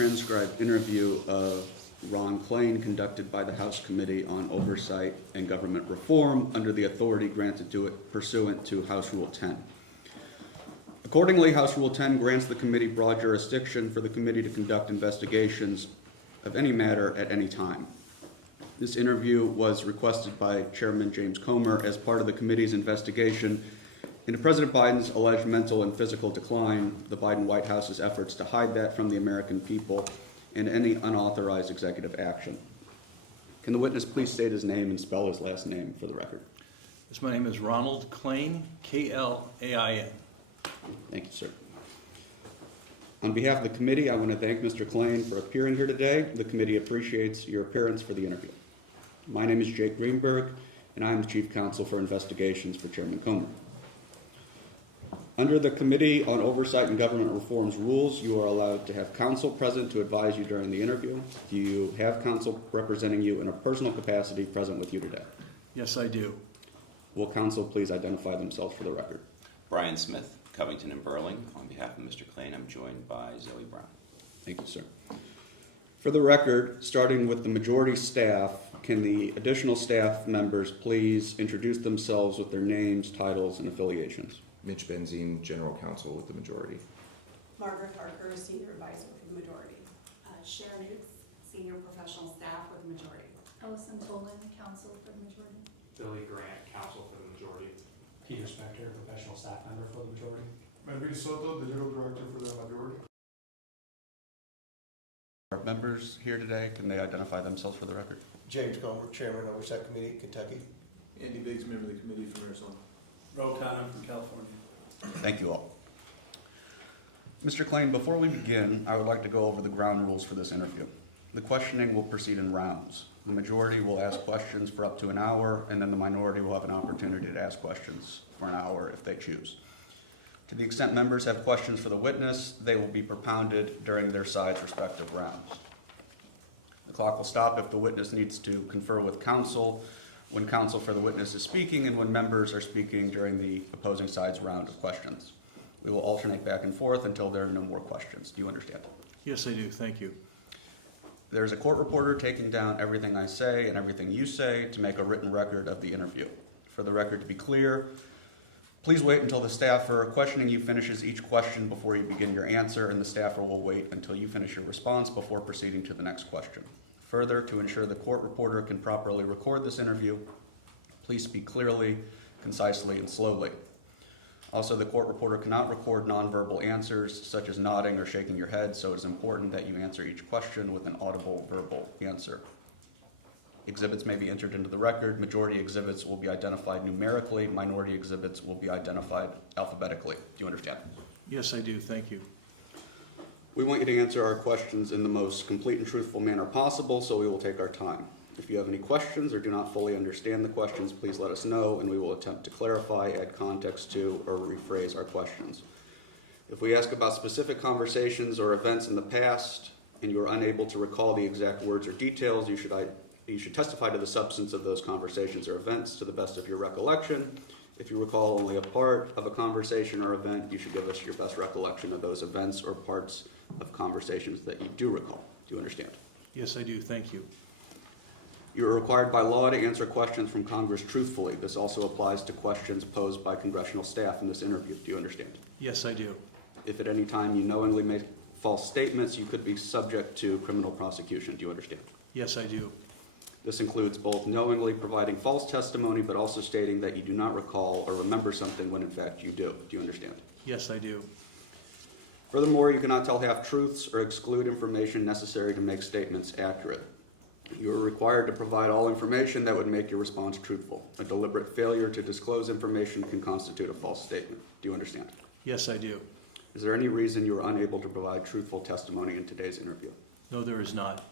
transcribed interview of Ron Klain conducted by the House Committee on Oversight and Government Reform under the authority granted to it pursuant to House Rule 10. Accordingly, House Rule 10 grants the committee broad jurisdiction for the committee to conduct investigations of any matter at any time. This interview was requested by Chairman James Comer as part of the committee's investigation into President Biden's alleged mental and physical decline, the Biden White House's efforts to hide that from the American people, and any unauthorized executive action. Can the witness please state his name and spell his last name for the record? Yes, my name is Ronald Klain, K-L-A-I-N. Thank you, sir. On behalf of the committee, I want to thank Mr. Klain for appearing here today. The committee appreciates your appearance for the interview. My name is Jake Greenberg, and I am the Chief Counsel for Investigations for Chairman Comer. Under the Committee on Oversight and Government Reform's rules, you are allowed to have counsel present to advise you during the interview. Do you have counsel representing you in a personal capacity present with you today? Yes, I do. Will counsel please identify themselves for the record? Brian Smith, Covington and Burling. On behalf of Mr. Klain, I'm joined by Zoe Brown. Thank you, sir. For the record, starting with the majority staff, can the additional staff members please introduce themselves with their names, titles, and affiliations? Mitch Benzine, General Counsel with the majority. Margaret Harker, Senior Advisor for the majority. Sharon Newts, Senior Professional Staff with the majority. Ellison Tolan, Counsel for the majority. Billy Grant, Counsel for the majority. Peter Spector, Professional Staff Member for the majority. Marie Soto, Digital Director for the majority. Our members here today, can they identify themselves for the record? James Comer, Chairman, Oversight Committee, Kentucky. Andy Biggs, Member of the Committee from Arizona. Ro Khanna from California. Thank you all. Mr. Klain, before we begin, I would like to go over the ground rules for this interview. The questioning will proceed in rounds. The majority will ask questions for up to an hour, and then the minority will have an opportunity to ask questions for an hour if they choose. To the extent members have questions for the witness, they will be propounded during their side's respective rounds. The clock will stop if the witness needs to confer with counsel, when counsel for the witness is speaking, and when members are speaking during the opposing side's round of questions. We will alternate back and forth until there are no more questions. Do you understand? Yes, I do. Thank you. There's a court reporter taking down everything I say and everything you say to make a written record of the interview. For the record to be clear, please wait until the staffer questioning you finishes each question before you begin your answer, and the staffer will wait until you finish your response before proceeding to the next question. Further, to ensure the court reporter can properly record this interview, please speak clearly, concisely, and slowly. Also, the court reporter cannot record nonverbal answers such as nodding or shaking your head, so it is important that you answer each question with an audible verbal answer. Exhibits may be entered into the record. Majority exhibits will be identified numerically. Minority exhibits will be identified alphabetically. Do you understand? Yes, I do. Thank you. We want you to answer our questions in the most complete and truthful manner possible, so we will take our time. If you have any questions or do not fully understand the questions, please let us know, and we will attempt to clarify, add context to, or rephrase our questions. If we ask about specific conversations or events in the past, and you are unable to recall the exact words or details, you should testify to the substance of those conversations or events to the best of your recollection. If you recall only a part of a conversation or event, you should give us your best recollection of those events or parts of conversations that you do recall. Do you understand? Yes, I do. Thank you. You are required by law to answer questions from Congress truthfully. This also applies to questions posed by congressional staff in this interview. Do you understand? Yes, I do. If at any time you knowingly make false statements, you could be subject to criminal prosecution. Do you understand? Yes, I do. This includes both knowingly providing false testimony, but also stating that you do not recall or remember something when in fact you do. Do you understand? Yes, I do. Furthermore, you cannot tell half-truths or exclude information necessary to make statements accurate. You are required to provide all information that would make your response truthful. A deliberate failure to disclose information can constitute a false statement. Do you understand? Yes, I do. Is there any reason you are unable to provide truthful testimony in today's interview? No, there is not.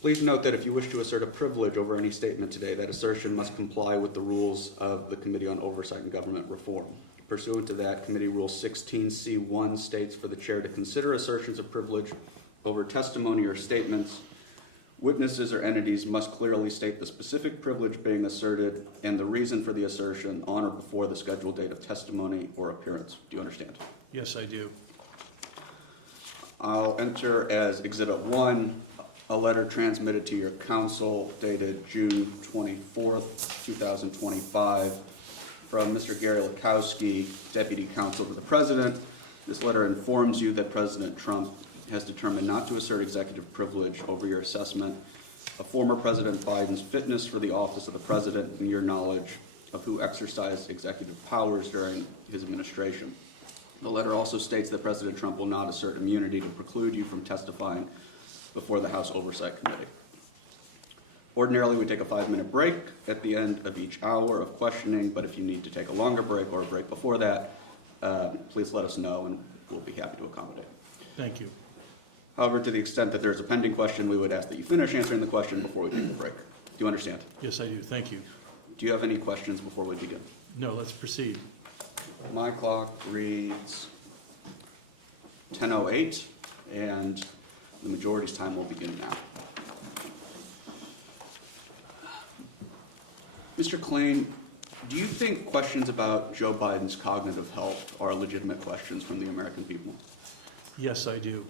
Please note that if you wish to assert a privilege over any statement today, that assertion must comply with the rules of the Committee on Oversight and Government Reform. Pursuant to that, Committee Rule 16C1 states for the chair to consider assertions of privilege over testimony or statements. Witnesses or entities must clearly state the specific privilege being asserted and the reason for the assertion on or before the scheduled date of testimony or appearance. Do you understand? Yes, I do. I'll enter as Exhibit 1 a letter transmitted to your council dated June 24th, 2025, from Mr. Gary Lakowski, Deputy Counsel to the President. This letter informs you that President Trump has determined not to assert executive privilege over your assessment of former President Biden's fitness for the office of the President and your knowledge of who exercised executive powers during his administration. The letter also states that President Trump will not assert immunity to preclude you from testifying before the House Oversight Committee. Ordinarily, we take a 5-minute break at the end of each hour of questioning, but if you need to take a longer break or a break before that, please let us know and we'll be happy to accommodate. Thank you. However, to the extent that there's a pending question, we would ask that you finish answering the question before we take the break. Do you understand? Yes, I do. Thank you. Do you have any questions before we begin? No, let's proceed. My clock reads 10:08, and the majority's time will begin now. Mr. Klain, do you think questions about Joe Biden's cognitive health are legitimate questions from the American people? Yes, I do.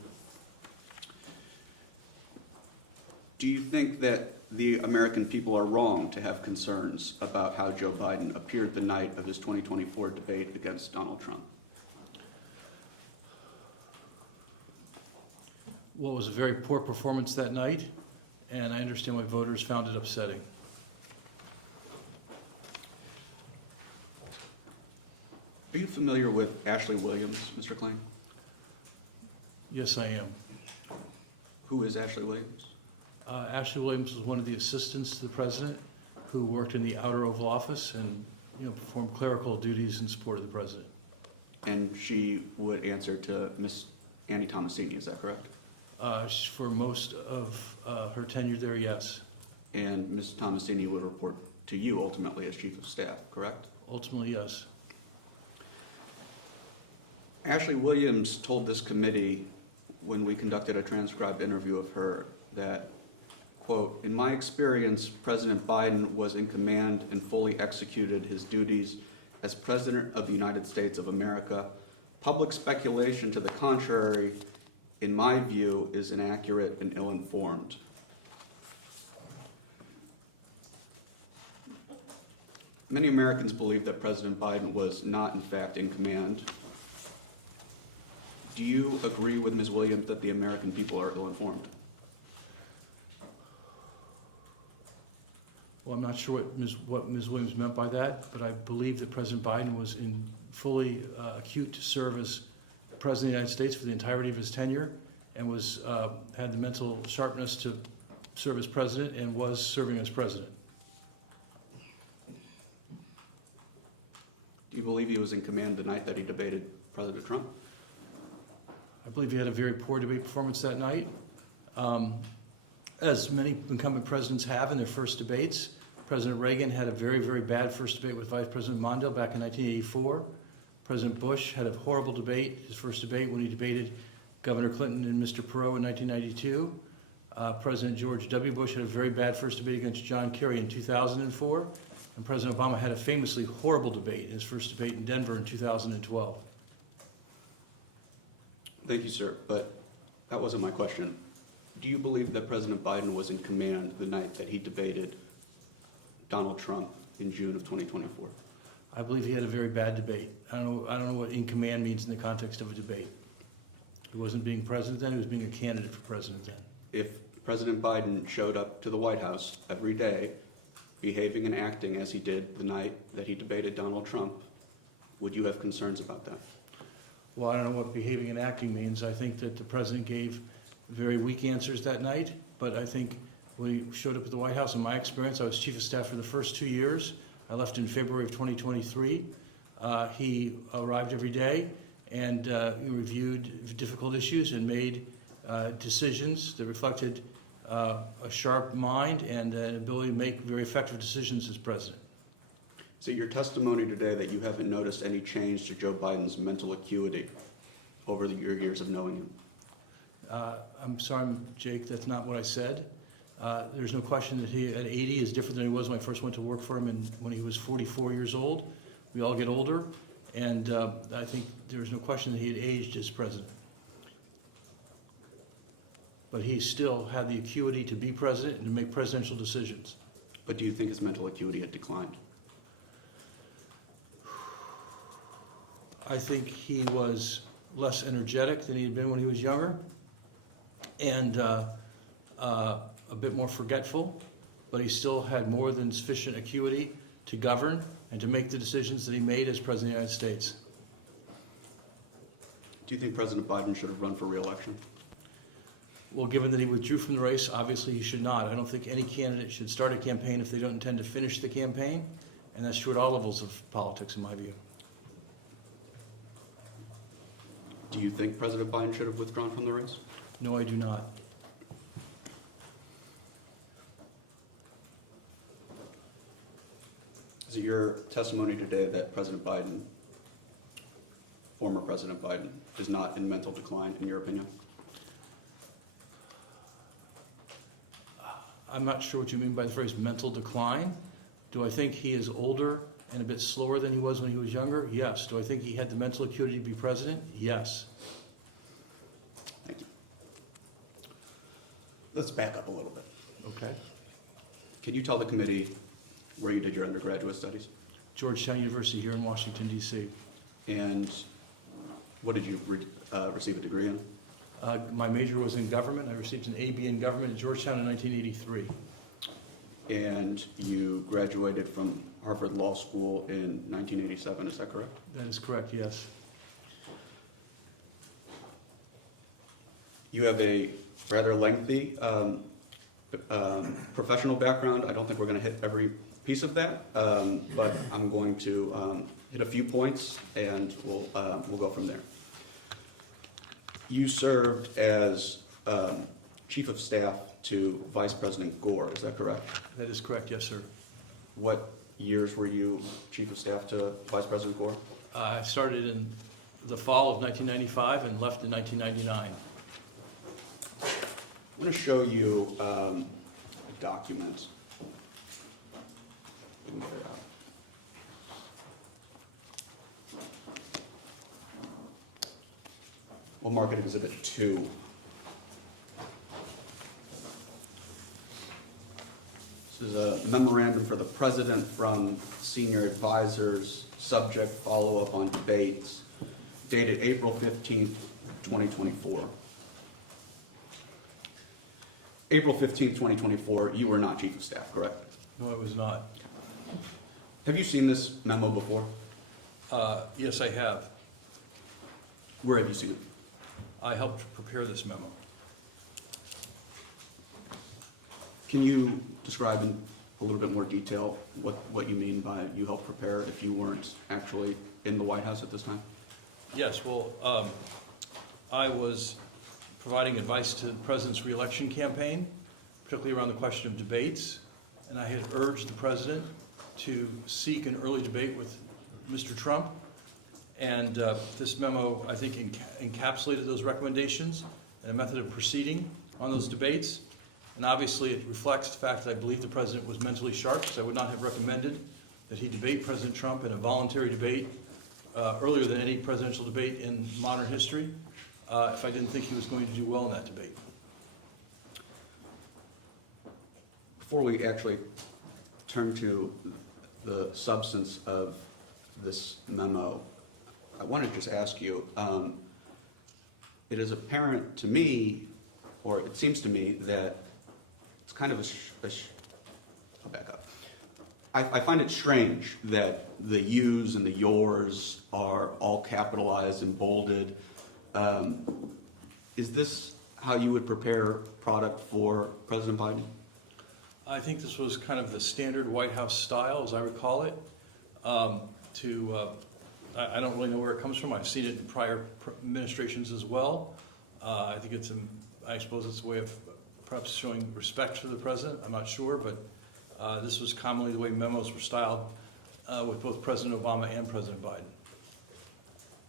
Do you think that the American people are wrong to have concerns about how Joe Biden appeared the night of his 2024 debate against Donald Trump? Well, it was a very poor performance that night, and I understand why voters found it upsetting. Are you familiar with Ashley Williams, Mr. Klain? Yes, I am. Who is Ashley Williams? Ashley Williams was one of the assistants to the president who worked in the outer Oval Office and, performed clerical duties in support of the president. And she would answer to Miss Annie Tomasini, is that correct? For most of her tenure there, yes. And Ms. Tomasini would report to you ultimately as chief of staff, correct? Ultimately, yes. Ashley Williams told this committee when we conducted a transcribed interview of her that, quote, "In my experience, President Biden was in command and fully executed his duties as President of the United States of America. Public speculation to the contrary, in my view, is inaccurate and ill-informed." Many Americans believe that President Biden was not, in fact, in command. Do you agree with Ms. Williams that the American people are ill-informed? Well, I'm not sure what Ms. Williams meant by that, but I believe that President Biden was in fully acute to serve as President of the United States for the entirety of his tenure and had the mental sharpness to serve as president and was serving as president. Do you believe he was in command the night that he debated President Trump? I believe he had a very poor debate performance that night. As many incumbent presidents have in their first debates, President Reagan had a very, very bad first debate with Vice President Mondale back in 1984. President Bush had a horrible debate, his first debate, when he debated Governor Clinton and Mr. Perot in 1992. President George W. Bush had a very bad first debate against John Kerry in 2004. And President Obama had a famously horrible debate, his first debate in Denver in 2012. Thank you, sir, but that wasn't my question. Do you believe that President Biden was in command the night that he debated Donald Trump in June of 2024? I believe he had a very bad debate. I don't know what in command means in the context of a debate. He wasn't being president then, he was being a candidate for president then. If President Biden showed up to the White House every day, behaving and acting as he did the night that he debated Donald Trump, would you have concerns about that? Well, I don't know what behaving and acting means. I think that the president gave very weak answers that night, but I think when he showed up at the White House, in my experience, I was chief of staff for the first 2 years. I left in February of 2023. He arrived every day and reviewed difficult issues and made decisions that reflected a sharp mind and an ability to make very effective decisions as president. So your testimony today that you haven't noticed any change to Joe Biden's mental acuity over your years of knowing him? I'm sorry, Jake, that's not what I said. There's no question that he at 80 is different than he was when I first went to work for him when he was 44 years old. We all get older, and I think there's no question that he had aged as president. but he still had the acuity to be president and to make presidential decisions. But do you think his mental acuity had declined? I think he was less energetic than he had been when he was younger, and a bit more forgetful, but he still had more than sufficient acuity to govern and to make the decisions that he made as President of the United States. Do you think President Biden should have run for re-election? Well, given that he withdrew from the race, obviously he should not. I don't think any candidate should start a campaign if they don't intend to finish the campaign, and that's true at all levels of politics, in my view. Do you think President Biden should have withdrawn from the race? No, I do not. Is it your testimony today that President Biden, former President Biden, is not in mental decline, in your opinion? I'm not sure what you mean by the phrase mental decline. Do I think he is older and a bit slower than he was when he was younger? Yes. Do I think he had the mental acuity to be president? Yes. Thank you. Let's back up a little bit. Okay. Can you tell the committee where you did your undergraduate studies? Georgetown University here in Washington, D.C. And what did you receive a degree in? My major was in government. I received an AB in government at Georgetown in 1983. And you graduated from Harvard Law School in 1987, is that correct? That is correct, yes. You have a rather lengthy professional background. I don't think we're going to hit every piece of that, but I'm going to hit a few points, and we'll go from there. You served as Chief of Staff to Vice President Gore, is that correct? That is correct, yes, sir. What years were you Chief of Staff to Vice President Gore? I started in the fall of 1995 and left in 1999. I'm going to show you a document. Let me get it out. We'll mark it Exhibit 2. This is a memorandum for the President from senior advisors, subject follow-up on debates, dated April 15th, 2024. April 15th, 2024, you were not Chief of Staff, correct? No, I was not. Have you seen this memo before? Yes, I have. Where have you seen it? I helped prepare this memo. Can you describe in a little bit more detail what you mean by you helped prepare if you weren't actually in the White House at this time? Yes, well, I was providing advice to the President's re-election campaign, particularly around the question of debates, and I had urged the President to seek an early debate with Mr. Trump, and this memo, I think, encapsulated those recommendations and a method of proceeding on those debates, and obviously it reflects the fact that I believe the President was mentally sharp, because I would not have recommended that he debate President Trump in a voluntary debate earlier than any presidential debate in modern history, if I didn't think he was going to do well in that debate. Before we actually turn to the substance of this memo, I want to just ask you, it is apparent to me, or it seems to me, that it's kind of I'll back up. I find it strange that the yous and the yours are all capitalized and bolded. Is this how you would prepare product for President Biden? I think this was kind of the standard White House style, as I recall it. I don't really know where it comes from. I've seen it in prior administrations as well. I think I suppose it's a way of perhaps showing respect for the President. I'm not sure, but this was commonly the way memos were styled with both President Obama and President Biden.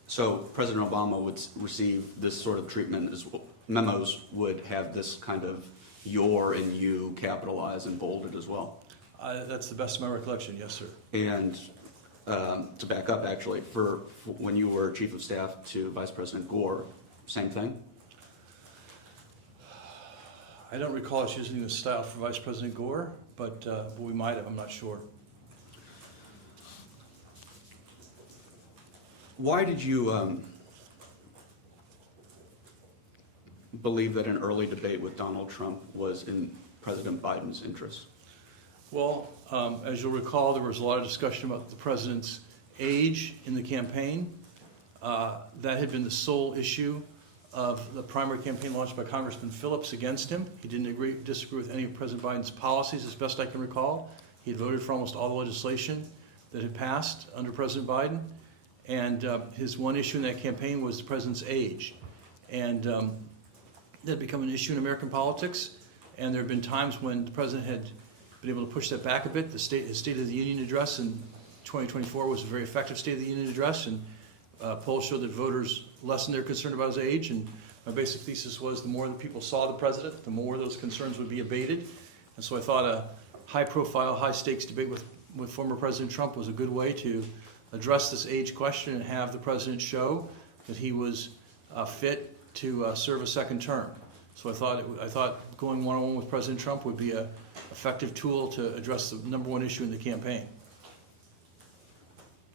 So President Obama would receive this sort of treatment as well. Memos would have this kind of your and you capitalized and bolded as well. That's the best of my recollection, yes, sir. And to back up, actually, for when you were Chief of Staff to Vice President Gore, same thing? I don't recall us using this style for Vice President Gore, but we might have, I'm not sure. Why did you believe that an early debate with Donald Trump was in President Biden's interest? Well, as you'll recall, there was a lot of discussion about the president's age in the campaign. That had been the sole issue of the primary campaign launched by Congressman Phillips against him. He didn't disagree with any of President Biden's policies, as best I can recall. He had voted for almost all the legislation that had passed under President Biden. And his one issue in that campaign was the president's age. And that had become an issue in American politics. And there have been times when the president had been able to push that back a bit. His State of the Union address in 2024 was a very effective State of the Union address. And polls showed that voters lessened their concern about his age. And my basic thesis was the more that people saw the president, the more those concerns would be abated. And so I thought a high-profile, high-stakes debate with former President Trump was a good way to address this age question and have the president show that he was fit to serve a second term. So I thought going one-on-one with President Trump would be an effective tool to address the number one issue in the campaign.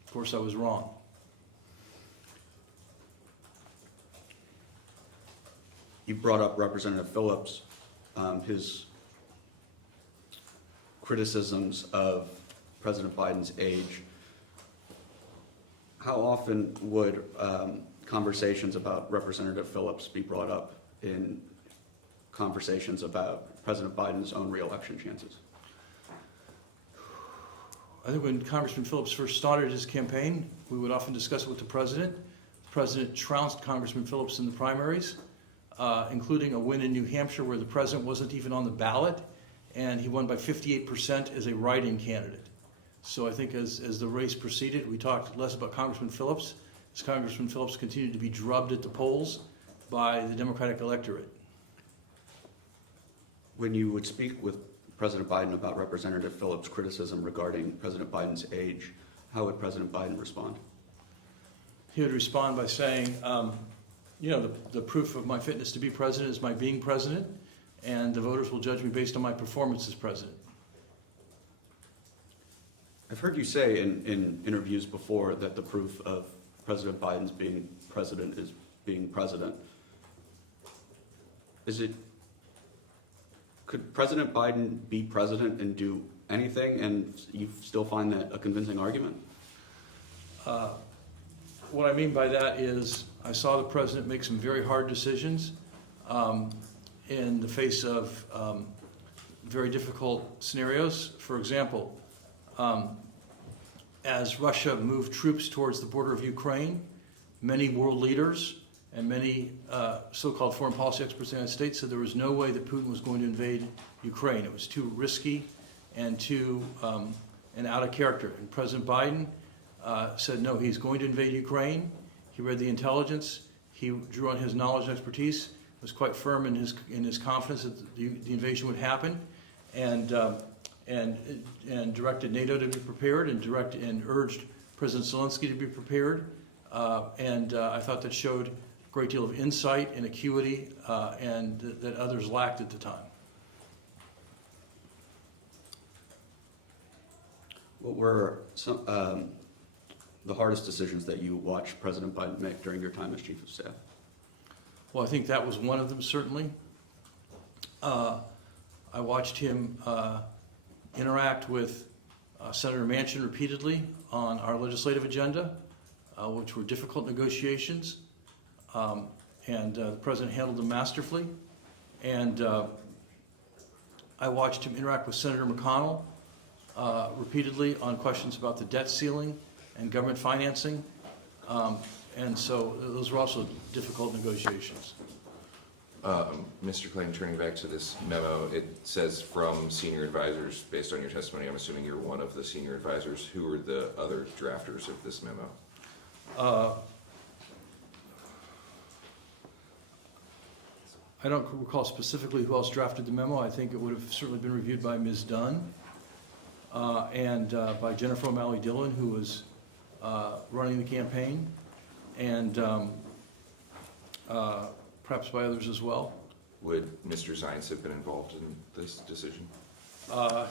Of course, I was wrong. You brought up Representative Phillips, his criticisms of President Biden's age. How often would conversations about Representative Phillips be brought up in conversations about President Biden's own re-election chances? I think when Congressman Phillips first started his campaign, we would often discuss it with the president. The president trounced Congressman Phillips in the primaries, including a win in New Hampshire where the president wasn't even on the ballot, and he won by 58% as a write-in candidate. So I think as the race proceeded, we talked less about Congressman Phillips, as Congressman Phillips continued to be drubbed at the polls by the Democratic electorate. When you would speak with President Biden about Representative Phillips' criticism regarding President Biden's age, how would President Biden respond? He would respond by saying, the proof of my fitness to be president is my being president, and the voters will judge me based on my performance as president. I've heard you say in interviews before that the proof of President Biden's being president is being president. Could President Biden be president and do anything, and you still find that a convincing argument? What I mean by that is I saw the president make some very hard decisions in the face of very difficult scenarios. For example, as Russia moved troops towards the border of Ukraine, many world leaders and many so-called foreign policy experts in the United States said there was no way that Putin was going to invade Ukraine. It was too risky and and out of character. And President Biden said, no, he's going to invade Ukraine. He read the intelligence. He drew on his knowledge and expertise, was quite firm in his confidence that the invasion would happen, and directed NATO to be prepared, and urged President Zelensky to be prepared. I thought that showed a great deal of insight and acuity, and that others lacked at the time. What were the hardest decisions that you watched President Biden make during your time as Chief of Staff? Well, I think that was one of them, certainly. I watched him interact with Senator Manchin repeatedly on our legislative agenda, which were difficult negotiations, and the President handled them masterfully. And I watched him interact with Senator McConnell repeatedly on questions about the debt ceiling and government financing. And so those were also difficult negotiations. Mr. Klain, turning back to this memo, it says from senior advisors, based on your testimony, I'm assuming you're one of the senior advisors. Who were the other drafters of this memo? I don't recall specifically who else drafted the memo. I think it would have certainly been reviewed by Ms. Dunn and by Jennifer O'Malley Dillon, who was running the campaign, and perhaps by others as well. Would Mr. Zients have been involved in this decision?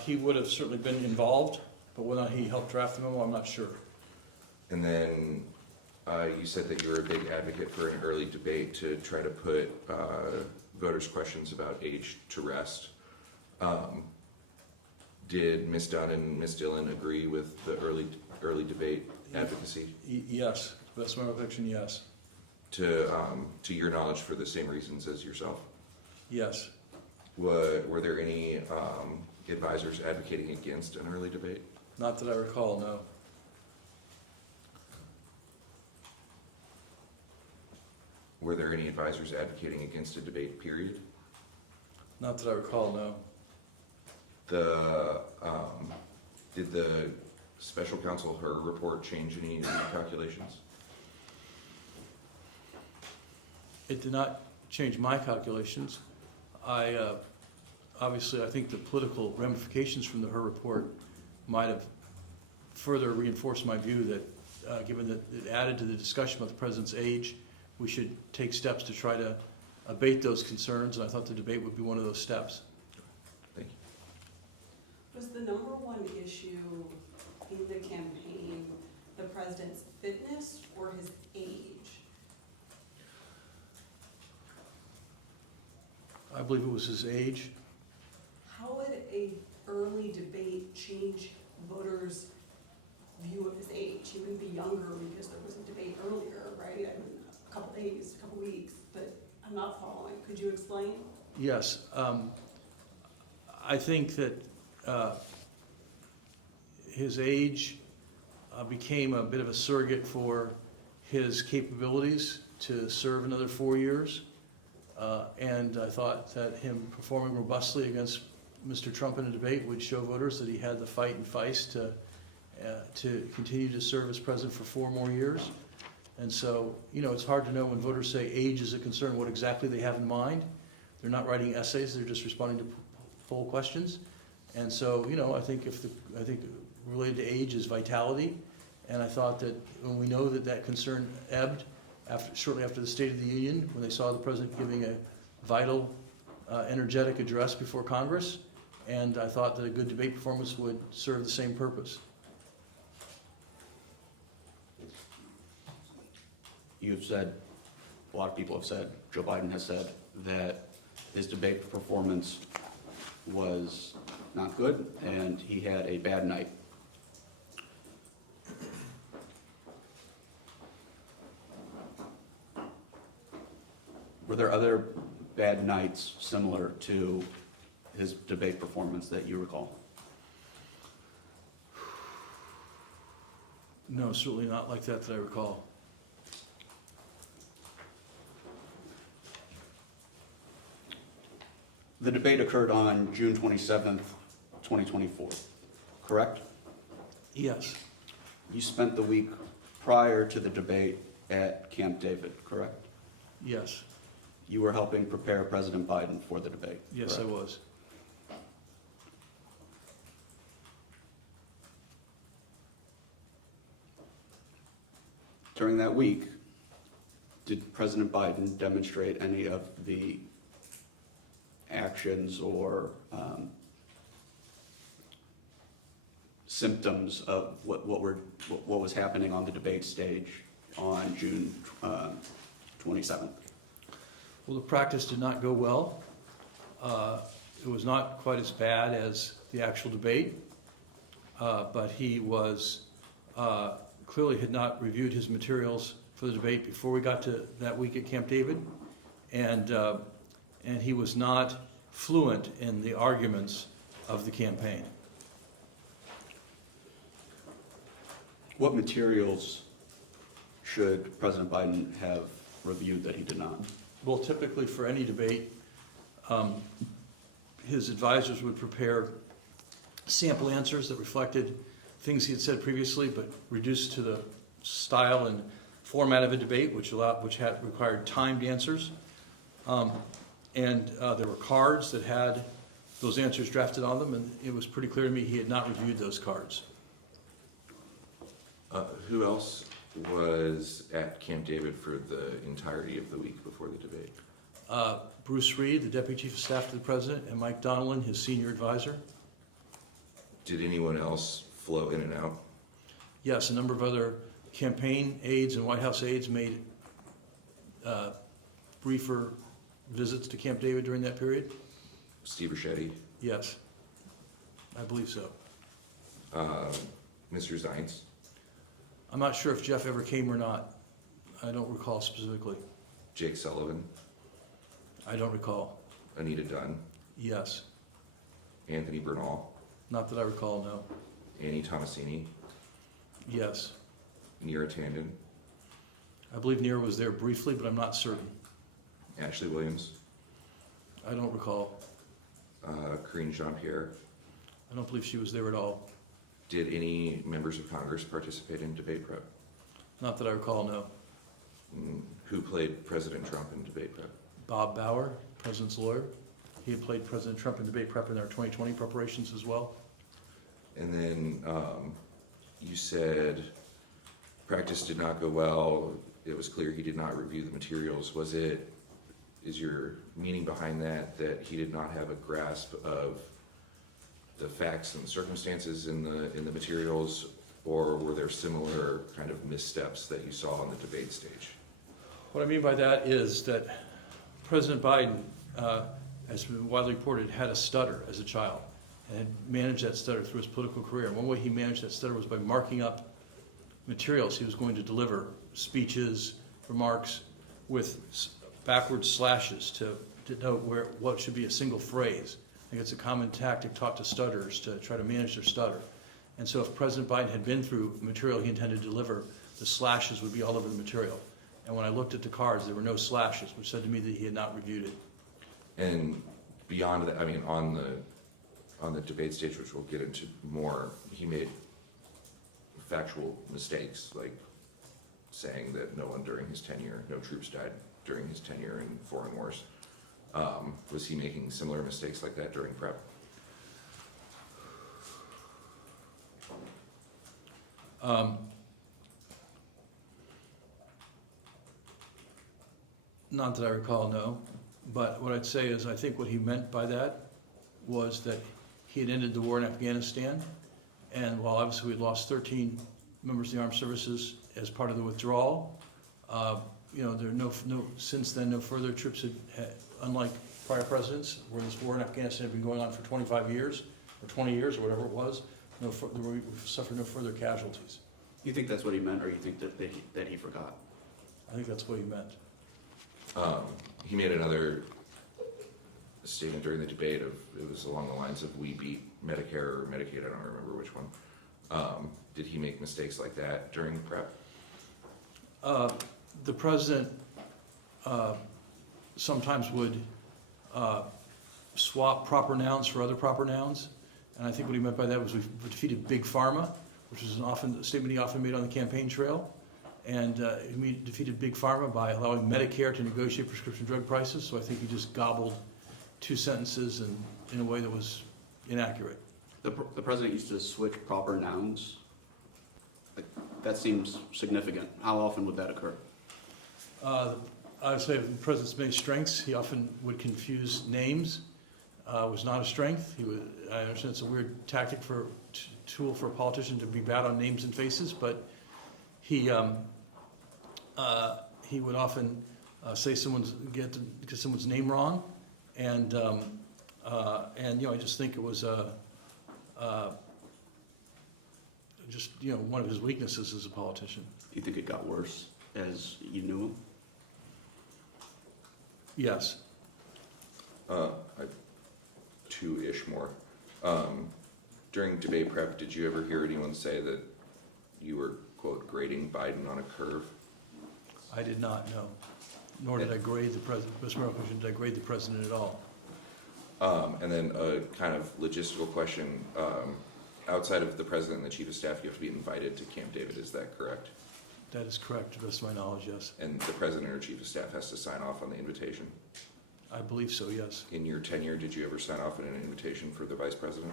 He would have certainly been involved, but whether or not he helped draft the memo, I'm not sure. And then you said that you were a big advocate for an early debate to try to put voters' questions about age to rest. Did Ms. Dunn and Ms. Dillon agree with the early debate advocacy? Yes, that's my recollection, yes. To your knowledge, for the same reasons as yourself? Yes. Were there any advisors advocating against an early debate? Not that I recall, no. Were there any advisors advocating against a debate, period? Not that I recall, no. Did the special counsel, her report, change any of your calculations? It did not change my calculations. Obviously, I think the political ramifications from her report might have further reinforced my view that, given that it added to the discussion about the president's age, we should take steps to try to abate those concerns, and I thought the debate would be one of those steps. Thank you. Was the number one issue in the campaign the president's fitness or his age? I believe it was his age. How would a early debate change voters' view of his age? He wouldn't be younger because there was a debate earlier, right? I mean, a couple days, a couple weeks, but I'm not following. Could you explain? Yes. I think that his age became a bit of a surrogate for his capabilities to serve another 4 years. And I thought that him performing robustly against Mr. Trump in a debate would show voters that he had the fight and feist to continue to serve as president for 4 more years. And so, it's hard to know when voters say age is a concern, what exactly they have in mind. They're not writing essays, they're just responding to poll questions. And so, I think related to age is vitality. And I thought that when we know that concern ebbed shortly after the State of the Union, when they saw the president giving a vital, energetic address before Congress, and I thought that a good debate performance would serve the same purpose. You've said, a lot of people have said, Joe Biden has said, that his debate performance was not good and he had a bad night. Were there other bad nights similar to his debate performance that you recall? No, certainly not like that I recall. The debate occurred on June 27th, 2024, correct? Yes, You spent the week prior to the debate at Camp David, correct? yes, You were helping prepare President Biden for the debate. yes, I correct? was. During that week, did President Biden demonstrate any of the actions or symptoms of what was happening on the debate stage on June 27th? Well, the practice did not go well. It was not quite as bad as the actual debate, but he was clearly had not reviewed his materials for the debate before we got to that week at Camp David, and he was not fluent in the arguments of the campaign. What materials should President Biden have reviewed that he did not? Well, typically for any debate, his advisors would prepare sample answers that reflected things he had said previously, but reduced to the style and format of a debate, which had required timed answers. And there were cards that had those answers drafted on them, and it was pretty clear to me he had not reviewed those cards. Who else was at Camp David for the entirety of the week before the debate? Bruce Reed, the Deputy Chief of Staff to the President, and Mike Donellan, his senior advisor. Did anyone else flow in and out? Yes, a number of other campaign aides and White House aides made briefer visits to Camp David during that period. Steve Ricchetti, Yes, I believe so. Mr. Zients, I'm not sure if Jeff ever came or not. I don't recall specifically. Jake Sullivan, I don't recall. Anita Dunn, Yes, Anthony Bernal, not that I recall, no. Annie Tomasini, Yes, Neera Tandon, I believe Neera was there briefly, but I'm not certain. Ashley Williams, I don't recall. Karine Jean-Pierre. I don't believe she was there at all. Did any members of Congress participate in debate prep? Not that I recall, no. Who played President Trump in debate prep? Bob Bauer, President's lawyer. He had played President Trump in debate prep in our 2020 preparations as well. And then you said practice did not go well. It was clear he did not review the materials. Is your meaning behind that he did not have a grasp of the facts and circumstances in the materials, or were there similar kind of missteps that you saw on the debate stage? What I mean by that is that President Biden, as been widely reported, had a stutter as a child and had managed that stutter through his political career. And one way he managed that stutter was by marking up materials he was going to deliver, speeches, remarks, with backward slashes to note what should be a single phrase. I think it's a common tactic taught to stutterers to try to manage their stutter. And so if President Biden had been through material he intended to deliver, the slashes would be all over the material. And when I looked at the cards, there were no slashes, which said to me that he had not reviewed it. And beyond that, I mean, on the debate stage, which we'll get into more, he made factual mistakes, like saying that no troops died during his tenure in foreign wars. Was he making similar mistakes like that during prep? Not that I recall, no. But what I'd say is I think what he meant by that was that he had ended the war in Afghanistan, and while obviously we had lost 13 members of the armed services as part of the withdrawal, there are since then no further troops had, unlike prior presidents, where this war in Afghanistan had been going on for 25 years or 20 years or whatever it was. We've suffered no further casualties. You think that's what he meant, or you think that he forgot? I think that's what he meant. He made another statement during the debate it was along the lines of "we beat Medicare" or Medicaid, I don't remember which one. Did he make mistakes like that during prep? The president sometimes would swap proper nouns for other proper nouns, and I think what he meant by that was we defeated Big Pharma, which was a statement he often made on the campaign trail. And we defeated Big Pharma by allowing Medicare to negotiate prescription drug prices. So I think he just gobbled two sentences in a way that was inaccurate. The president used to switch proper nouns. That seems significant. How often would that occur? I would say the president's many strengths. He often would confuse names. Was not a strength. I understand it's a weird tactic tool for a politician to be bad on names and faces, but he would often say get someone's name wrong, and I just think it was one of his weaknesses as a politician. Do you think it got worse as you knew him? Yes. Two-ish more. During debate prep, did you ever hear anyone say that you were, quote, grading Biden on a curve? I did not know, nor did I grade the president. Did I grade the president at all? And then a kind of logistical question. Outside of the president and the chief of staff, you have to be invited to Camp David. Is that correct? That is correct, to the best of my knowledge, yes. And the president or chief of staff has to sign off on the invitation? I believe so, yes. In your tenure, did you ever sign off on an invitation for the vice president?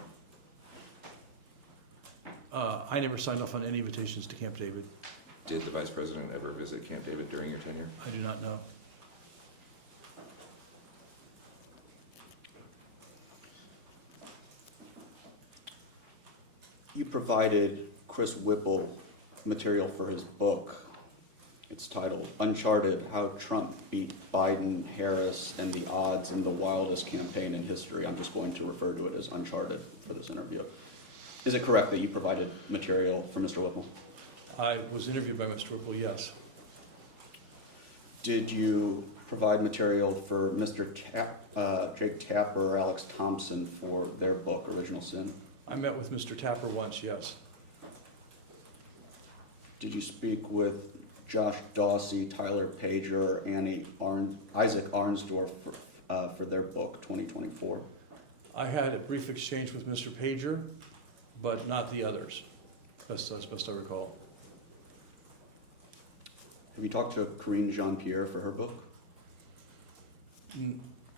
I never signed off on any invitations to Camp David. Did the vice president ever visit Camp David during your tenure? I do not know. provided Chris Whipple material for his book. It's titled Uncharted, How Trump Beat Biden, Harris, and the Odds in the Wildest Campaign in History. I'm just going to refer to it as Uncharted for this interview. Is it correct that you provided material for Mr. Whipple? I was interviewed by Mr. Whipple, yes. Did you provide material for Mr. Jake Tapper or Alex Thompson for their book, Original Sin? I met with Mr. Tapper once, yes. Did you speak with Josh Dawsey, Tyler Pager, Isaac Arnsdorf for their book, 2024? I had a brief exchange with Mr. Pager, but not the others, as best I recall. Have you talked to Corinne Jean-Pierre for her book?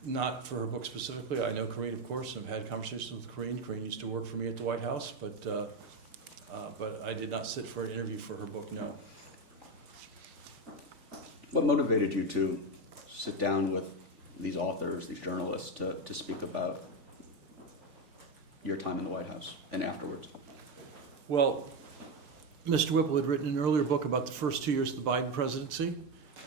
Not for her book specifically. I know Corinne, of course. I've had conversations with Corinne. Corinne used to work for me at the White House, but I did not sit for an interview for her book, no. What motivated you to sit down with these authors, these journalists, to speak about your time in the White House and afterwards? Well, Mr. Whipple had written an earlier book about the first 2 years of the Biden presidency,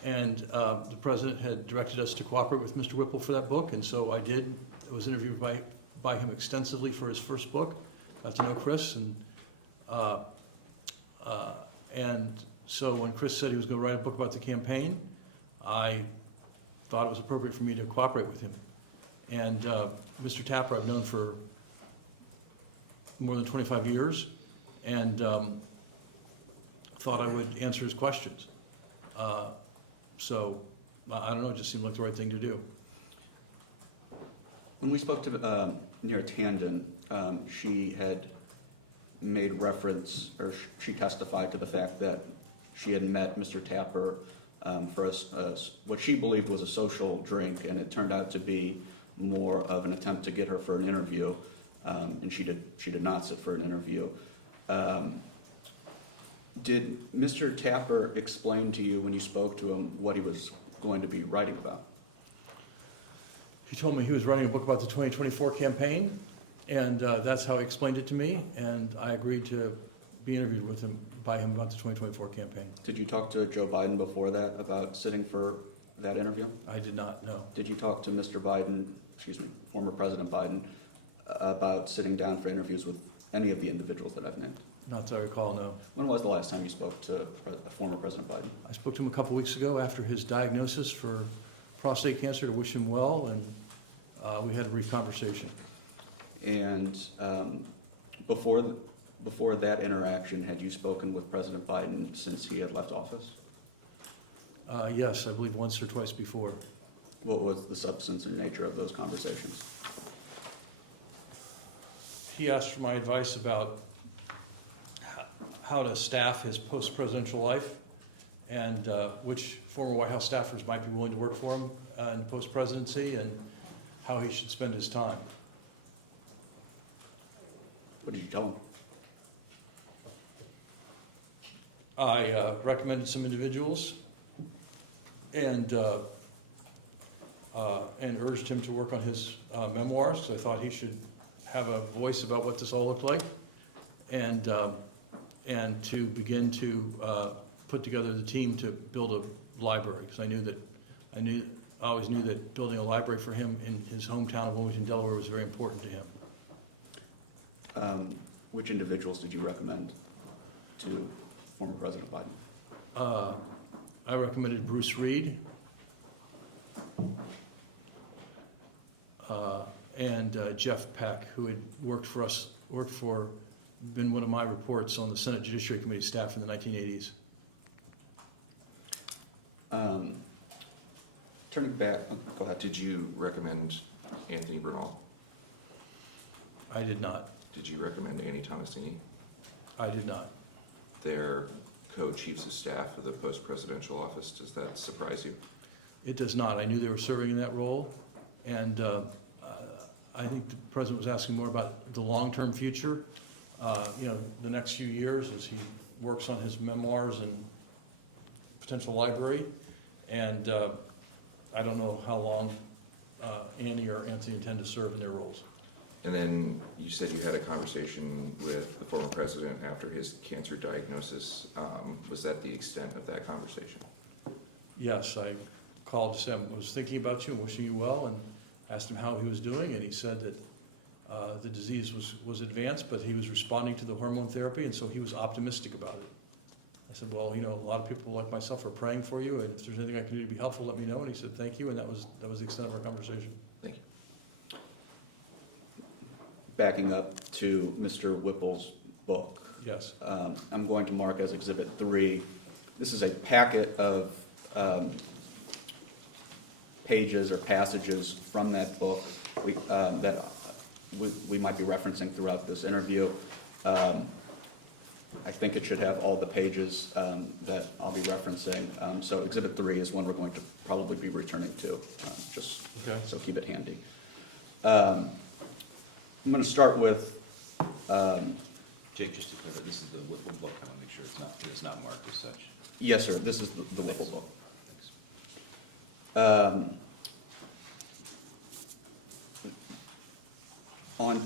and the president had directed us to cooperate with Mr. Whipple for that book, and so I did. I was interviewed by him extensively for his first book. Got to know Chris, and so when Chris said he was going to write a book about the campaign, I thought it was appropriate for me to cooperate with him. And Mr. Tapper I've known for more than 25 years, and thought I would answer his questions. So, I don't know, it just seemed like the right thing to do. When we spoke to Nira Tandon, she had made reference, or she testified to the fact that she had met Mr. Tapper for what she believed was a social drink, and it turned out to be more of an attempt to get her for an interview, and she did not sit for an interview. Did Mr. Tapper explain to you when you spoke to him what he was going to be writing about? He told me he was writing a book about the 2024 campaign, and that's how he explained it to me, and I agreed to be interviewed by him about the 2024 campaign. Did you talk to Joe Biden before that about sitting for that interview? I did not know. Did you talk to Mr. Biden, former President Biden, about sitting down for interviews with any of the individuals that I've named? Not that I recall, no. When was the last time you spoke to former President Biden? I spoke to him a couple weeks ago after his diagnosis for prostate cancer to wish him well, and we had a brief conversation. And before that interaction, had you spoken with President Biden since he had left office? Yes, I believe once or twice before. What was the substance and nature of those conversations? He asked for my advice about how to staff his post-presidential life, and which former White House staffers might be willing to work for him in the post-presidency, and how he should spend his time. What did you tell him? I recommended some individuals, and urged him to work on his memoirs, because I thought he should have a voice about what this all looked like, and to begin to put together the team to build a library, because I always knew that building a library for him in his hometown of Wilmington, Delaware was very important to him. Which individuals did you recommend to former President Biden? I recommended Bruce Reed and Jeff Peck, who had been one of my reports on the Senate Judiciary Committee staff in the 1980s. Turning back, go ahead. Did you recommend Anthony Bernal? I did not. Did you recommend Annie Tomasini? I did not. They're co-chiefs of staff of the post-presidential office. Does that surprise you? It does not. I knew they were serving in that role, and I think the president was asking more about the long-term future, the next few years as he works on his memoirs and potential library, and I don't know how long Annie or Anthony intend to serve in their roles. And then you said you had a conversation with the former president after his cancer diagnosis. Was that the extent of that conversation? Yes, I called to say I was thinking about you and wishing you well, and asked him how he was doing, and he said that the disease was advanced, but he was responding to the hormone therapy, and so he was optimistic about it. I said, well, you know, a lot of people like myself are praying for you, and if there's anything I can do to be helpful, let me know. And he said, thank you, and that was the extent of our conversation. Thank you. Backing up to Mr. Whipple's book, Yes. I'm going to mark as Exhibit 3. This is a packet of pages or passages from that book that we might be referencing throughout this interview. I think it should have all the pages that I'll be referencing. So Exhibit 3 is one we're going to probably be returning to, just Okay. so keep it handy. I'm going to start with, Jake, just to clarify, this is the Whipple book. I want to make sure it's not marked as such. yes, sir, this is the Whipple book. Thanks. On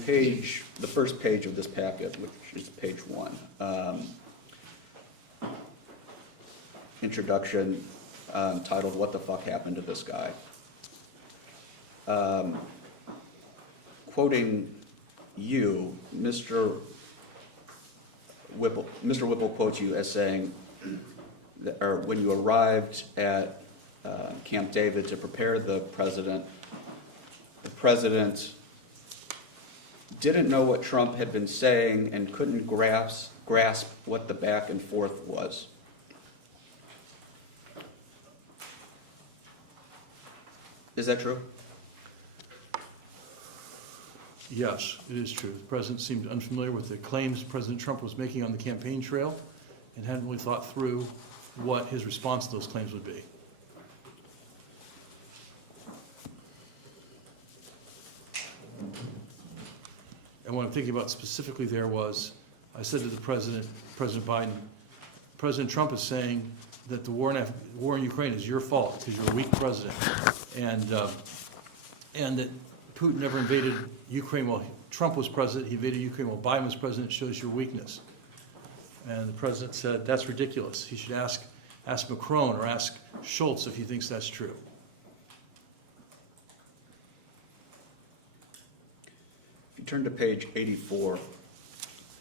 the first page of this packet, which is page 1, introduction titled, "What the fuck happened to this guy?" Quoting you, Mr. Whipple quotes you as saying, or when you arrived at Camp David to prepare the president didn't know what Trump had been saying and couldn't grasp what the back and forth was. Is that true? Yes, it is true. The president seemed unfamiliar with the claims President Trump was making on the campaign trail and hadn't really thought through what his response to those claims would be. And what I'm thinking about specifically there was, I said to the President Biden, President Trump is saying that the war in Ukraine is your fault because you're a weak president, and that Putin never invaded Ukraine while Trump was president. He invaded Ukraine while Biden was president. It shows your weakness. And the president said, that's ridiculous. He should ask Macron or ask Schultz if he thinks that's true. If you turn to page 84,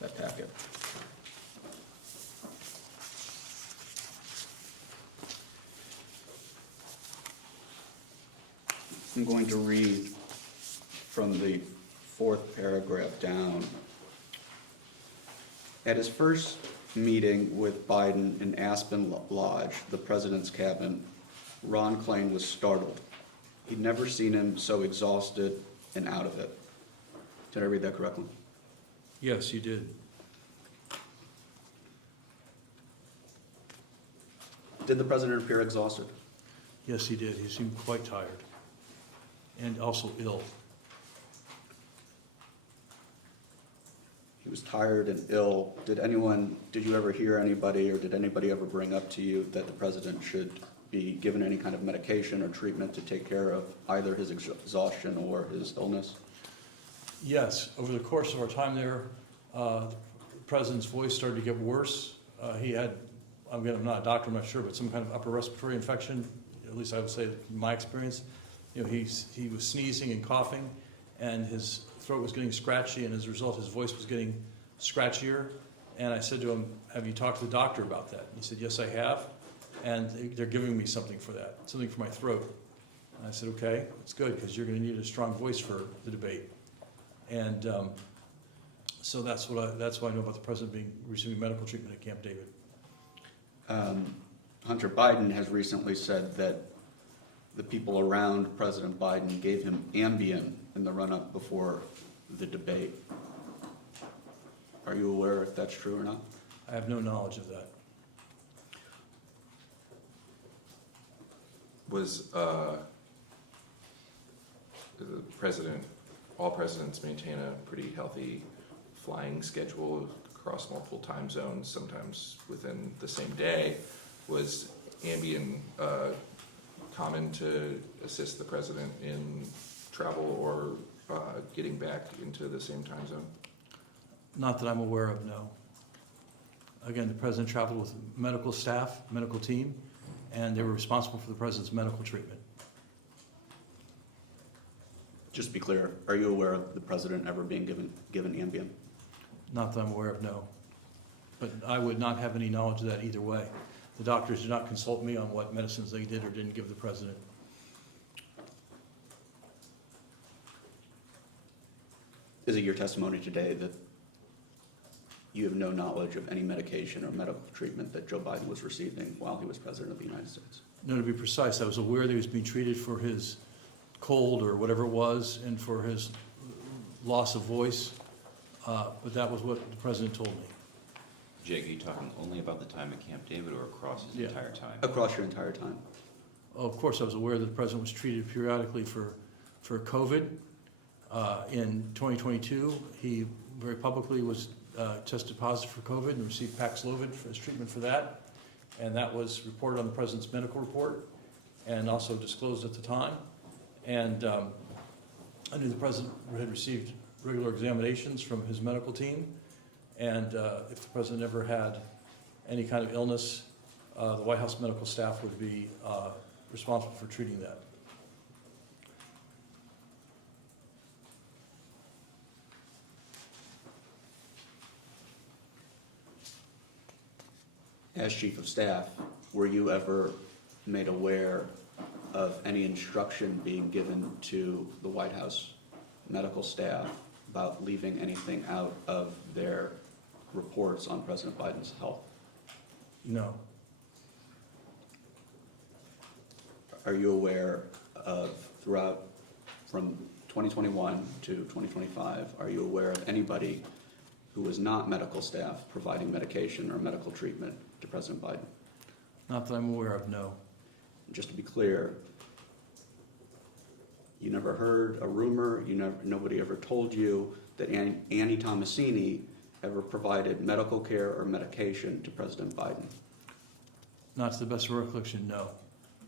that packet. I'm going to read from the 4th paragraph down. At his first meeting with Biden in Aspen Lodge, the president's cabin, Ron Klain was startled. He'd never seen him so exhausted and out of it. Did I read that correctly? Yes, you did. Did the president appear exhausted? Yes, he did. He seemed quite tired and also ill. He was tired and ill. Did you ever hear anybody, or did anybody ever bring up to you that the president should be given any kind of medication or treatment to take care of either his exhaustion or his illness? Yes, over the course of our time there, the president's voice started to get worse. He had, I'm not a doctor, I'm not sure, but some kind of upper respiratory infection, at least I would say in my experience. You know, he was sneezing and coughing, and his throat was getting scratchy, and as a result, his voice was getting scratchier. And I said to him, have you talked to the doctor about that? He said, yes, I have, and they're giving me something for that, something for my throat. And I said, okay, it's good, because you're going to need a strong voice for the debate. And so that's what I know about the president receiving medical treatment at Camp David. Hunter Biden has recently said that the people around President Biden gave him Ambien in the run-up before the debate. Are you aware if that's true or not? I have no knowledge of that. Was the president, all presidents maintain a pretty healthy flying schedule across multiple time zones, sometimes within the same day. Was Ambien common to assist the president in travel or getting back into the same time zone? Not that I'm aware of, no. Again, the president traveled with medical staff, medical team, and they were responsible for the president's medical treatment. Just to be clear, are you aware of the president ever being given Ambien? Not that I'm aware of, no. But I would not have any knowledge of that either way. The doctors did not consult me on what medicines they did or didn't give the president. Is it your testimony today that you have no knowledge of any medication or medical treatment that Joe Biden was receiving while he was president of the United States? No, to be precise, I was aware that he was being treated for his cold or whatever it was and for his loss of voice, but that was what the president told me. Jake, are you talking only about the time at Camp David or across his Yeah. entire time? Across your entire time? Of course, I was aware that the president was treated periodically for COVID. In 2022, he very publicly was tested positive for COVID and received Paxlovid for his treatment for that. And that was reported on the president's medical report and also disclosed at the time. And I knew the president had received regular examinations from his medical team. And if the president ever had any kind of illness, the White House medical staff would be responsible for treating that. As chief of staff, were you ever made aware of any instruction being given to the White House medical staff about leaving anything out of their reports on President Biden's health? No. Are you aware of, throughout, from 2021 to 2025, are you aware of anybody who was not medical staff providing medication or medical treatment to President Biden? Not that I'm aware of, no. Just to be clear, you never heard a rumor, nobody ever told you that Annie Tomasini ever provided medical care or medication to President Biden? Not to the best of my recollection, no.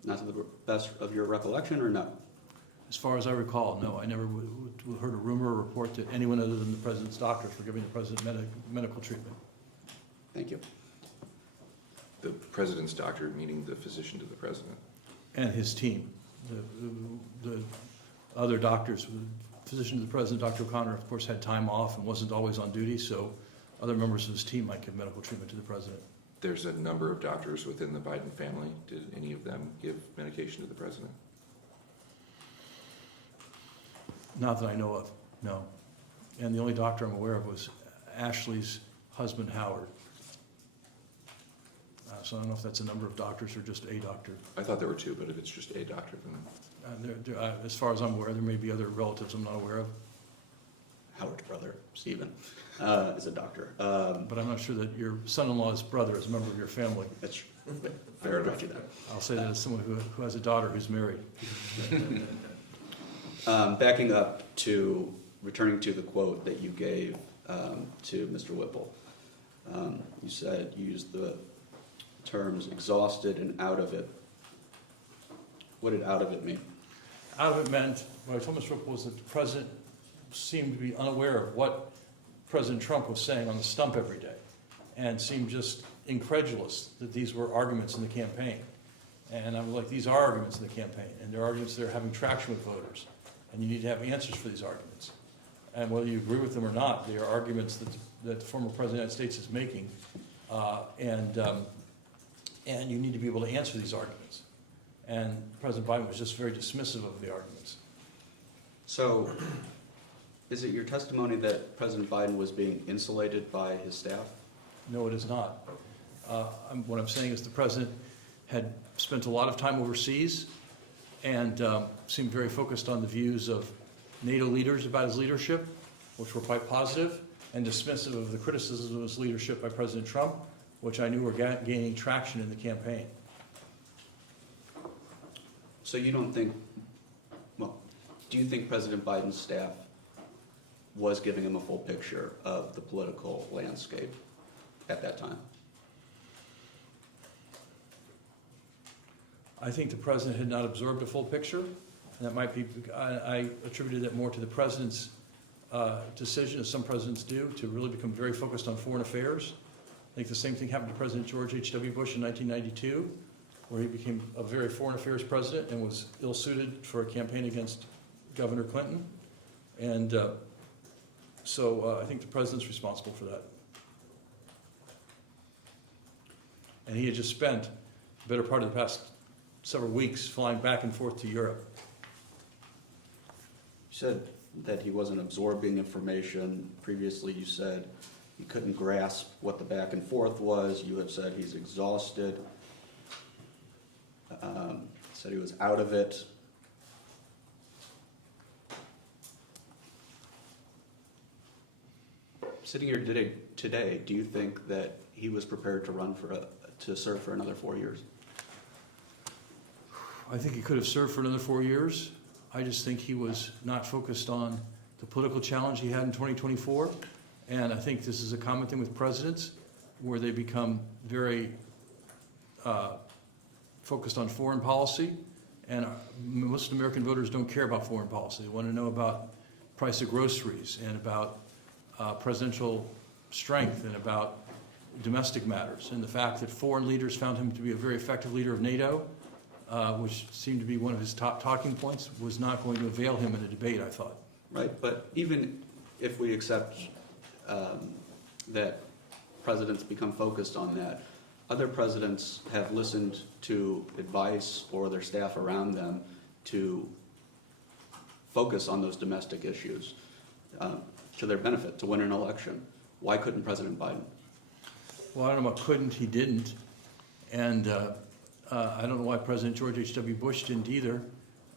Not to the best of your recollection, or no? As far as I recall, no. I never heard a rumor or report that anyone other than the president's doctors were giving the president medical treatment. Thank you. The president's doctor, meaning the physician to the president. And his team. The other doctors, the physician to the president, Dr. O'Connor, of course, had time off and wasn't always on duty, so other members of his team might give medical treatment to the president. There's a number of doctors within the Biden family. Did any of them give medication to the president? Not that I know of, no. And the only doctor I'm aware of was Ashley's husband, Howard. So I don't know if that's a number of doctors or just a doctor. I thought there were two, but if it's just a doctor, then As far as I'm aware, there may be other relatives I'm not aware of, Howard's brother, Stephen, is a doctor. but I'm not sure that your son-in-law's brother is a member of your family. That's fair enough to that. I'll say that as someone who has a daughter who's married. Backing up to, returning to the quote that you gave to Mr. Whipple. You said, you used the terms exhausted and out of it. What did out of it mean? Out of it meant, what I told Mr. Whipple was that the president seemed to be unaware of what President Trump was saying on the stump every day and seemed just incredulous that these were arguments in the campaign. And I'm like, these are arguments in the campaign, and they're arguments that are having traction with voters, and you need to have answers for these arguments. And whether you agree with them or not, they are arguments that the former President of the United States is making, and you need to be able to answer these arguments. And President Biden was just very dismissive of the arguments. So, is it your testimony that President Biden was being insulated by his staff? No, it is not. What I'm saying is the president had spent a lot of time overseas and seemed very focused on the views of NATO leaders about his leadership, which were quite positive, and dismissive of the criticisms of his leadership by President Trump, which I knew were gaining traction in the campaign. So you don't think, well, do you think President Biden's staff was giving him a full picture of the political landscape at that time? I think the president had not absorbed a full picture, And that might be, I attributed that more to the president's decision, as some presidents do, to really become very focused on foreign affairs. I think the same thing happened to President George H.W. Bush in 1992, where he became a very foreign affairs president and was ill-suited for a campaign against Governor Clinton. And so I think the president's responsible for that. And he had just spent the better part of the past several weeks flying back and forth to Europe. You said that he wasn't absorbing information. Previously, you said he couldn't grasp what the back and forth was. You have said he's exhausted. Said he was out of it. Sitting here today, do you think that he was prepared to to serve for another 4 years? I think he could have served for another 4 years. I just think he was not focused on the political challenge he had in 2024. And I think this is a common thing with presidents, where they become very focused on foreign policy. And most American voters don't care about foreign policy. They want to know about price of groceries and about presidential strength and about domestic matters. And the fact that foreign leaders found him to be a very effective leader of NATO, which seemed to be one of his top talking points, was not going to avail him in a debate, I thought. Right, but even if we accept that presidents become focused on that, other presidents have listened to advice or their staff around them to focus on those domestic issues to their benefit, to win an election. Why couldn't President Biden? Well, I don't know about couldn't, he didn't. And I don't know why President George H.W. Bush didn't either,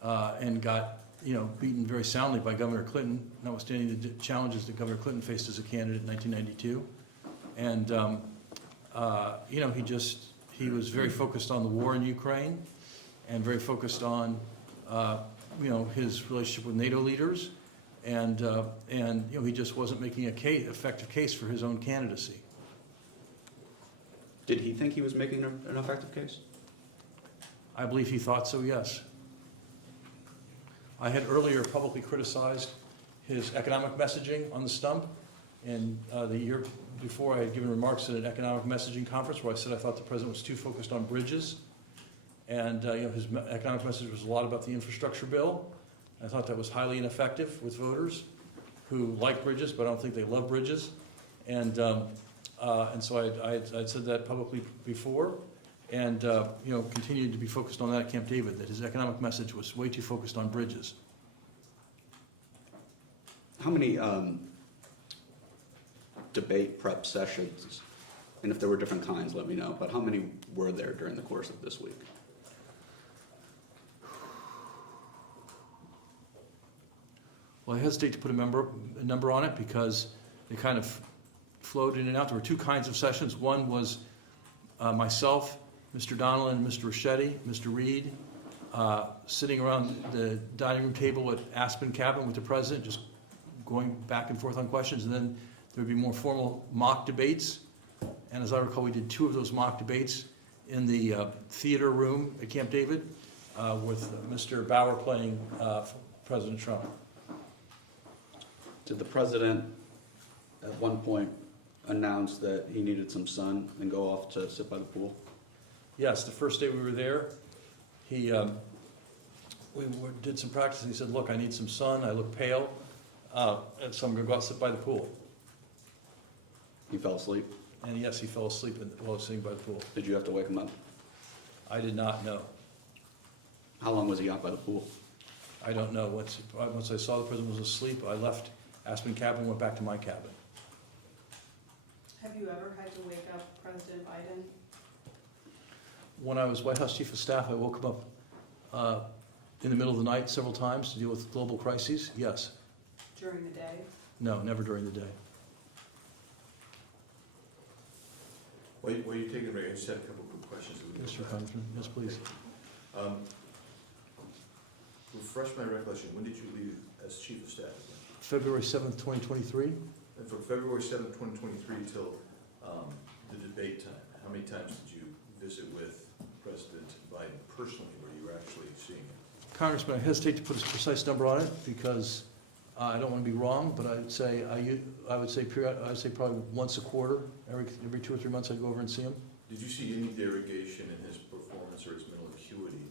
and got beaten very soundly by Governor Clinton, notwithstanding the challenges that Governor Clinton faced as a candidate in 1992. And he was very focused on the war in Ukraine, and very focused on his relationship with NATO leaders, and he just wasn't making a effective case for his own candidacy. Did he think he was making an effective case? I believe he thought so, yes. I had earlier publicly criticized his economic messaging on the stump, and the year before I had given remarks at an economic messaging conference where I said I thought the president was too focused on bridges, and his economic message was a lot about the infrastructure bill. I thought that was highly ineffective with voters who like bridges, but I don't think they love bridges, and so I'd said that publicly before, and continued to be focused on that at Camp David, that his economic message was way too focused on bridges. How many debate prep sessions, and if there were different kinds, let me know, but how many were there during the course of this week? Well, I hesitate to put a number on it because they kind of flowed in and out. There were two kinds of sessions. One was myself, Mr. Donnellan, and Mr. Ricchetti, Mr. Reed, sitting around the dining room table at Aspen Cabin with the president, just going back and forth on questions. And then there would be more formal mock debates. And as I recall, we did two of those mock debates in the theater room at Camp David with Mr. Bauer playing President Trump. Did the president at one point announce that he needed some sun and go off to sit by the pool? Yes, the first day we were there, we did some practice, and he said, "Look, I need some sun. I look pale, and so I'm going to go out and sit by the pool." He fell asleep. And yes, he fell asleep while sitting by the pool. Did you have to wake him up? I did not know. How long was he out by the pool? I don't know. Once I saw the president was asleep, I left Aspen Cabin and went back to my cabin. Have you ever had to wake up President Biden? When I was White House Chief of Staff, I woke him up in the middle of the night several times to deal with global crises. Yes. During the day? No, never during the day. While you're taking a break, I just had a couple quick questions. Mr. Congressman, yes, please. Refresh my recollection, when did you leave as chief of staff? February 7th, 2023. And from February 7th, 2023 till the debate time, how many times did you visit with President Biden personally where you were actually seeing him? Congressman, I hesitate to put a precise number on it because I don't want to be wrong, but I'd say, I would say probably once a quarter, every 2 or 3 months I'd go over and see him. Did you see any derogation in his performance or his mental acuity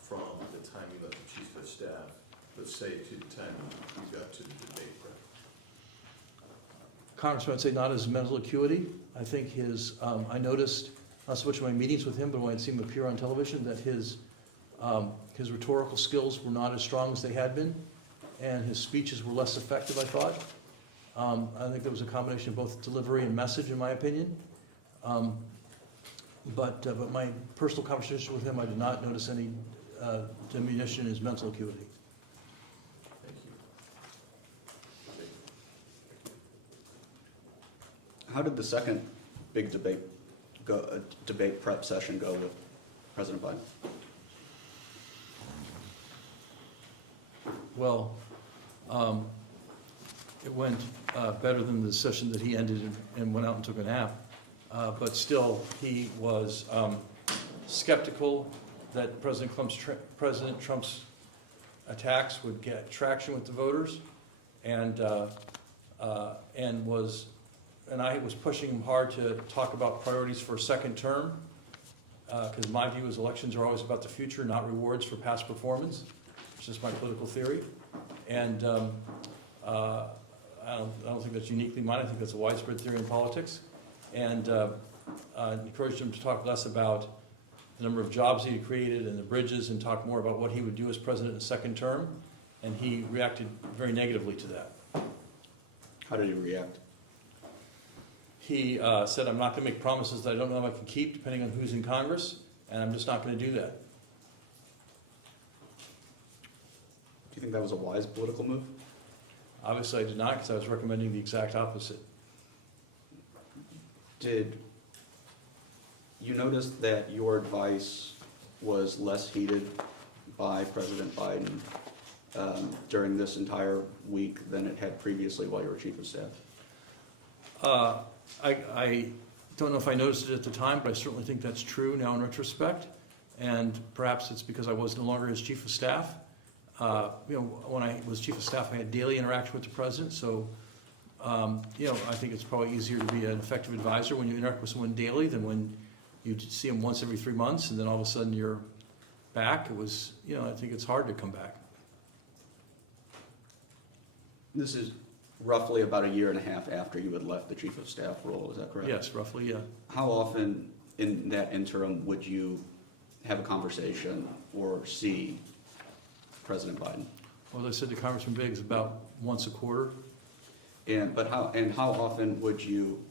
from the time you left the chief of staff, let's say to the time you got to the debate prep? Congressman, I'd say not his mental acuity. I think I noticed, not so much in my meetings with him, but when I'd seen him appear on television, that his rhetorical skills were not as strong as they had been, and his speeches were less effective, I thought. I think there was a combination of both delivery and message, in my opinion. But my personal conversation with him, I did not notice any diminution in his mental acuity. Thank you. How did the second big debate debate prep session go with President Biden? Well, it went better than the session that he ended and went out and took a nap. But still, he was skeptical that President Trump's attacks would get traction with the voters, and I was pushing him hard to talk about priorities for a second term, because my view is elections are always about the future, not rewards for past performance, which is my political theory. And I don't think that's uniquely mine. I think that's a widespread theory in politics. And encouraged him to talk less about the number of jobs he had created and the bridges, and talk more about what he would do as president in the second term. And he reacted very negatively to that. How did he react? He said, I'm not going to make promises that I don't know if I can keep, depending on who's in Congress, and I'm just not going to do that. Do you think that was a wise political move? Obviously, I did not, because I was recommending the exact opposite. Did you notice that your advice was less heeded by President Biden during this entire week than it had previously while you were chief of staff? I don't know if I noticed it at the time, but I certainly think that's true now in retrospect. And perhaps it's because I was no longer his chief of staff. When I was chief of staff, I had daily interaction with the president. So, I think it's probably easier to be an effective advisor when you interact with someone daily than when you see them once every 3 months and then all of a sudden you're back. It was, I think it's hard to come back. This is roughly about a year and a half after you had left the chief of staff role, is that correct? Yes, roughly, yeah. How often in that interim would you have a conversation or see President Biden? Well, as I said to Congressman Biggs, about once a quarter. How often would you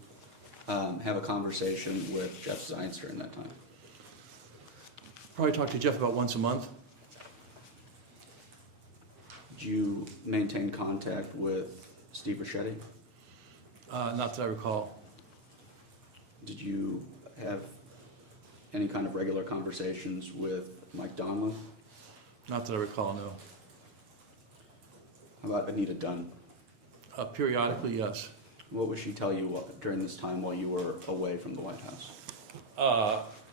have a conversation with Jeff Zients during that time? Probably talk to Jeff about once a month. Did you maintain contact with Steve Ricchetti? Not that I recall. Did you have any kind of regular conversations with Mike Donlin? Not that I recall, no. How about Anita Dunn? Periodically, yes. What would she tell you during this time while you were away from the White House?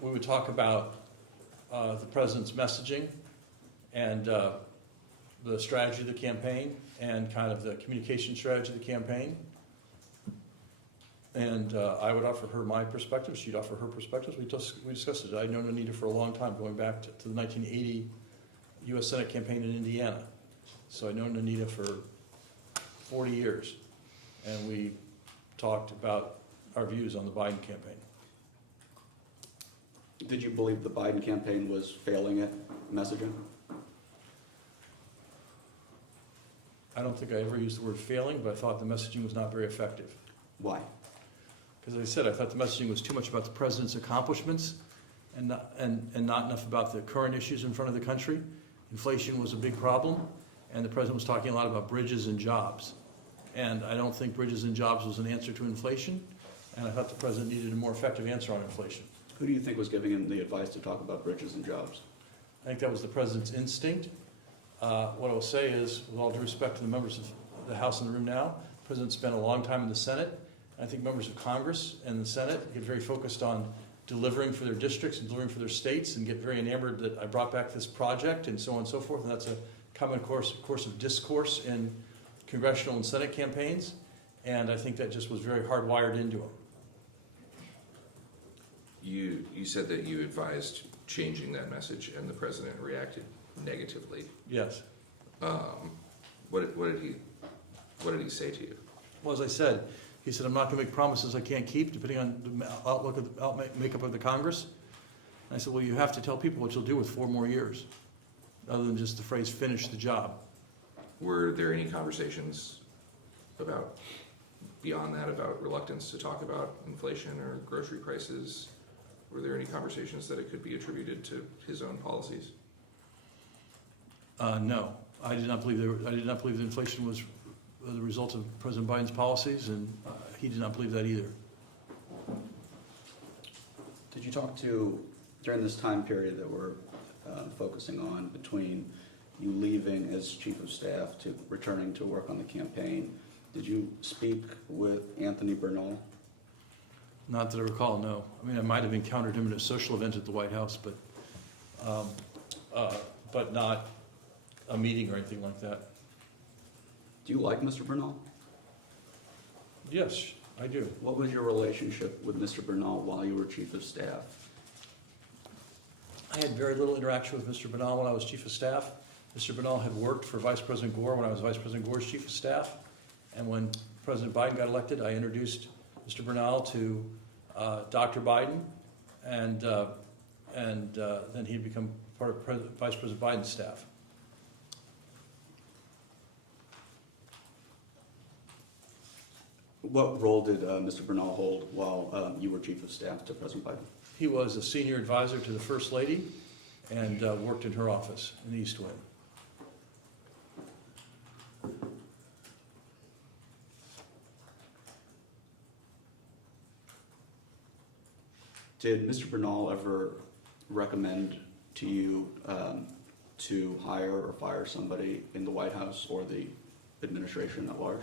We would talk about the president's messaging and the strategy of the campaign and kind of the communication strategy of the campaign. And I would offer her my perspective. She'd offer her perspectives. We discussed it. I'd known Anita for a long time, going back to the 1980 U.S. Senate campaign in Indiana. So I'd known Anita for 40 years. And we talked about our views on the Biden campaign. Did you believe the Biden campaign was failing at messaging? I don't think I ever used the word failing, but I thought the messaging was not very effective. Why? Because as I said, I thought the messaging was too much about the president's accomplishments and not enough about the current issues in front of the country. Inflation was a big problem, and the president was talking a lot about bridges and jobs. And I don't think bridges and jobs was an answer to inflation, and I thought the president needed a more effective answer on inflation. Who do you think was giving him the advice to talk about bridges and jobs? I think that was the president's instinct. What I will say is, with all due respect to the members of the House in the room now, the president spent a long time in the Senate. I think members of Congress and the Senate get very focused on delivering for their districts and delivering for their states and get very enamored that I brought back this project and so on and so forth. And that's a common course of discourse in congressional and Senate campaigns. And I think that just was very hardwired into him. You said that you advised changing that message and the president reacted negatively. Yes. What did he say to you? Well, as I said, he said, I'm not going to make promises I can't keep, depending on the makeup of the Congress. And I said, well, you have to tell people what you'll do with 4 more years, other than just the phrase, finish the job. Were there any conversations about, beyond that, about reluctance to talk about inflation or grocery prices? Were there any conversations that it could be attributed to his own policies? No, I did not believe I did not believe that inflation was the result of President Biden's policies, and he did not believe that either. Did you talk to, during this time period that we're focusing on, between you leaving as chief of staff to returning to work on the campaign, did you speak with Anthony Bernal? Not that I recall, no. I mean, I might have encountered him at a social event at the White House, but not a meeting or anything like that. Do you like Mr. Bernal? Yes, I do. What was your relationship with Mr. Bernal while you were chief of staff? I had very little interaction with Mr. Bernal when I was chief of staff. Mr. Bernal had worked for Vice President Gore when I was Vice President Gore's chief of staff. And when President Biden got elected, I introduced Mr. Bernal to Dr. Biden, and then he'd become part of Vice President Biden's staff. What role did Mr. Bernal hold while you were chief of staff to President Biden? He was a senior advisor to the First Lady and worked in her office in the East Wing. Did Mr. Bernal ever recommend to you to hire or fire somebody in the White House or the administration at large?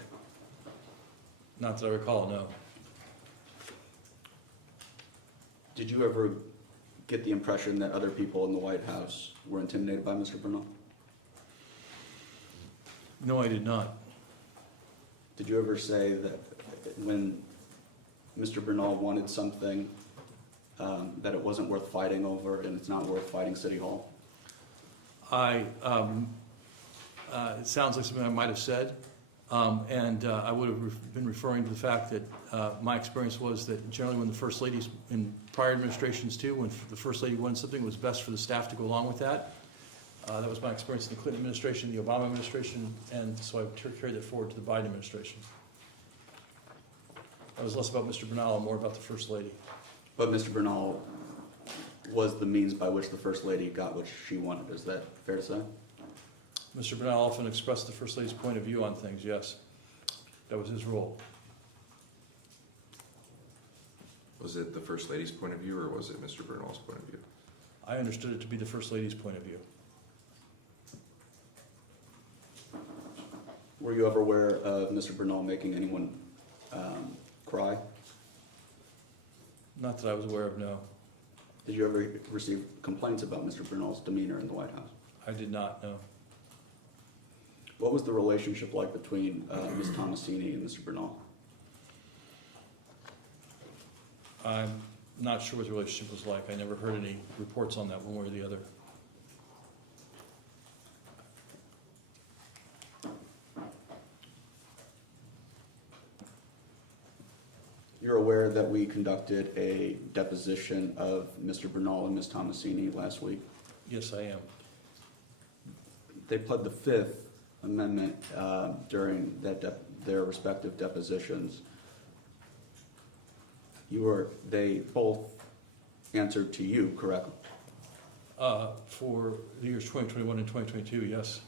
Not that I recall, no. Did you ever get the impression that other people in the White House were intimidated by Mr. Bernal? No, I did not. Did you ever say that when Mr. Bernal wanted something, that it wasn't worth fighting over and it's not worth fighting City Hall? It sounds like something I might have said, and I would have been referring to the fact that my experience was that generally when the First Ladies, in prior administrations too, when the First Lady wanted something, it was best for the staff to go along with that. That was my experience in the Clinton administration, the Obama administration, and so I carried that forward to the Biden administration. It was less about Mr. Bernal and more about the First Lady. But Mr. Bernal was the means by which the First Lady got what she wanted. Is that fair to say? Mr. Bernal often expressed the First Lady's point of view on things, yes. That was his role. Was it the First Lady's point of view or was it Mr. Bernal's point of view? I understood it to be the First Lady's point of view. Were you ever aware of Mr. Bernal making anyone cry? Not that I was aware of, no. Did you ever receive complaints about Mr. Bernal's demeanor in the White House? I did not, no. What was the relationship like between Ms. Tomasini and Mr. Bernal? I'm not sure what the relationship was like. I never heard any reports on that one way or the other. You're aware that we conducted a deposition of Mr. Bernal and Ms. Tomasini last week? Yes, I am. They pled the Fifth Amendment during their respective depositions. They both answered to you, correct? For the years 2021 and 2022, yes.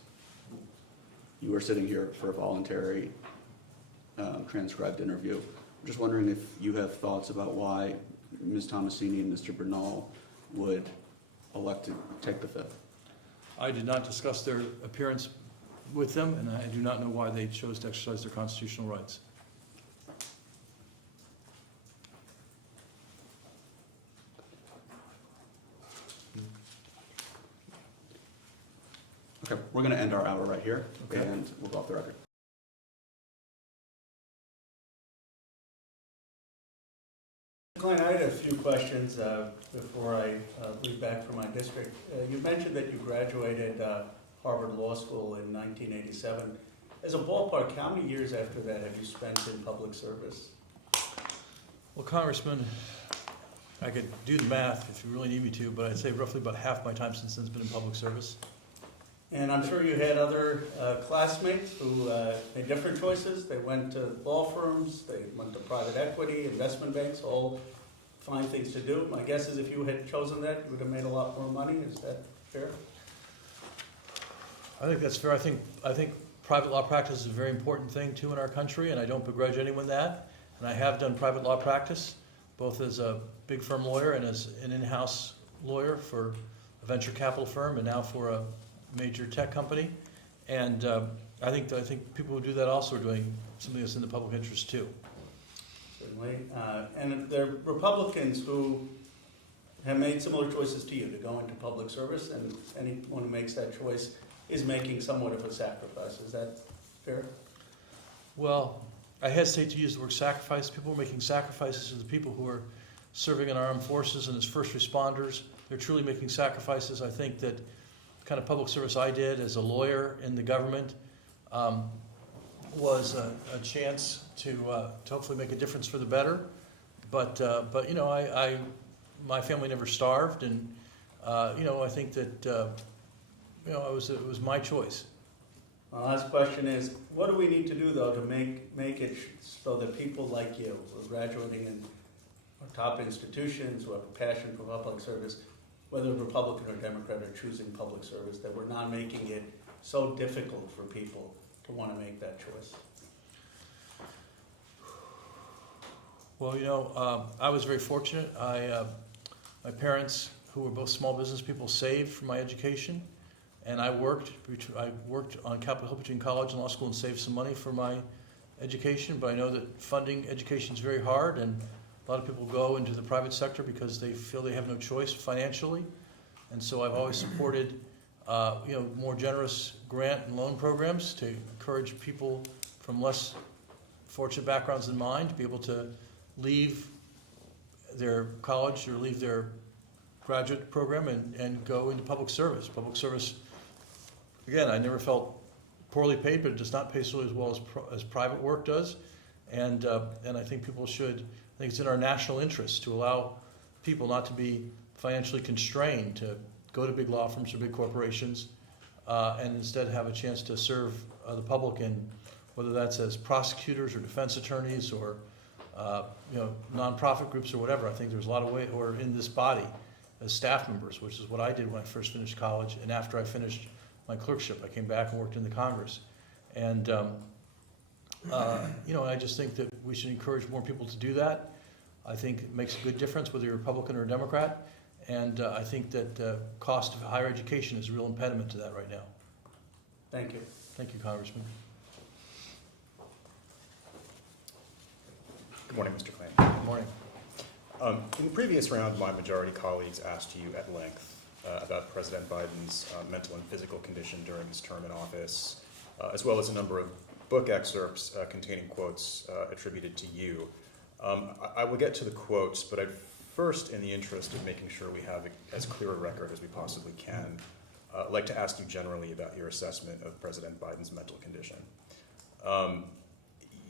You were sitting here for a voluntary transcribed interview. I'm just wondering if you have thoughts about why Ms. Tomasini and Mr. Bernal would elect to take the Fifth. I did not discuss their appearance with them, and I do not know why they chose to exercise their constitutional rights. Okay, we're going to end our hour right here, Okay. and we'll go off the record. Klain, I had a few questions before I leave back for my district. You mentioned that you graduated Harvard Law School in 1987. As a ballpark, how many years after that have you spent in public service? Well, Congressman, I could do the math if you really need me to, but I'd say roughly about half my time since then has been in public service. And I'm sure you had other classmates who made different choices. They went to law firms, they went to private equity, investment banks, all fine things to do. My guess is if you had chosen that, you would have made a lot more money. Is that fair? I think that's fair. I think private law practice is a very important thing too in our country, and I don't begrudge anyone that. And I have done private law practice, both as a big firm lawyer and as an in-house lawyer for a venture capital firm, and now for a major tech company. And I think people who do that also are doing something that's in the public interest too. Certainly. And there are Republicans who have made similar choices to you to go into public service, and anyone who makes that choice is making somewhat of a sacrifice. Is that fair? Well, I hesitate to use the word sacrifice. People are making sacrifices to the people who are serving in our armed forces and as first responders. They're truly making sacrifices. I think that the kind of public service I did as a lawyer in the government was a chance to hopefully make a difference for the better. But you know, my family never starved, and you know, I think that you know, it was my choice. My last question is, what do we need to do, though, to make it so that people like you, who are graduating in our top institutions, who have a passion for public service, whether Republican or Democrat, are choosing public service, that we're not making it so difficult for people to want to make that choice? Well, you know, I was very fortunate. My parents, who were both small business people, saved for my education. And I worked on Capitol Hill between college and law school and saved some money for my education. But I know that funding education is very hard, and a lot of people go into the private sector because they feel they have no choice financially. And so I've always supported, you know, more generous grant and loan programs to encourage people from less fortunate backgrounds than mine to be able to leave their college or leave their graduate program and go into public service. Public service, again, I never felt poorly paid, but it does not pay so as well as private work does. And I think people should, I think it's in our national interest to allow people not to be financially constrained to go to big law firms or big corporations, and instead have a chance to serve the public in, whether that's as prosecutors or defense attorneys or you know, nonprofit groups or whatever. I think there's a lot of ways, or in this body as staff members, which is what I did when I first finished college, and after I finished my clerkship, I came back and worked in the Congress. And you know, I just think that we should encourage more people to do that. I think it makes a good difference whether you're a Republican or a Democrat, and I think that cost of higher education is a real impediment to that right now. Thank you. Thank you, Congressman. Good morning, Mr. Klain. Good morning. In the previous round, my majority colleagues asked you at length about President Biden's mental and physical condition during his term in office, as well as a number of book excerpts containing quotes attributed to you. I will get to the quotes, but I'd first, in the interest of making sure we have as clear a record as we possibly can, like to ask you generally about your assessment of President Biden's mental condition.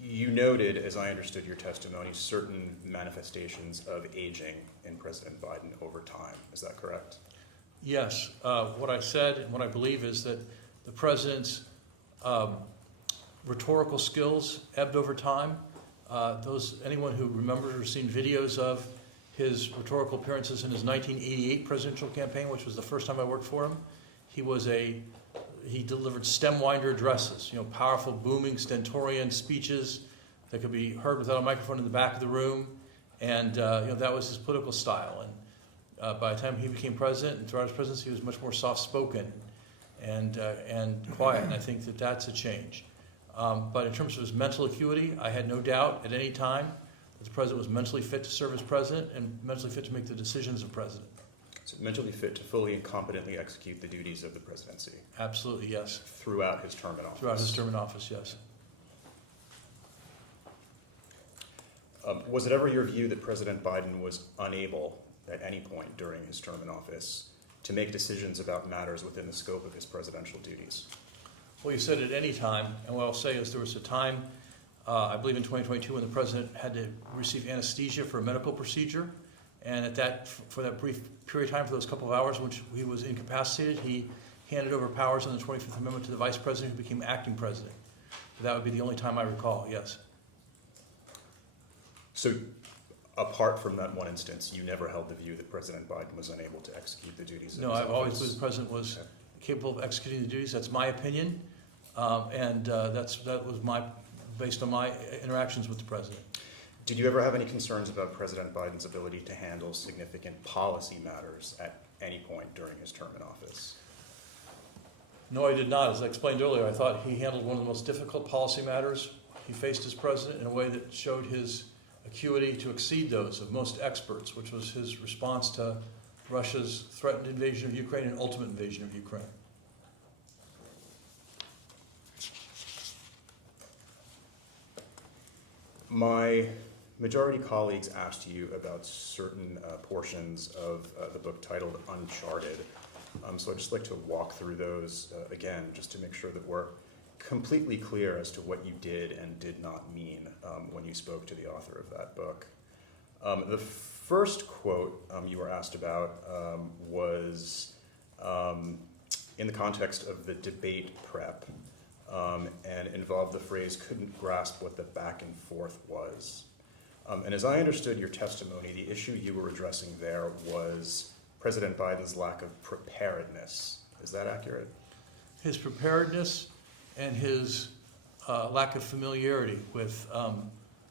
You noted, as I understood your testimony, certain manifestations of aging in President Biden over time. Is that correct? Yes. What I said and what I believe is that the president's rhetorical skills ebbed over time. Anyone who remembers or seen videos of his rhetorical appearances in his 1988 presidential campaign, which was the first time I worked for him, he delivered stem-winder addresses, you know, powerful, booming, stentorian speeches that could be heard without a microphone in the back of the room, and you know, that was his political style. And by the time he became president and throughout his presidency, he was much more soft-spoken and quiet, and I think that that's a change. But in terms of his mental acuity, I had no doubt at any time that the president was mentally fit to serve as president and mentally fit to make the decisions of president. So mentally fit to fully and competently execute the duties of the presidency Absolutely, yes. throughout his term in office. Throughout his term in office, yes. Was it ever your view that President Biden was unable at any point during his term in office to make decisions about matters within the scope of his presidential duties? Well, you said at any time, and what I'll say is there was a time, I believe in 2022, when the president had to receive anesthesia for a medical procedure, and for that brief period of time, for those couple of hours which he was incapacitated, he handed over powers on the 25th Amendment to the vice president, who became acting president. But that would be the only time I recall, yes. So, apart from that one instance, you never held the view that President Biden was unable to execute the duties of No, his I've always office? believed the president was Okay. capable of executing the duties. That's my opinion, and that was based on my interactions with the president. Did you ever have any concerns about President Biden's ability to handle significant policy matters at any point during his term in office? No, I did not. As I explained earlier, I thought he handled one of the most difficult policy matters he faced as president in a way that showed his acuity to exceed those of most experts, which was his response to Russia's threatened invasion of Ukraine and ultimate invasion of Ukraine. My majority colleagues asked you about certain portions of the book titled Uncharted. So I'd just like to walk through those again, just to make sure that we're completely clear as to what you did and did not mean when you spoke to the author of that book. The first quote you were asked about was in the context of the debate prep and involved the phrase, couldn't grasp what the back and forth was. And as I understood your testimony, the issue you were addressing there was President Biden's lack of preparedness. Is that accurate? His preparedness and his lack of familiarity with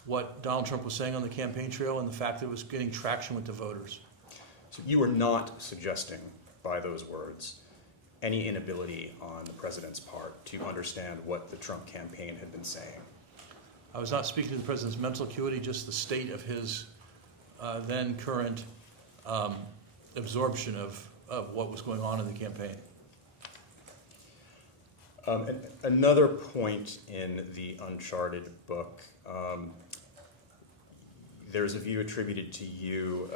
what Donald Trump was saying on the campaign trail and the fact that it was getting traction with the voters. So you were not suggesting by those words any inability on the president's part to understand what the Trump campaign had been saying? I was not speaking to the president's mental acuity, just the state of his then current absorption of what was going on in the campaign. And another point in the Uncharted book, there's a view attributed to you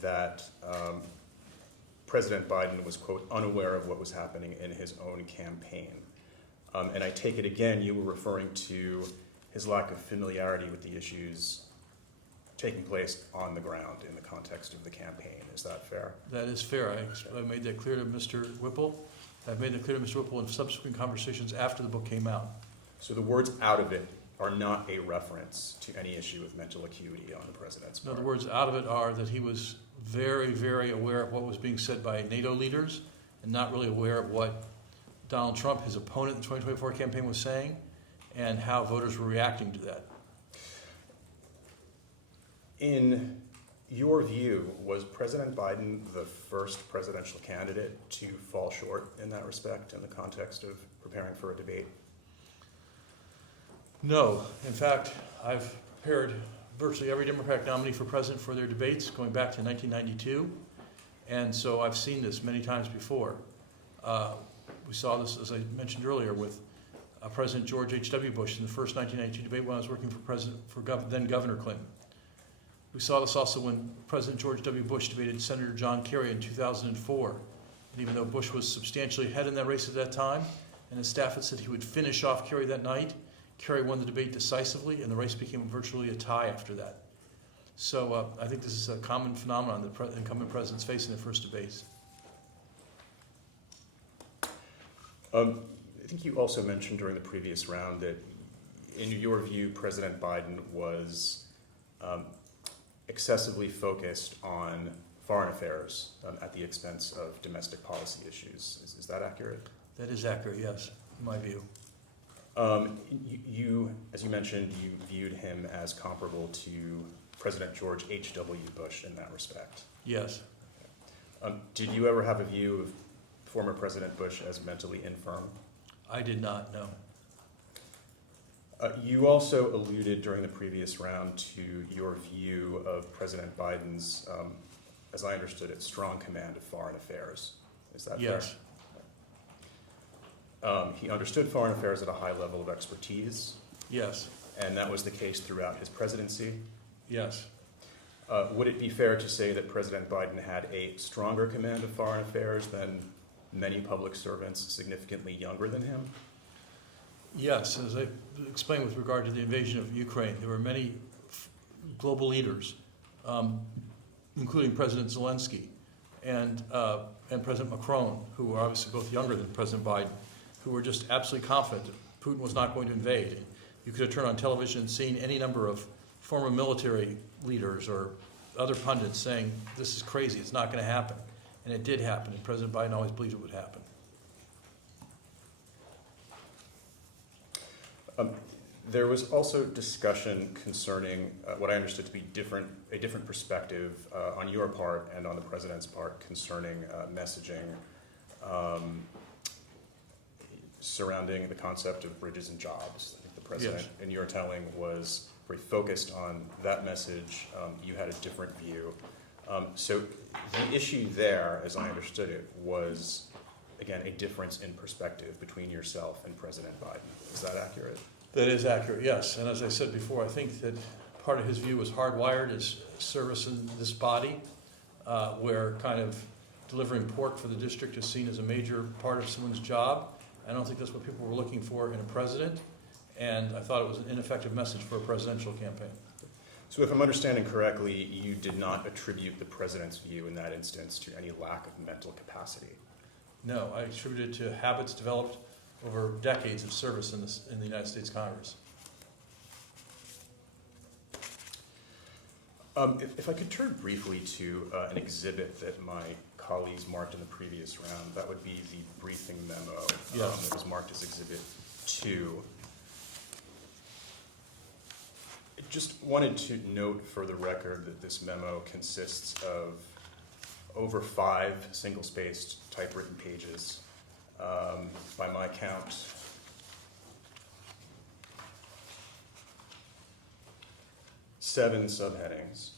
that President Biden was, quote, unaware of what was happening in his own campaign. And I take it again, you were referring to his lack of familiarity with the issues taking place on the ground in the context of the campaign. Is that fair? That is fair. I made that clear to Mr. Whipple. I've made that clear to Mr. Whipple in subsequent conversations after the book came out. So the words out of it are not a reference to any issue of mental acuity on the president's No, part. the words out of it are that he was very, very aware of what was being said by NATO leaders and not really aware of what Donald Trump, his opponent in the 2024 campaign, was saying and how voters were reacting to that. In your view, was President Biden the first presidential candidate to fall short in that respect in the context of preparing for a debate? No. In fact, I've prepared virtually every Democratic nominee for president for their debates going back to 1992. And so I've seen this many times before. We saw this, as I mentioned earlier, with President George H.W. Bush in the first 1992 debate when I was working for then Governor Clinton. We saw this also when President George W. Bush debated Senator John Kerry in 2004. And even though Bush was substantially ahead in that race at that time, and his staff had said he would finish off Kerry that night, Kerry won the debate decisively, and the race became virtually a tie after that. So I think this is a common phenomenon that incumbent presidents face in their first debates. I think you also mentioned during the previous round that, in your view, President Biden was excessively focused on foreign affairs at the expense of domestic policy issues. Is that accurate? That is accurate, yes, in my view. You, as you mentioned, you viewed him as comparable to President George H.W. Bush in that respect. Yes. Did you ever have a view of former President Bush as mentally infirm? I did not, no. You also alluded during the previous round to your view of President Biden's as I understood it, strong command of foreign affairs. Is that fair? Yes. He understood foreign affairs at a high level of expertise, Yes. and that was the case throughout his presidency. Yes. Would it be fair to say that President Biden had a stronger command of foreign affairs than many public servants significantly younger than him? Yes, as I explained with regard to the invasion of Ukraine, there were many global leaders, including President Zelensky and President Macron, who were obviously both younger than President Biden, who were just absolutely confident that Putin was not going to invade. You could have turned on television and seen any number of former military leaders or other pundits saying, this is crazy, it's not going to happen. And it did happen, and President Biden always believed it would happen. There was also discussion concerning what I understood to be a different perspective on your part and on the president's part concerning messaging surrounding the concept of bridges and jobs. I think the president, in your telling, was very focused on that message. You had a different view. So the issue there, as I understood it, was, again, a difference in perspective between yourself and President Biden. Is that accurate? That is accurate, yes. And as I said before, I think that part of his view was hardwired as service in this body, where kind of delivering pork for the district is seen as a major part of someone's job. I don't think that's what people were looking for in a president, and I thought it was an ineffective message for a presidential campaign. So if I'm understanding correctly, you did not attribute the president's view in that instance to any lack of mental capacity? No, I attribute it to habits developed over decades of service in the United States Congress. If I could turn briefly to an exhibit that my colleagues marked in the previous round, that would be the briefing memo. Yes. That was marked as Exhibit 2. I just wanted to note for the record that this memo consists of over 5 single-spaced typewritten pages. By my count, 7 subheadings.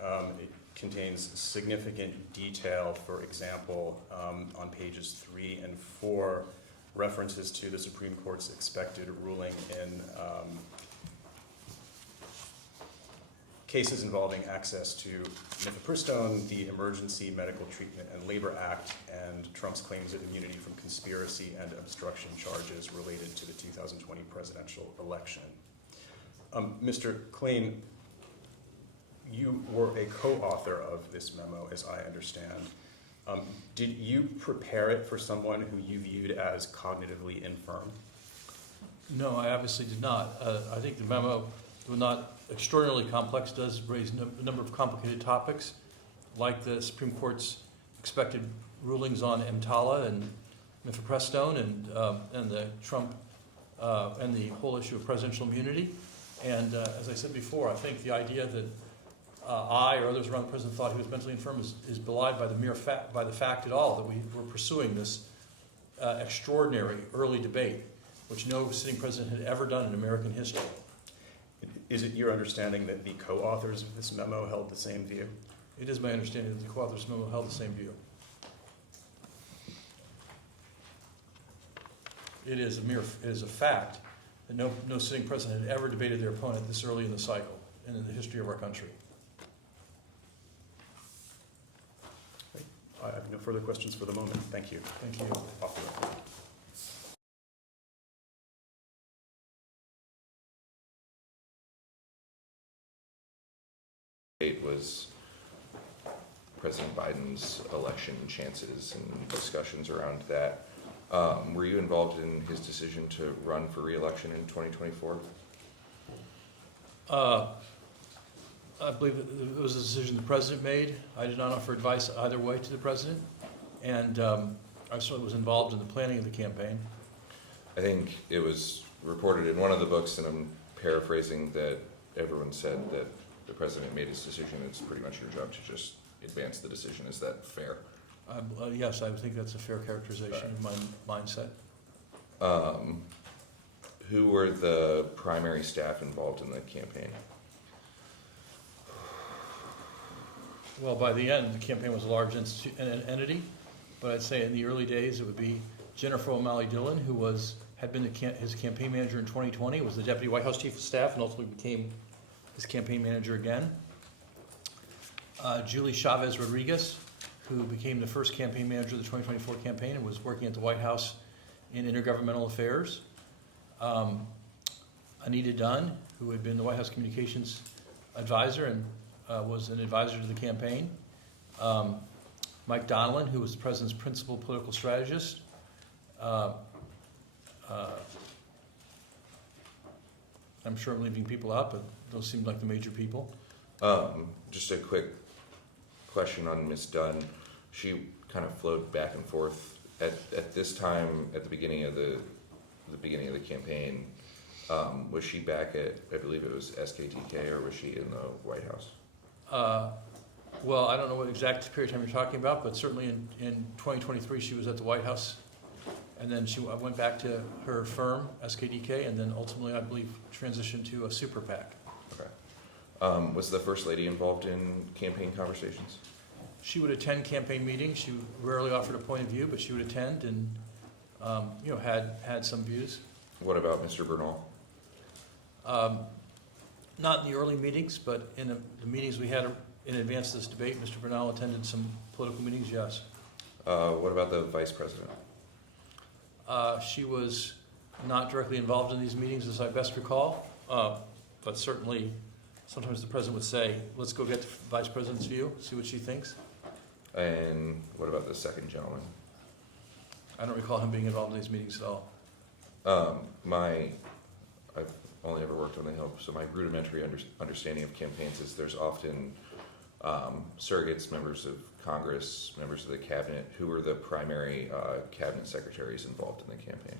It contains significant detail, for example, on pages 3 and 4, references to the Supreme Court's expected ruling in cases involving access to mifepristone, the Emergency Medical Treatment and Labor Act, and Trump's claims of immunity from conspiracy and obstruction charges related to the 2020 presidential election. Mr. Klain, you were a co-author of this memo, as I understand. Did you prepare it for someone who you viewed as cognitively infirm? No, I obviously did not. I think the memo, though not extraordinarily complex, does raise a number of complicated topics, like the Supreme Court's expected rulings on EMTALA and mifepristone and the Trump and the whole issue of presidential immunity. And as I said before, I think the idea that I or others around the president thought he was mentally infirm is belied by the fact at all that we were pursuing this extraordinary early debate, which no sitting president had ever done in American history. Is it your understanding that the co-authors of this memo held the same view? It is my understanding that the co-authors of the memo held the same view. It is a fact that no sitting president had ever debated their opponent this early in the cycle and in the history of our country. I have no further questions for the moment. Thank you. Thank you. Off the record. It was President Biden's election chances and discussions around that. Were you involved in his decision to run for re-election in 2024? I believe it was a decision the president made. I did not offer advice either way to the president, and I certainly was involved in the planning of the campaign. I think it was reported in one of the books, and I'm paraphrasing, that everyone said that the president made his decision. It's pretty much your job to just advance the decision. Is that fair? Yes, I think that's a fair characterization of my mindset. Who were the primary staff involved in the campaign? Well, by the end, the campaign was a large entity, but I'd say in the early days, it would be Jennifer O'Malley Dillon, who had been his campaign manager in 2020, was the Deputy White House Chief of Staff, and ultimately became his campaign manager again. Julie Chavez Rodriguez, who became the first campaign manager of the 2024 campaign and was working at the White House in intergovernmental affairs. Anita Dunn, who had been the White House communications advisor and was an advisor to the campaign. Mike Donilon, who was the president's principal political strategist. I'm sure I'm leaving people out, but those seem like the major people. Just a quick question on Ms. Dunn. She kind of flowed back and forth at this time at the beginning of the campaign. Was she back at, I believe it was SKTK, or was she in the White House? Well, I don't know what exact period of time you're talking about, but certainly in 2023 she was at the White House, and then she went back to her firm, SKDK, and then ultimately, I believe, transitioned to a super PAC. Okay. Was the First Lady involved in campaign conversations? She would attend campaign meetings. She rarely offered a point of view, but she would attend and had some views. What about Mr. Bernal? Not in the early meetings, but in the meetings we had in advance of this debate, Mr. Bernal attended some political meetings, yes. What about the Vice President? She was not directly involved in these meetings, as I best recall, but certainly sometimes the President would say, let's go get the Vice President's view, see what she thinks. And what about the second gentleman? I don't recall him being involved in these meetings at all. I've only ever worked on the Hill, so my rudimentary understanding of campaigns is there's often surrogates, members of Congress, members of the cabinet. Who are the primary cabinet secretaries involved in the campaign?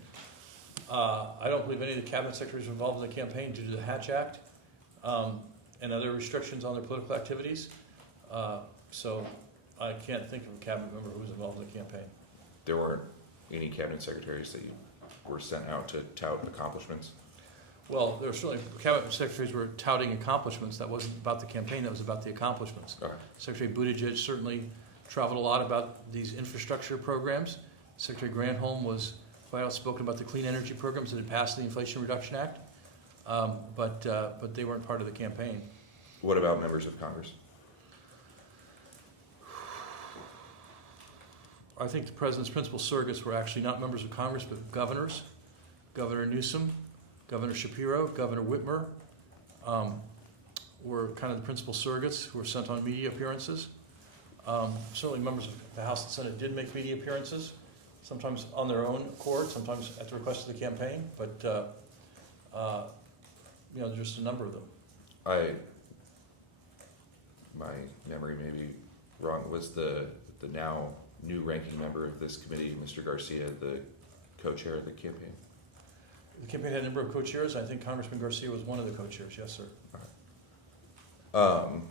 I don't believe any of the cabinet secretaries were involved in the campaign due to the Hatch Act and other restrictions on their political activities. So I can't think of a cabinet member who was involved in the campaign. There weren't any cabinet secretaries that you were sent out to tout accomplishments? Well, there were certainly cabinet secretaries were touting accomplishments. That wasn't about the campaign, that was about the accomplishments. Okay. Secretary Buttigieg certainly traveled a lot about these infrastructure programs. Secretary Granholm was quite outspoken about the clean energy programs that had passed the Inflation Reduction Act, but they weren't part of the campaign. What about members of Congress? I think the president's principal surrogates were actually not members of Congress, but governors. Governor Newsom, Governor Shapiro, Governor Whitmer were kind of the principal surrogates who were sent on media appearances. Certainly members of the House and Senate did make media appearances, sometimes on their own accord, sometimes at the request of the campaign, but just a number of them. My memory may be wrong. Was the now new ranking member of this committee, Mr. Garcia, the co-chair of the campaign? The campaign had a number of co-chairs. I think Congressman Garcia was one of the co-chairs, yes, sir. Right.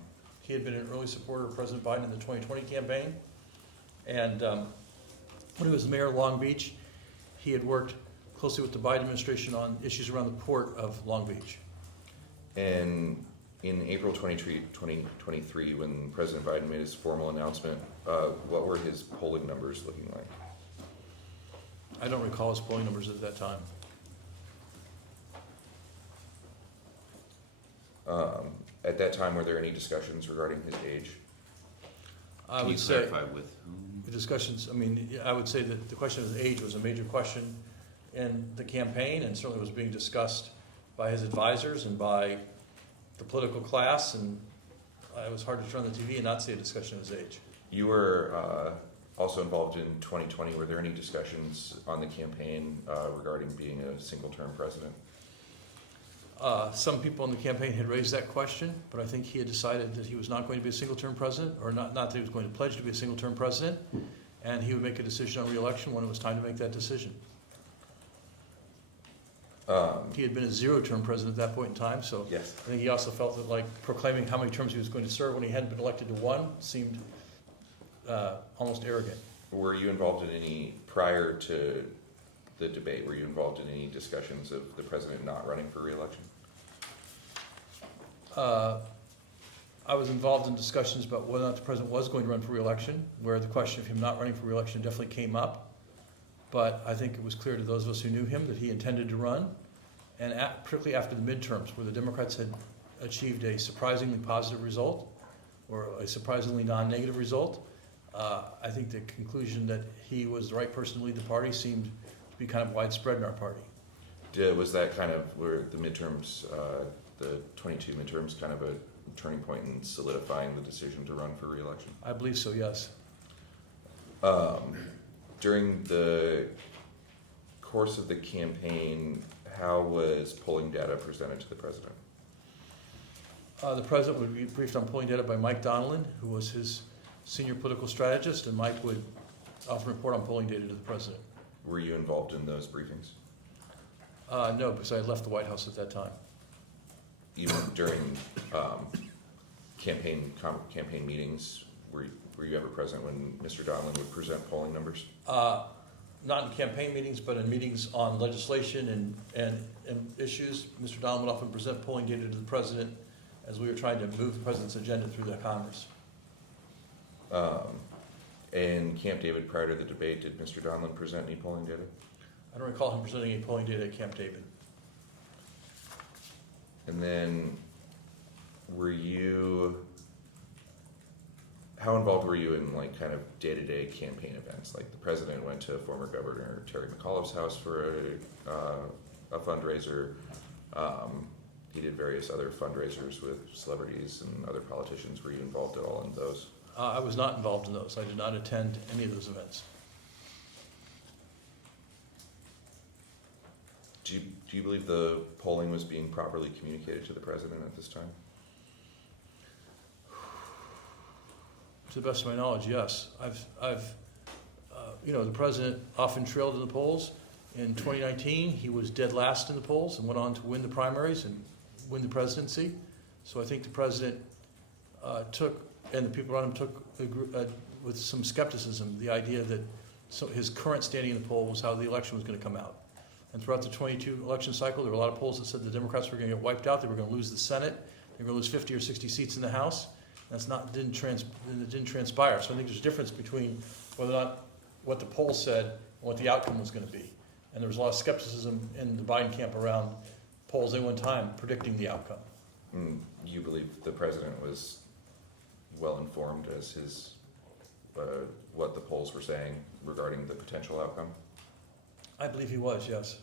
He had been an early supporter of President Biden in the 2020 campaign. And when he was mayor of Long Beach, he had worked closely with the Biden administration on issues around the port of Long Beach. And in April 2023, when President Biden made his formal announcement, what were his polling numbers looking like? I don't recall his polling numbers at that time. At that time, were there any discussions regarding his age? I Can you would say clarify with whom? the discussions, I would say that the question of his age was a major question in the campaign and certainly was being discussed by his advisors and by the political class, and it was hard to turn on the TV and not see a discussion of his age. You were also involved in 2020. Were there any discussions on the campaign regarding being a single-term president? Some people in the campaign had raised that question, but I think he had decided that he was not going to be a single-term president, or not that he was going to pledge to be a single-term president, and he would make a decision on re-election when it was time to make that decision. He had been a zero-term president at that point in time, so Yes. I think he also felt that proclaiming how many terms he was going to serve when he hadn't been elected to one seemed almost arrogant. Were you involved in any, prior to the debate, were you involved in any discussions of the president not running for re-election? I was involved in discussions about whether or not the president was going to run for re-election, where the question of him not running for re-election definitely came up. But I think it was clear to those of us who knew him that he intended to run. And particularly after the midterms, where the Democrats had achieved a surprisingly positive result, or a surprisingly non-negative result, I think the conclusion that he was the right person to lead the party seemed to be kind of widespread in our party. Was that kind of where the midterms, the 22 midterms, kind of a turning point in solidifying the decision to run for re-election? I believe so, yes. During the course of the campaign, how was polling data presented to the president? The president would be briefed on polling data by Mike Donelon, who was his senior political strategist, and Mike would often report on polling data to the president. Were you involved in those briefings? No, because I had left the White House at that time. Even during campaign meetings, were you ever present when Mr. Donelon would present polling numbers? Not in campaign meetings, but in meetings on legislation and issues. Mr. Donelon would often present polling data to the president as we were trying to move the president's agenda through the Congress. In Camp David, prior to the debate, did Mr. Donelon present any polling data? I don't recall him presenting any polling data at Camp David. And then, how involved were you in like kind of day-to-day campaign events? Like the president went to former Governor Terry McAuliffe's house for a fundraiser. He did various other fundraisers with celebrities and other politicians. Were you involved at all in those? I was not involved in those. I did not attend any of those events. Do you believe the polling was being properly communicated to the president at this time? To the best of my knowledge, yes. The president often trailed in the polls. In 2019, he was dead last in the polls and went on to win the primaries and win the presidency. So I think the president and the people around him took with some skepticism the idea that his current standing in the poll was how the election was going to come out. And throughout the 22 election cycle, there were a lot of polls that said the Democrats were going to get wiped out. They were going to lose the Senate. They were going to lose 50 or 60 seats in the House. It didn't transpire. So I think there's a difference between whether or not what the poll said and what the outcome was going to be. And there was a lot of skepticism in the Biden camp around polls at one time predicting the outcome. You believe the president was well informed as his what the polls were saying regarding the potential outcome? I believe he was, yes.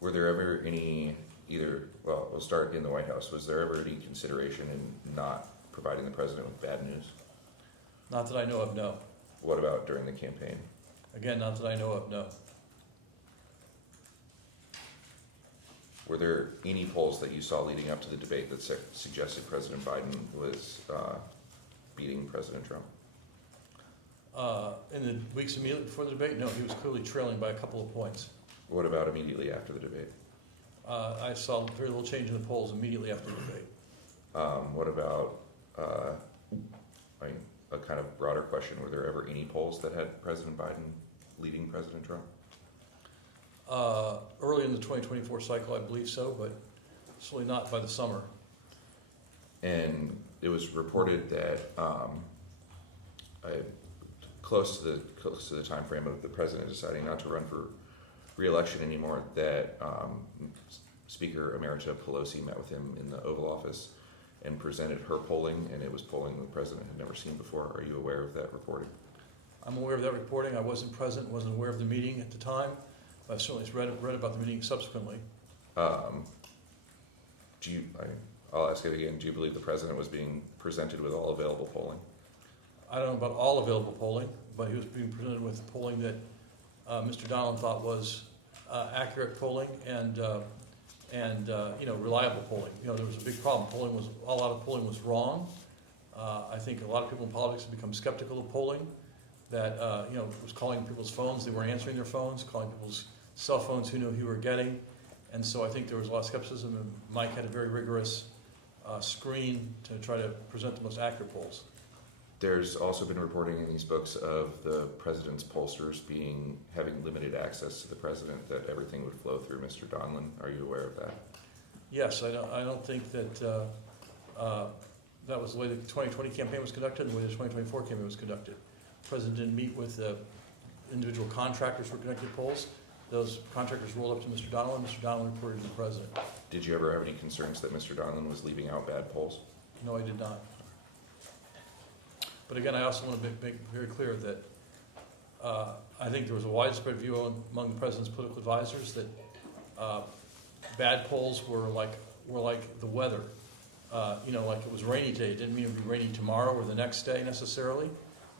Were there ever any we'll start in the White House. Was there ever any consideration in not providing the president with bad news? Not that I know of, no. What about during the campaign? Again, not that I know of, no. Were there any polls that you saw leading up to the debate that suggested President Biden was beating President Trump? In the weeks immediately before the debate, no, he was clearly trailing by a couple of points. What about immediately after the debate? I saw very little change in the polls immediately after the debate. What about a kind of broader question? Were there ever any polls that had President Biden leading President Trump? Early in the 2024 cycle, I believe so, but certainly not by the summer. And it was reported that close to the time frame of the president deciding not to run for re-election anymore, that Speaker Emerita Pelosi met with him in the Oval Office and presented her polling, and it was polling the president had never seen before. Are you aware of that reporting? I'm aware of that reporting. I wasn't present, wasn't aware of the meeting at the time. I've certainly read about the meeting subsequently. I'll ask it again. Do you believe the president was being presented with all available polling? I don't know about all available polling, but he was being presented with polling that Mr. Donelon thought was accurate polling and reliable polling. There was a big problem. A lot of polling was wrong. I think a lot of people in politics have become skeptical of polling. That was calling people's phones, they weren't answering their phones, calling people's cell phones, who knew who were getting. And so I think there was a lot of skepticism, and Mike had a very rigorous screen to try to present the most accurate polls. There's also been reporting in these books of the president's pollsters having limited access to the president, that everything would flow through Mr. Donelon. Are you aware of that? Yes, I don't think that that was the way the 2020 campaign was conducted and the way the 2024 campaign was conducted. The president didn't meet with individual contractors for conducting polls. Those contractors rolled up to Mr. Donilon. Mr. Donilon reported to the president. Did you ever have any concerns that Mr. Donilon was leaving out bad polls? No, I did not. But again, I also want to make very clear that I think there was a widespread view among the president's political advisors that bad polls were like the weather. Like it was rainy today. It didn't mean it would be rainy tomorrow or the next day necessarily,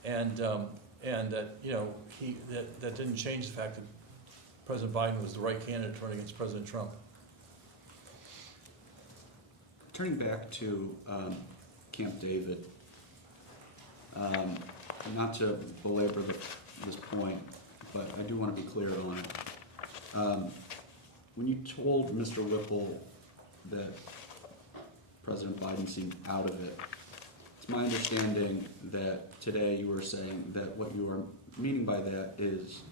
and that that didn't change the fact that President Biden was the right candidate to run against President Trump. Turning back to Camp David, not to belabor this point, but I do want to be clear on it. When you told Mr. Whipple that President Biden seemed out of it, it's my understanding that today you were saying that what you are meaning by that is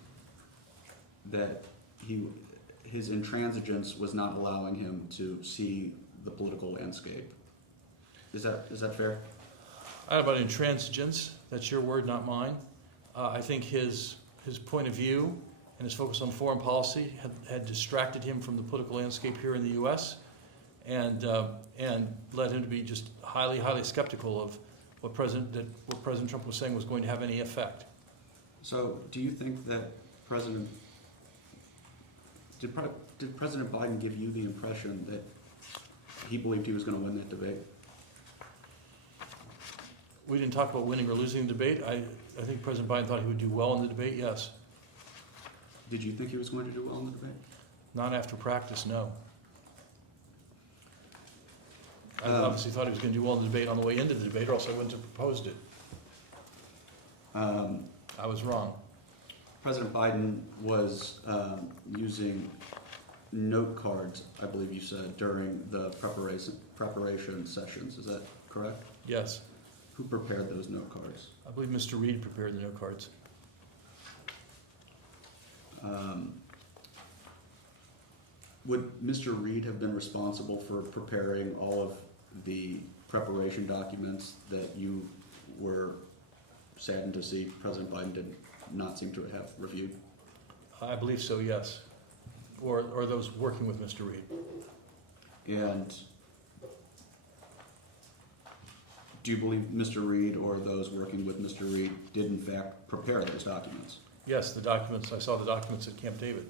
that his intransigence was not allowing him to see the political landscape. Is that fair? I don't know about intransigence. That's your word, not mine. I think his point of view and his focus on foreign policy had distracted him from the political landscape here in the U.S. and led him to be just highly skeptical of what President Trump was saying was going to have any effect. So, do you think that did President Biden give you the impression that he believed he was going to win that debate? We didn't talk about winning or losing the debate. I think President Biden thought he would do well in the debate, yes. Did you think he was going to do well in the debate? Not after practice, no. I obviously thought he was going to do well in the debate on the way into the debate, or else I wouldn't have proposed it. I was wrong. President Biden was using note cards, I believe you said, during the preparation sessions. Is that correct? Yes. Who prepared those note cards? I believe Mr. Reed prepared the note cards. Would Mr. Reed have been responsible for preparing all of the preparation documents that you were saddened to see President Biden did not seem to have reviewed? I believe so, yes. Or those working with Mr. Reed. And do you believe Mr. Reed or those working with Mr. Reed did in fact prepare those documents? Yes, the documents. I saw the documents at Camp David.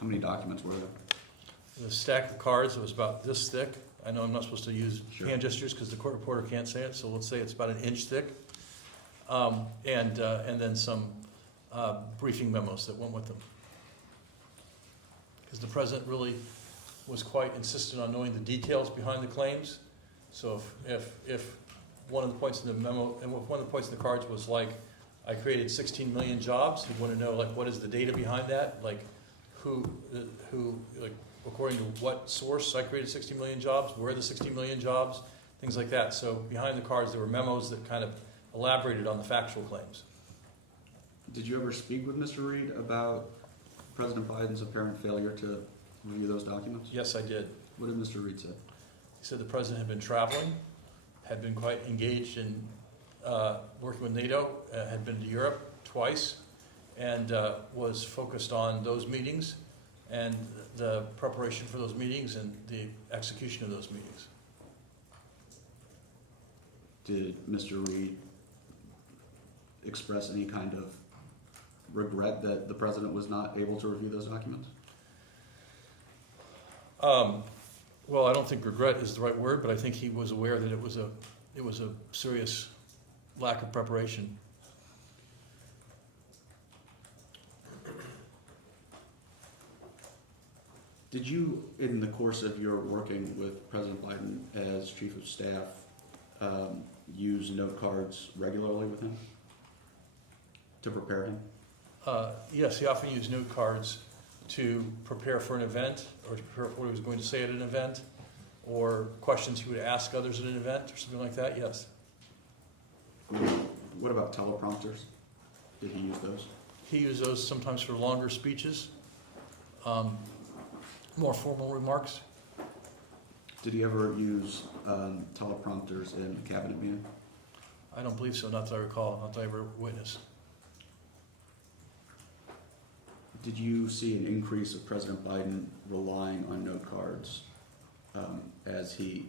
How many documents were there? The stack of cards was about this thick. I know I'm not supposed to use Sure. hand gestures because the court reporter can't say it, so let's say it's about an inch thick. And then some briefing memos that went with them. Because the president really was quite insistent on knowing the details behind the claims. So if one of the points in the memo, and one of the points in the cards was like, I created 16 million jobs, he'd want to know like what is the data behind that, like who like according to what source I created 60 million jobs, where are the 60 million jobs, things like that. So behind the cards there were memos that kind of elaborated on the factual claims. Did you ever speak with Mr. Reed about President Biden's apparent failure to review those documents? Yes, I did. What did Mr. Reed say? He said the president had been traveling, had been quite engaged in working with NATO, had been to Europe twice, and was focused on those meetings and the preparation for those meetings and the execution of those meetings. Did Mr. Reed express any kind of regret that the president was not able to review those documents? Well, I don't think regret is the right word, but I think he was aware that it was a serious lack of preparation. Did you, in the course of your working with President Biden as chief of staff, use note cards regularly with him to prepare him? Yes, he often used note cards to prepare for an event or to prepare for what he was going to say at an event or questions he would ask others at an event or something like that, yes. What about teleprompters? Did he use those? He used those sometimes for longer speeches, more formal remarks. Did he ever use teleprompters in the cabinet meeting? I don't believe so, not that I recall, not that I ever witnessed. Did you see an increase of President Biden relying on note cards as you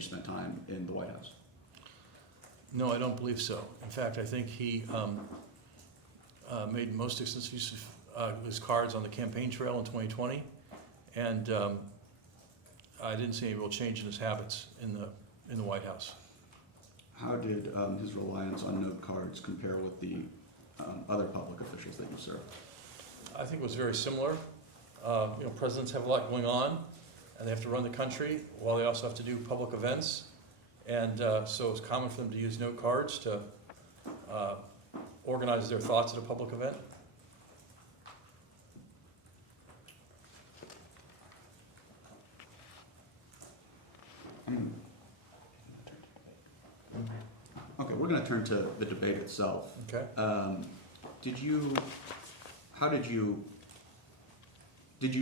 spent time in the White House? No, I don't believe so. In fact, I think he made most extensive use of his cards on the campaign trail in 2020, and I didn't see any real change in his habits in the White House. How did his reliance on note cards compare with the other public officials that you served? I think it was very similar. Presidents have a lot going on, and they have to run the country while they also have to do public events. And so it's common for them to use note cards to organize their thoughts at a public event. Okay, we're going to turn to the debate itself. Okay. How did you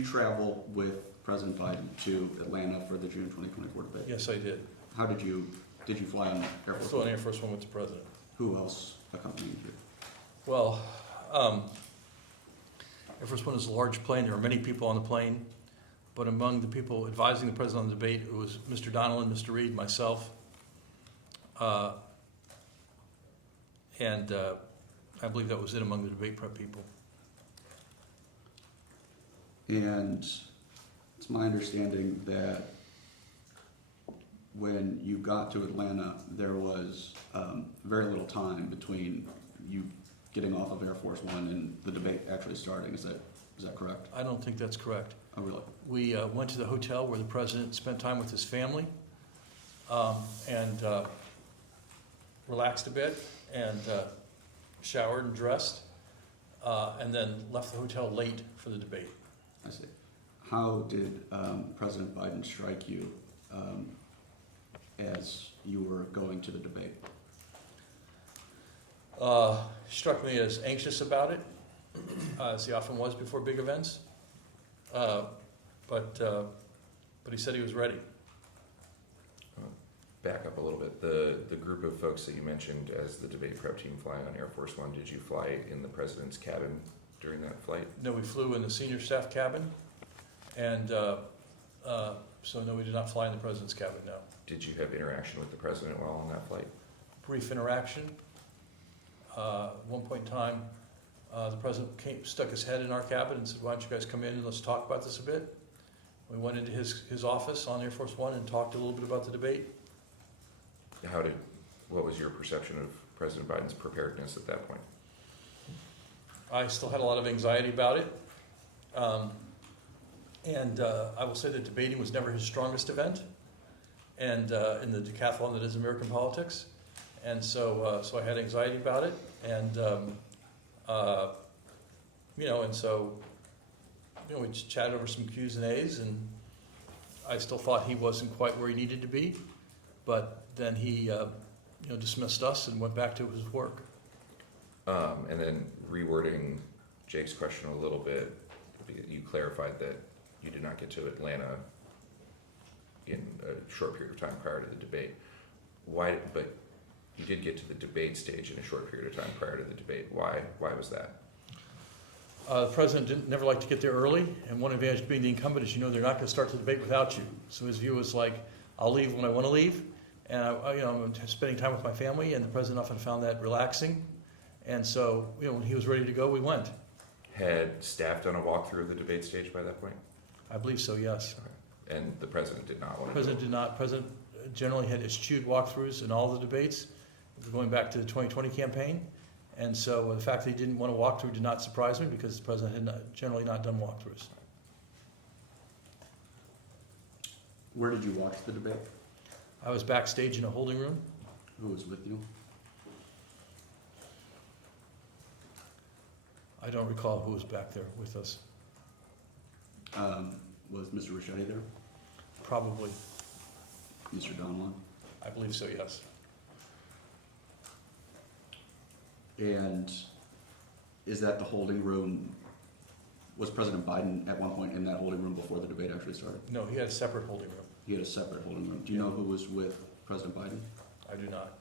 travel with President Biden to Atlanta for the June 2024 debate? Yes, I did. How did you fly on Air Force Flew on One? Air Force One with the president. Who else accompanied you? Well, Air Force One is a large plane. There are many people on the plane, but among the people advising the president on the debate, it was Mr. Donnellan, Mr. Reed, myself, and I believe that was it among the debate prep people. And it's my understanding that when you got to Atlanta, there was very little time between you getting off of Air Force One and the debate actually starting. Is that correct? I don't think that's correct. Oh, really? We went to the hotel where the president spent time with his family and relaxed a bit and showered and dressed and then left the hotel late for the debate. I see. How did President Biden strike you as you were going to the debate? Struck me as anxious about it, as he often was before big events. But he said he was ready. Back up a little bit. The group of folks that you mentioned as the debate prep team flying on Air Force One, did you fly in the president's cabin during that flight? No, we flew in the senior staff cabin, and so no, we did not fly in the president's cabin, no. Did you have interaction with the president while on that flight? Brief interaction. At one point in time, the president stuck his head in our cabin and said, "Why don't you guys come in and let's talk about this a bit?" We went into his office on Air Force One and talked a little bit about the debate. What was your perception of President Biden's preparedness at that point? I still had a lot of anxiety about it. And I will say that debating was never his strongest event, and in the decathlon that is American politics. And so I had anxiety about it, and we just chatted over some Q's and A's, and I still thought he wasn't quite where he needed to be, but then he dismissed us and went back to his work. And then rewording Jake's question a little bit, you clarified that you did not get to Atlanta in a short period of time prior to the debate. Why? But you did get to the debate stage in a short period of time prior to the debate. Why was that? The president never liked to get there early, and one advantage being the incumbent is they're not going to start the debate without you. So his view was like, I'll leave when I want to leave, and I'm spending time with my family, and the president often found that relaxing. And so when he was ready to go, we went. Had staff done a walkthrough of the debate stage by that point? I believe so, yes. Okay. And the president did not want The president did not. President generally had eschewed walkthroughs in all the debates, going back to the 2020 campaign. And so the fact that he didn't want to walk through did not surprise me, because the president had generally not done walkthroughs. Where did you watch the debate? I was backstage in a holding room. Who was with you? I don't recall who was back there with us. Was Mr. Ricchetti there? Probably. Mr. Donlon? I believe so, yes. And is that the holding room Was President Biden at one point in that holding room before the debate actually started? No, he had a separate holding room. He had a separate holding room. Do you know who was with President Biden? I do not.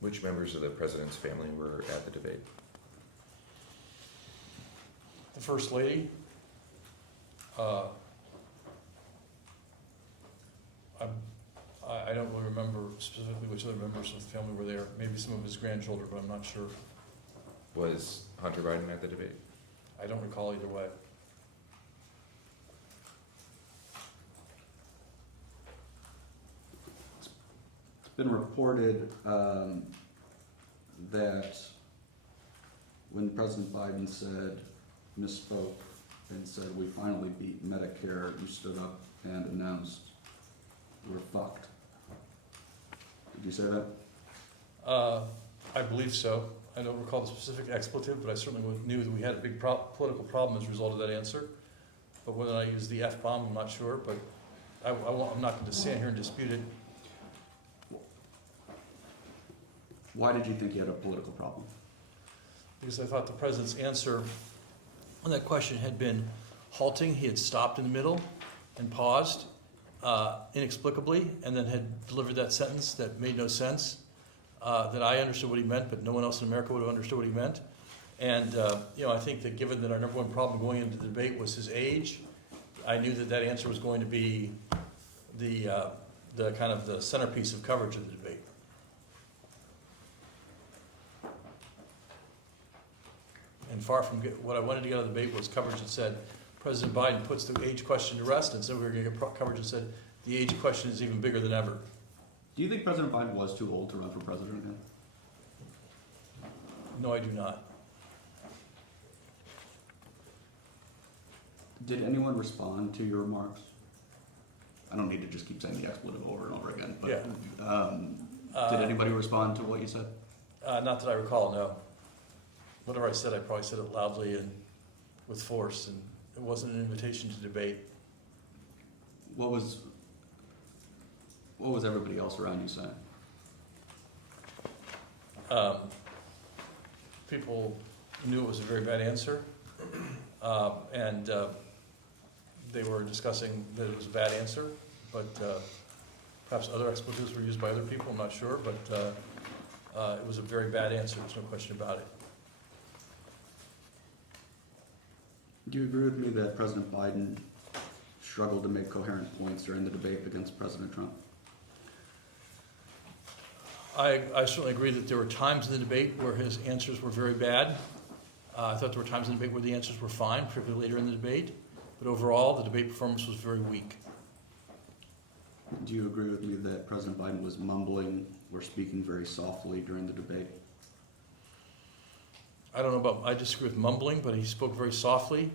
Which members of the president's family were at the debate? The First Lady, I don't really remember specifically which other members of the family were there. Maybe some of his grandchildren, but I'm not sure. Was Hunter Biden at the debate? I don't recall either way. It's been reported that when President Biden misspoke and said, "We finally beat Medicare," you stood up and announced, "We're fucked." Did you say that? I believe so. I don't recall the specific expletive, but I certainly knew that we had a big political problem as a result of that answer. But whether I used the F-bomb, I'm not sure, but I'm not going to stand here and dispute it. Why did you think you had a political problem? Because I thought the president's answer on that question had been halting. He had stopped in the middle and paused inexplicably, and then had delivered that sentence that made no sense, that I understood what he meant, but no one else in America would have understood what he meant. And I think that given that our number one problem going into the debate was his age, I knew that that answer was going to be the kind of the centerpiece of coverage of the debate. And far from what I wanted to get out of the debate was coverage that said, President Biden puts the age question to rest, and so we were going to get coverage that said, the age question is even bigger than ever. Do you think President Biden was too old to run for president again? No, I do not. Did anyone respond to your remarks? I don't need to just keep saying the expletive over and over again, but did anybody respond to what you said? Not that I recall, no. Whatever I said, I probably said it loudly and with force, and it wasn't an invitation to debate. What was everybody else around you saying? People knew it was a very bad answer, and they were discussing that it was a bad answer, but perhaps other expletives were used by other people, I'm not sure, but it was a very bad answer, there's no question about it. Do you agree with me that President Biden struggled to make coherent points during the debate against President Trump? I certainly agree that there were times in the debate where his answers were very bad. I thought there were times in the debate where the answers were fine, particularly later in the debate. But overall, the debate performance was very weak. Do you agree with me that President Biden was mumbling or speaking very softly during the debate? I don't know about, I disagree with mumbling, but he spoke very softly.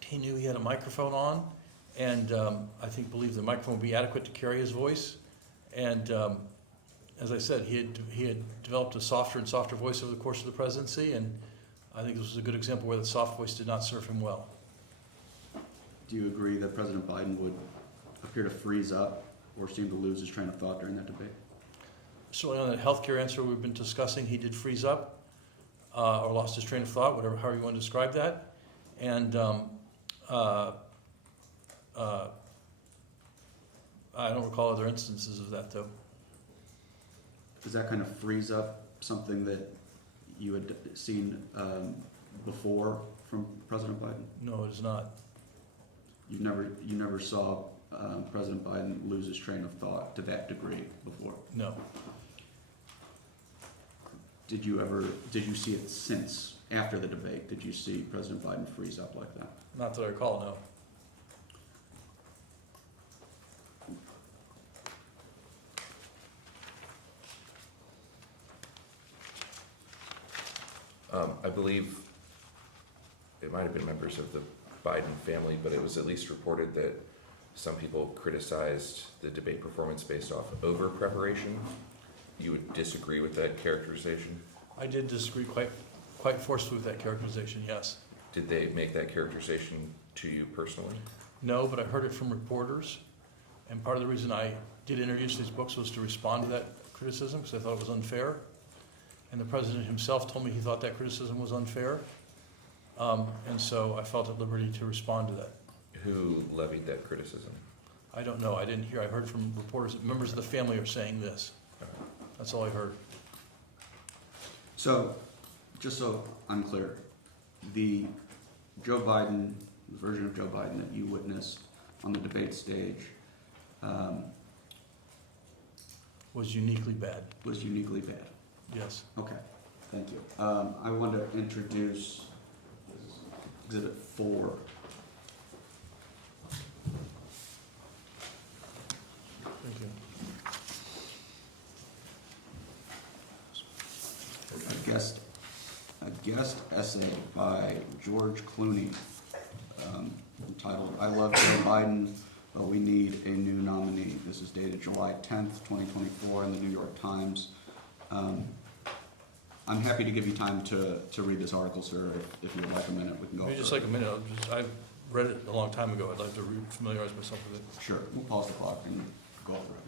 He knew he had a microphone on, and I think believed the microphone would be adequate to carry his voice. And as I said, he had developed a softer and softer voice over the course of the presidency, and I think this was a good example where that soft voice did not serve him well. Do you agree that President Biden would appear to freeze up or seem to lose his train of thought during that debate? Certainly on that healthcare answer we've been discussing, he did freeze up or lost his train of thought, however you want to describe that. And I don't recall other instances of that, though. Is that kind of freeze up something that you had seen before from President Biden? No, it is not. You never saw President Biden lose his train of thought to that degree before? No. Did you see it since, after the debate, did you see President Biden freeze up like that? Not that I recall, no. I believe it might have been members of the Biden family, but it was at least reported that some people criticized the debate performance based off over preparation. You would disagree with that characterization? I did disagree quite forcefully with that characterization, yes. Did they make that characterization to you personally? No, but I heard it from reporters. And part of the reason I did introduce these books was to respond to that criticism because I thought it was unfair. And the president himself told me he thought that criticism was unfair. And so I felt at liberty to respond to that. Who levied that criticism? I don't know. I didn't hear. I heard from reporters, members of the family are saying this. That's all I heard. So, just so I'm clear, the Joe Biden, the version of Joe Biden that you witnessed on the debate stage Was uniquely bad. was uniquely bad. Yes. Okay, thank you. I want to introduce Exhibit 4. Thank you. A guest essay by George Clooney entitled, "I love Joe Biden, but we need a new nominee." This is dated July 10th, 2024 in the New York Times. I'm happy to give you time to read this article, sir. If you would like a minute, we can go Maybe through just it. like a minute. I read it a long time ago. I'd like to familiarize myself with it. Sure, we'll pause the clock and go over it.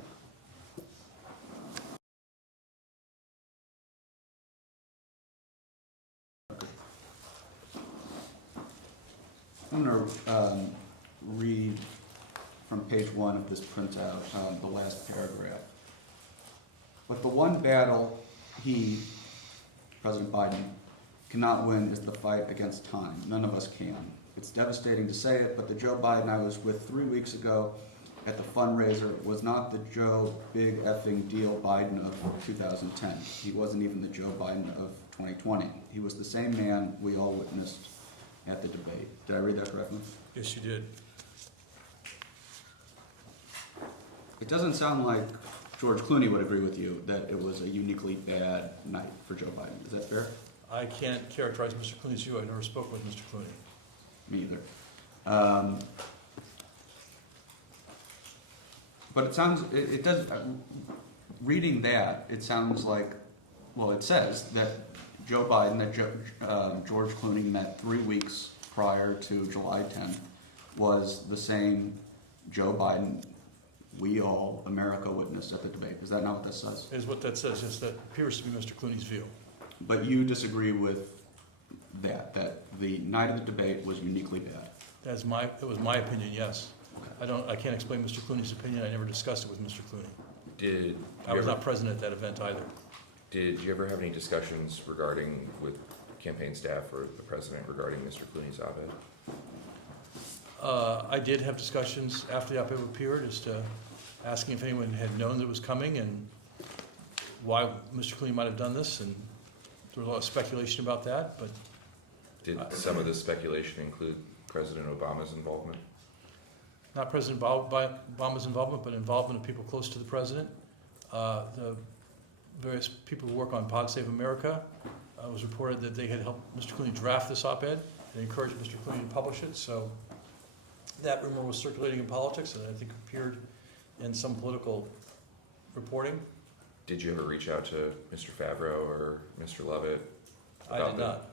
I'm going to read from page 1 of this printout, the last paragraph. "But the one battle he, President Biden, cannot win is the fight against time. None of us can. It's devastating to say it, but the Joe Biden I was with 3 weeks ago at the fundraiser was not the Joe Big Effing Deal Biden of 2010. He wasn't even the Joe Biden of 2020. He was the same man we all witnessed at the debate." Did I read that correctly? Yes, you did. It doesn't sound like George Clooney would agree with you that it was a uniquely bad night for Joe Biden. Is that fair? I can't characterize Mr. Clooney's view. I never spoke with Mr. Clooney. Me either. But it sounds, it does, reading that, it sounds like, well, it says that Joe Biden, that George Clooney met 3 weeks prior to July 10th, was the same Joe Biden we all, America, witnessed at the debate. Is that not what that says? Is what that says. Yes, that appears to be Mr. Clooney's view. But you disagree with that the night of the debate was uniquely bad? It was my opinion, yes. I can't explain Mr. Clooney's opinion. I never discussed it with Mr. Clooney. I was not present at that event either. Did you ever have any discussions regarding with campaign staff or the president regarding Mr. Clooney's op-ed? I did have discussions after the op-ed appeared as to asking if anyone had known that it was coming and why Mr. Clooney might have done this, and there was a lot of speculation about that, but Did some of the speculation include President Obama's involvement? not President Obama's involvement, but involvement of people close to the president. The various people who work on Pod Save America, it was reported that they had helped Mr. Clooney draft this op-ed and encouraged Mr. Clooney to publish it, so that rumor was circulating in politics and I think appeared in some political reporting. Did you ever reach out to Mr. Favreau or Mr. Lovett? I did not.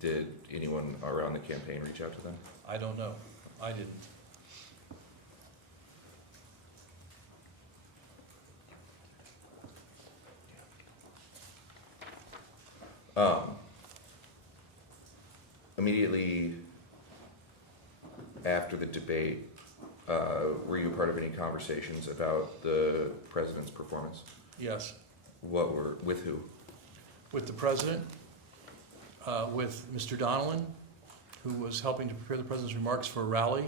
Did anyone around the campaign reach out to them? I don't know. I didn't. Immediately after the debate, were you part of any conversations about the president's performance? Yes. With who? With the president, with Mr. Donnellan, who was helping to prepare the president's remarks for a rally,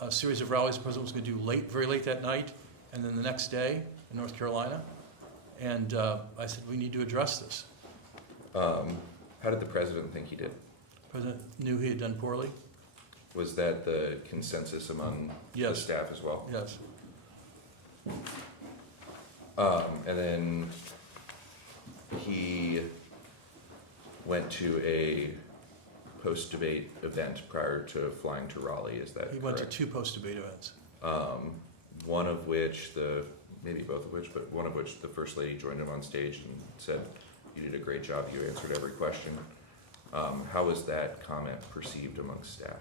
a series of rallies the president was going to do very late that night, and then the next day in North Carolina. And I said, we need to address this. How did the president think he did? The president knew he had done poorly. Was that the consensus among the Yes. staff as well? Yes. And then he went to a post-debate event prior to flying to Raleigh, is that correct? He went to 2 post-debate events. One of which, maybe both of which, but one of which the First Lady joined him on stage and said, "You did a great job, you answered every question." How was that comment perceived amongst staff?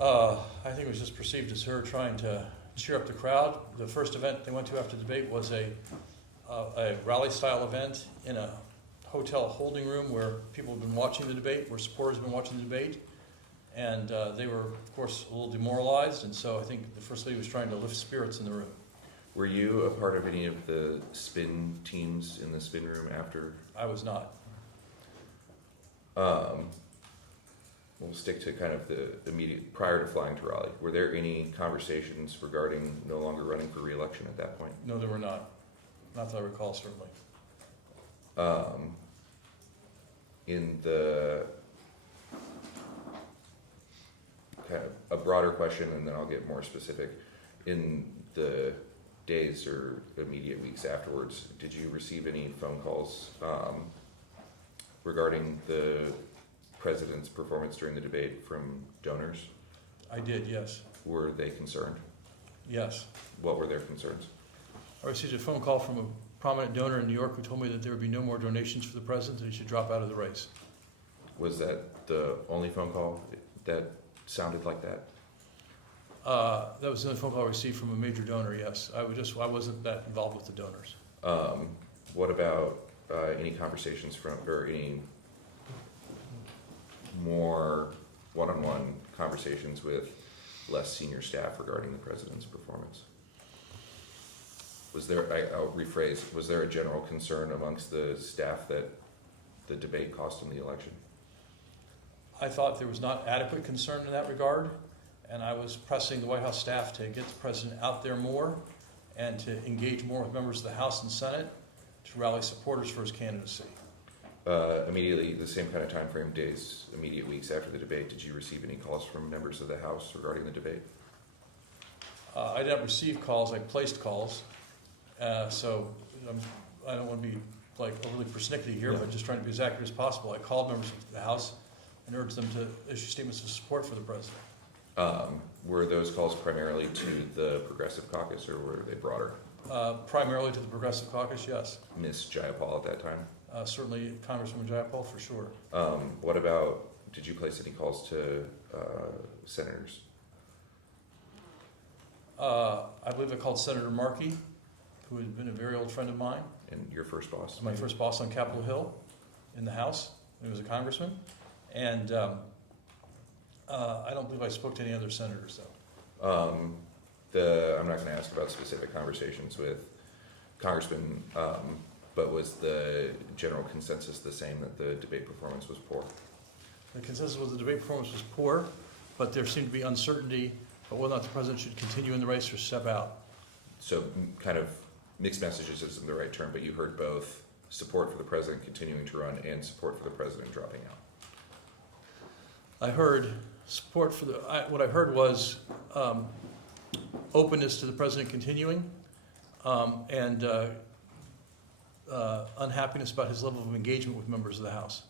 I think it was just perceived as her trying to cheer up the crowd. The first event they went to after the debate was a rally-style event in a hotel holding room where people have been watching the debate, where supporters have been watching the debate. And they were, of course, a little demoralized, and so I think the First Lady was trying to lift spirits in the room. Were you a part of any of the spin teams in the spin room after? I was not. We'll stick to kind of the immediate, prior to flying to Raleigh. Were there any conversations regarding no longer running for re-election at that point? No, there were not. Not that I recall, certainly. In the kind of a broader question, and then I'll get more specific. In the days or immediate weeks afterwards, did you receive any phone calls regarding the president's performance during the debate from donors? I did, yes. Were they concerned? Yes. What were their concerns? I received a phone call from a prominent donor in New York who told me that there would be no more donations for the president and he should drop out of the race. Was that the only phone call that sounded like that? That was the only phone call I received from a major donor, yes. I wasn't that involved with the donors. What about any conversations from, or any more one-on-one conversations with less senior staff regarding the president's performance? Was there, I'll rephrase, was there a general concern amongst the staff that the debate cost him the election? I thought there was not adequate concern in that regard, and I was pressing the White House staff to get the president out there more and to engage more with members of the House and Senate to rally supporters for his candidacy. Immediately, the same kind of time frame, days, immediate weeks after the debate, did you receive any calls from members of the House regarding the debate? I didn't receive calls, I placed calls. So I don't want to be like overly persnickety here, but just trying to be as accurate as possible. I called members of the House and urged them to issue statements of support for the president. Were those calls primarily to the Progressive Caucus, or were they broader? Primarily to the Progressive Caucus, yes. Ms. Jayapal at that time? Certainly Congresswoman Jayapal, for sure. What about, did you place any calls to senators? I believe I called Senator Markey, who had been a very old friend of mine. And your first boss? My first boss on Capitol Hill in the House. He was a congressman. And I don't believe I spoke to any other senators, though. I'm not going to ask about specific conversations with congressmen, but was the general consensus the same, that the debate performance was poor? The consensus was the debate performance was poor, but there seemed to be uncertainty about whether or not the president should continue in the race or step out. So kind of mixed messages isn't the right term, but you heard both support for the president continuing to run and support for the president dropping out. I heard support for what I heard was openness to the president continuing and unhappiness about his level of engagement with members of the House.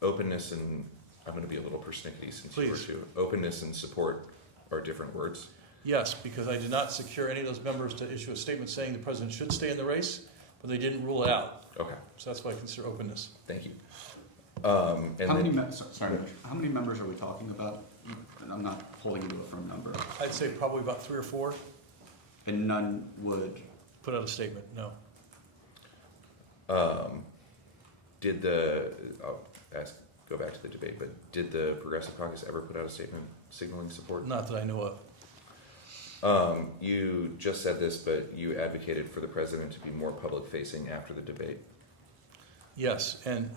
Openness and, I'm going to be a little persnickety since you were Please. too. Openness and support are different words. Yes, because I did not secure any of those members to issue a statement saying the president should stay in the race, but they didn't rule it out. Okay, So that's why I consider openness. thank you. How many members are we talking about? And I'm not holding you to a firm number. I'd say probably about 3 or 4 And none would, put out a statement, no. I'll go back to the debate, but did the Progressive Caucus ever put out a statement signaling support? Not that I know of. You just said this, but you advocated for the president to be more public-facing after the debate. Yes, and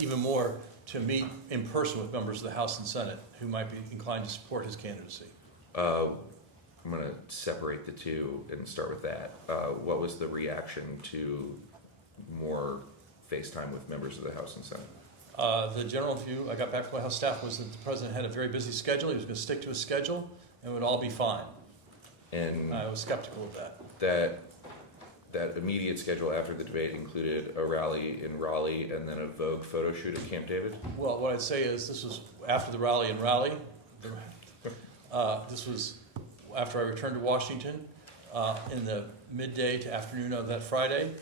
even more to meet in person with members of the House and Senate who might be inclined to support his candidacy. I'm going to separate the two and start with that. What was the reaction to more FaceTime with members of the House and Senate? The general view I got back from my House staff was that the president had a very busy schedule. He was going to stick to his schedule and it would all be fine. And I was skeptical of that. That immediate schedule after the debate included a rally in Raleigh and then a Vogue photo shoot at Camp David? Well, what I'd say is this was after the rally in Raleigh. This was after I returned to Washington in the midday to afternoon of that Friday.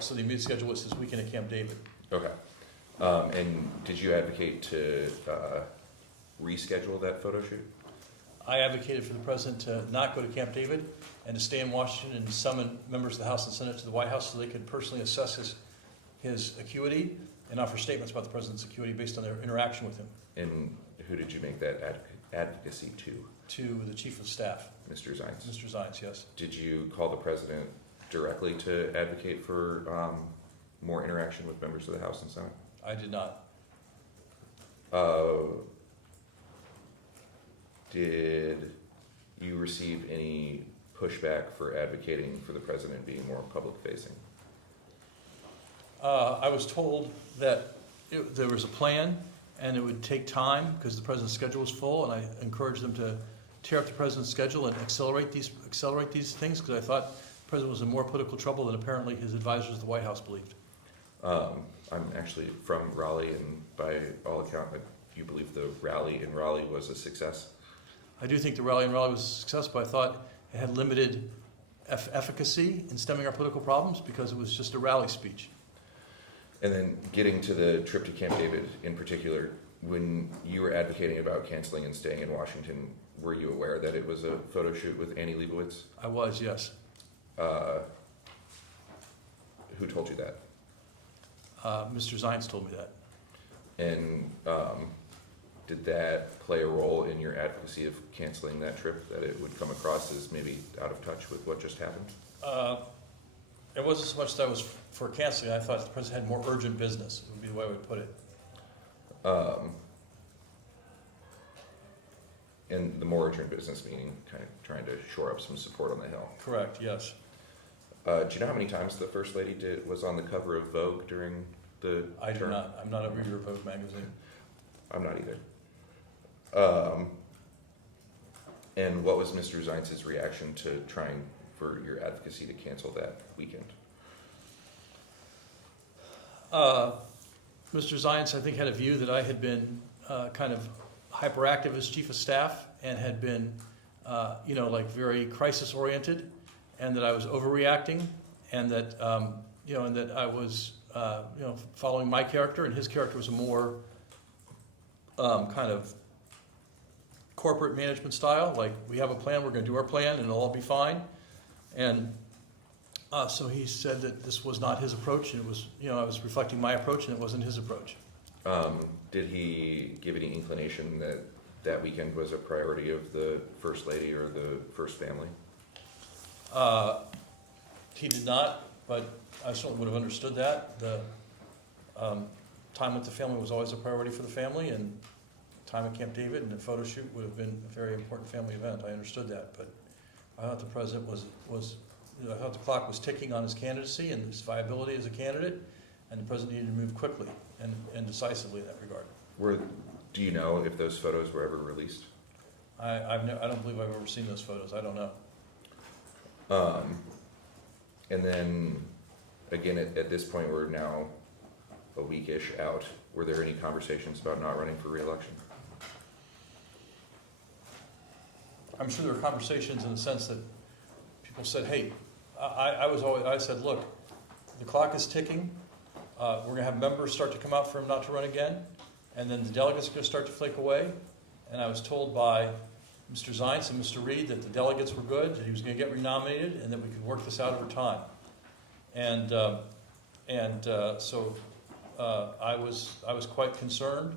So the immediate schedule was this weekend at Camp David. Okay. And did you advocate to reschedule that photo shoot? I advocated for the president to not go to Camp David and to stay in Washington and summon members of the House and Senate to the White House so they could personally assess his acuity and offer statements about the president's acuity based on their interaction with him. And who did you make that advocacy to? To the chief of staff, Mr. Zients? Mr. Zients, yes. Did you call the president directly to advocate for more interaction with members of the House and Senate? I did not. Did you receive any pushback for advocating for the president being more public facing? I was told that there was a plan and it would take time because the president's schedule was full, and I encouraged them to tear up the president's schedule and accelerate these things because I thought the president was in more political trouble than apparently his advisors at the White House believed. I'm actually from Raleigh, and by all accounts, you believe the rally in Raleigh was a success? I do think the rally in Raleigh was a success, but I thought it had limited efficacy in stemming our political problems because it was just a rally speech. And then getting to the trip to Camp David in particular, when you were advocating about canceling and staying in Washington, were you aware that it was a photo shoot with Annie Leibovitz? I was, yes. Who told you that? Mr. Zients told me that. And did that play a role in your advocacy of canceling that trip, that it would come across as maybe out of touch with what just happened? It wasn't so much that I was for canceling. I thought the president had more urgent business, would be the way I would put it. And the more urgent business meaning kind of trying to shore up some support on the Hill. Correct, yes. Do you know how many times the First Lady was on the cover of Vogue during the I do term? not. I'm not a reader of Vogue magazine. I'm not either. And what was Mr. Zients' reaction to trying for your advocacy to cancel that weekend? Mr. Zients, I think, had a view that I had been kind of hyperactive as chief of staff and had been, very crisis-oriented, and that I was overreacting, and that, and that I was, following my character, and his character was a more kind of corporate management style, like we have a plan, we're going to do our plan, and it'll all be fine. And so he said that this was not his approach, and it was, I was reflecting my approach, and it wasn't his approach. Did he give any inclination that that weekend was a priority of the First Lady or the First Family? He did not, but I certainly would have understood that. The time with the family was always a priority for the family, and time at Camp David and the photo shoot would have been a very important family event. I understood that, but I thought the president I thought the clock was ticking on his candidacy and his viability as a candidate, and the president needed to move quickly and decisively in that regard. Do you know if those photos were ever released? I don't believe I've ever seen those photos. I don't know. And then, again, at this point, we're now a week-ish out. Were there any conversations about not running for re-election? I'm sure there were conversations in the sense that people said, hey, I said, look, the clock is ticking. We're going to have members start to come out for him not to run again, and then the delegates are going to start to flake away. And I was told by Mr. Zients and Mr. Reed that the delegates were good, that he was going to get renominated, and that we could work this out over time. And so I was quite concerned,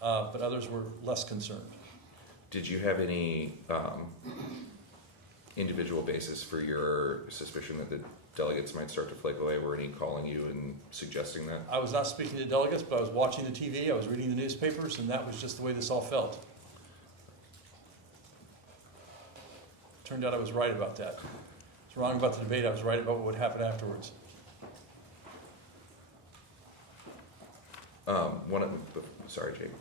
but others were less concerned. Did you have any individual basis for your suspicion that the delegates might start to flake away? Were any calling you and suggesting that? I was not speaking to delegates, but I was watching the TV, I was reading the newspapers, and that was just the way this all felt. Turned out I was right about that. I was wrong about the debate, I was right about what would happen afterwards. Sorry, Jake.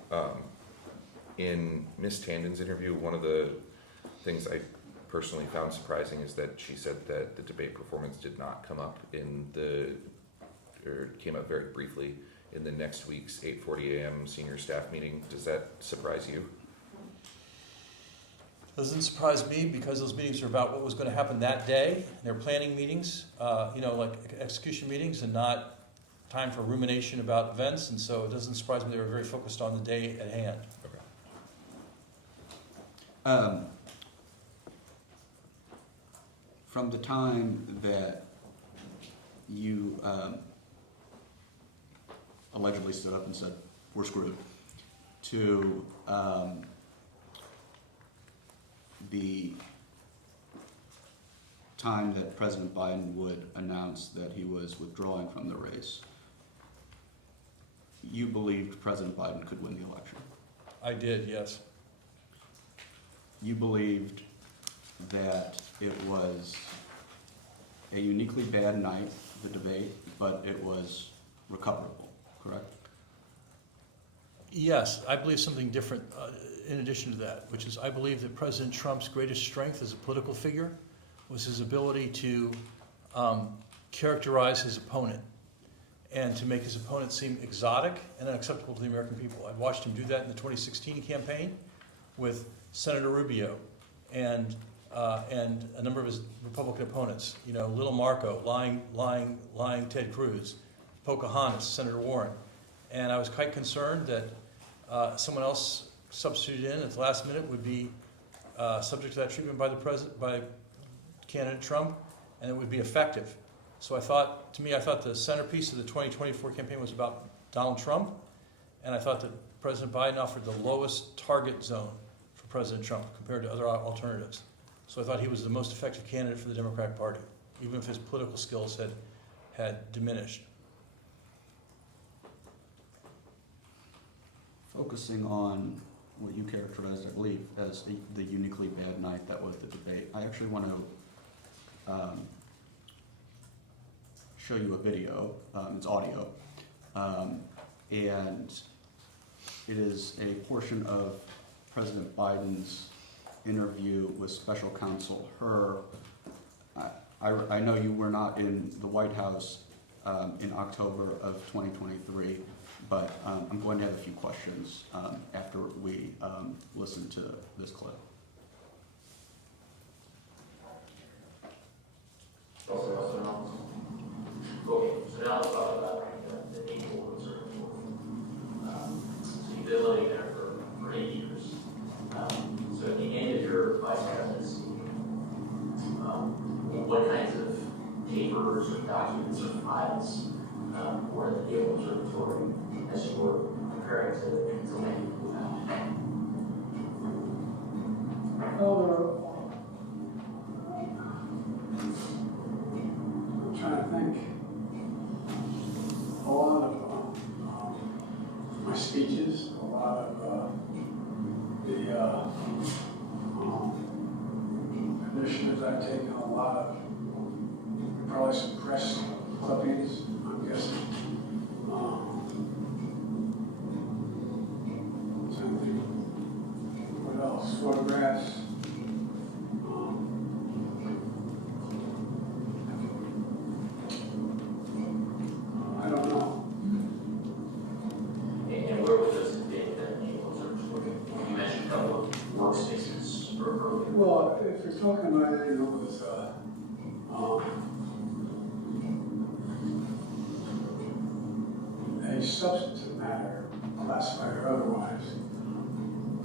In Ms. Tandon's interview, one of the things I personally found surprising is that she said that the debate performance did not come up came up very briefly in the next week's 8:40 a.m. senior staff meeting. Does that surprise you? Doesn't surprise me because those meetings are about what was going to happen that day. They're planning meetings, like execution meetings, and not time for rumination about events. And so it doesn't surprise me they were very focused on the day at hand. From the time that you allegedly stood up and said, "We're screwed," to the time that President Biden would announce that he was withdrawing from the race, you believed President Biden could win the election. I did, yes. You believed that it was a uniquely bad night, the debate, but it was recoverable, correct? Yes, I believe something different in addition to that, which is I believe that President Trump's greatest strength as a political figure was his ability to characterize his opponent and to make his opponent seem exotic and unacceptable to the American people. I watched him do that in the 2016 campaign with Senator Rubio and a number of his Republican opponents. You know, Little Marco, lying Ted Cruz, Pocahontas, Senator Warren. And I was quite concerned that someone else substituted in at the last minute would be subject to that treatment by candidate Trump, and it would be effective. So I thought the centerpiece of the 2024 campaign was about Donald Trump, and I thought that President Biden offered the lowest target zone for President Trump compared to other alternatives. So I thought he was the most effective candidate for the Democratic Party, even if his political skills had diminished. Focusing on what you characterized, I believe, as the uniquely bad night that was the debate, I actually want to show you a video. It's audio, and it is a portion of President Biden's interview with Special Counsel Hur. I know you were not in the White House in October of 2023, but I'm going to have a few questions after we listen to this clip. Okay, so now let's talk about the Naval Reserve Corps. So you've been living there for 8 years. So at the end of your vice presidency, what kinds of papers or documents or files were at the Naval Observatory as you were preparing to land? Well, I'm trying to think. A lot of my speeches, a lot of the initiatives I've taken, a lot of probably some press clippings, I'm guessing. What else? Photographs. I don't know. And where was this data that Naval Observatory? You mentioned a couple of workspaces earlier. Well, if you're talking about it, it was a substantive matter, classified or otherwise.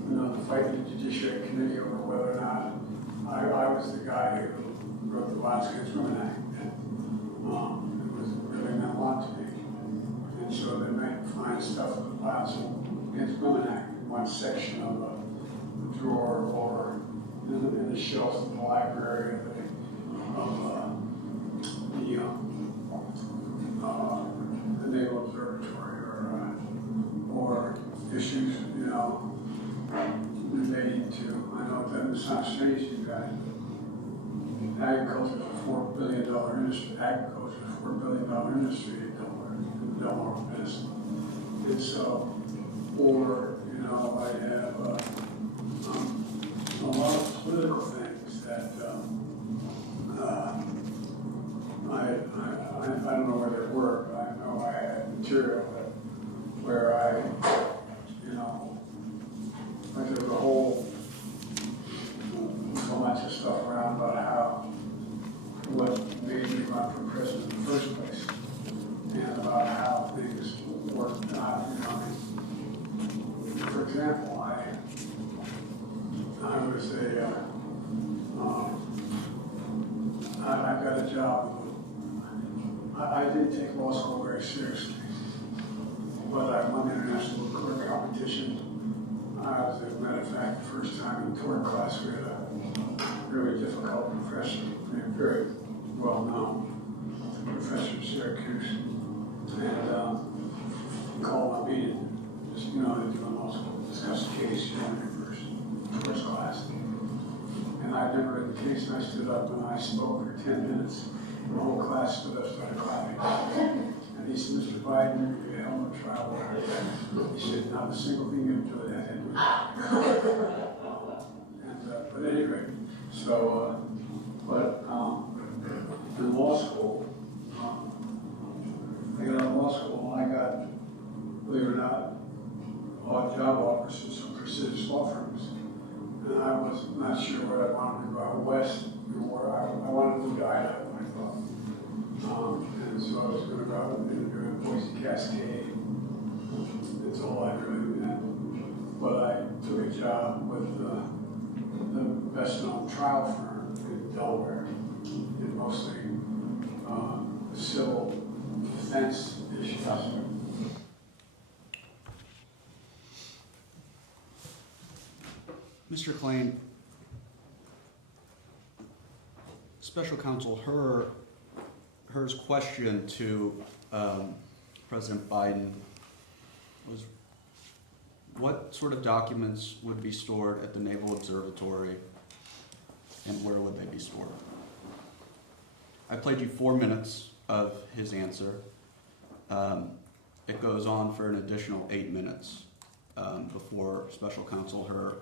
You know, the fight in the Judiciary Committee over whether or not I was the guy who wrote the Violence Against Women Act. And it was really meant a lot to me. And so they might find stuff in the Violence Against Women Act in one section of a drawer or in the shelves of the library of the Naval Observatory, or issues, you know, relating to, I know that it sounds strange to you guys, but agriculture is a $4 billion industry. Agriculture is a $4 billion industry in Delaware Basin. And so, or, you know, I have a lot of political things that I don't know where they were, but I know I had material where I, you know, like there was a whole bunch of stuff around about what made me run for president in the first place, and about how things worked out, you know. For example, got a job. I didn't take law school very seriously, but I won international court competition. As a matter of fact, the first time in tort class, we had a really difficult professor, very well-known professor at Syracuse, and he called my meeting, just, you know, they do law school, discuss the case, you know, first class. And I'd never read the case, and I stood up and I spoke for 10 minutes. The whole class stood up, started clapping. And he said, Mr. Biden, you're a hell of a trial lawyer. He said, not a single thing you enjoy that. But anyway, so, in law school, I got out of law school and I got, believe it or not, odd job offers from some prestigious law firms. And I was not sure where I wanted to go out west, or where I wanted to move to Idaho, I thought. And so I was going to go out and interview in Boise Cascade. That's all I really did. But I took a job with the best-known trial firm in Delaware, in mostly civil defense issues. Mr. Klain, Special Counsel Herr's question to President Biden was, what sort of documents would be stored at the Naval Observatory and where would they be stored? I played you 4 minutes of his answer. It goes on for an additional 8 minutes before Special Counsel Herr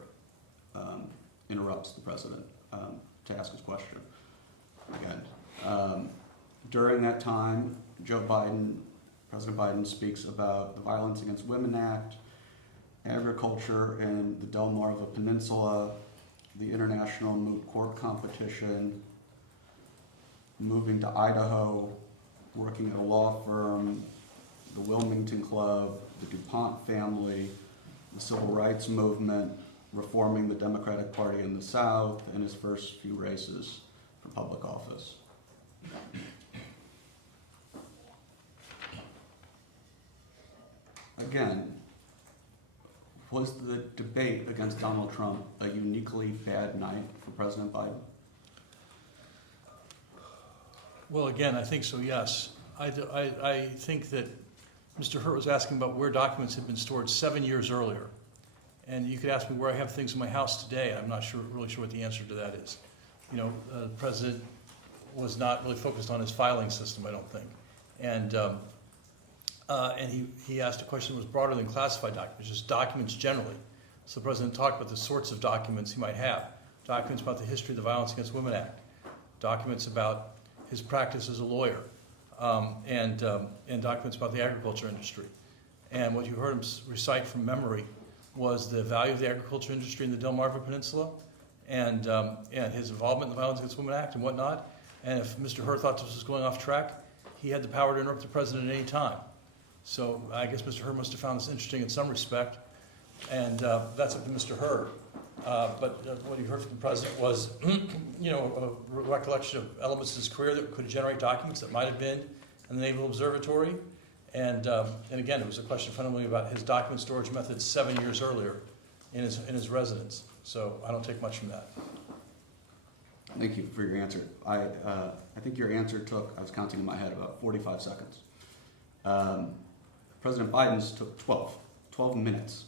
interrupts the President to ask his question again. During that time, President Biden speaks about the Violence Against Women Act, agriculture in the Delmarva Peninsula, the International Moot Court Competition, moving to Idaho, working at a law firm, the Wilmington Club, the DuPont family, the Civil Rights Movement, reforming the Democratic Party in the South, and his first few races for public office. Again, was the debate against Donald Trump a uniquely bad night for President Biden? Well, again, I think so, yes. I think that Mr. Hurt was asking about where documents had been stored 7 years earlier. And you could ask me where I have things in my house today. I'm not really sure what the answer to that is. You know, the president was not really focused on his filing system, I don't think. And he asked a question that was broader than classified documents, just documents generally. So the president talked about the sorts of documents he might have. Documents about the history of the Violence Against Women Act. Documents about his practice as a lawyer. And documents about the agriculture industry. And what you heard him recite from memory was the value of the agriculture industry in the Delmarva Peninsula and his involvement in the Violence Against Women Act and whatnot. And if Mr. Hurt thought this was going off track, he had the power to interrupt the president at any time. So I guess Mr. Hurt must have found this interesting in some respect, and that's up to Mr. Hurt. But what he heard from the president was, you know, a recollection of elements of his career that could generate documents that might have been in the Naval Observatory. And again, it was a question fundamentally about his document storage methods 7 years earlier in his residence. So I don't take much from that. Thank you for your answer. I think your answer took, I was counting in my head, about 45 seconds. President Biden's took 12 minutes.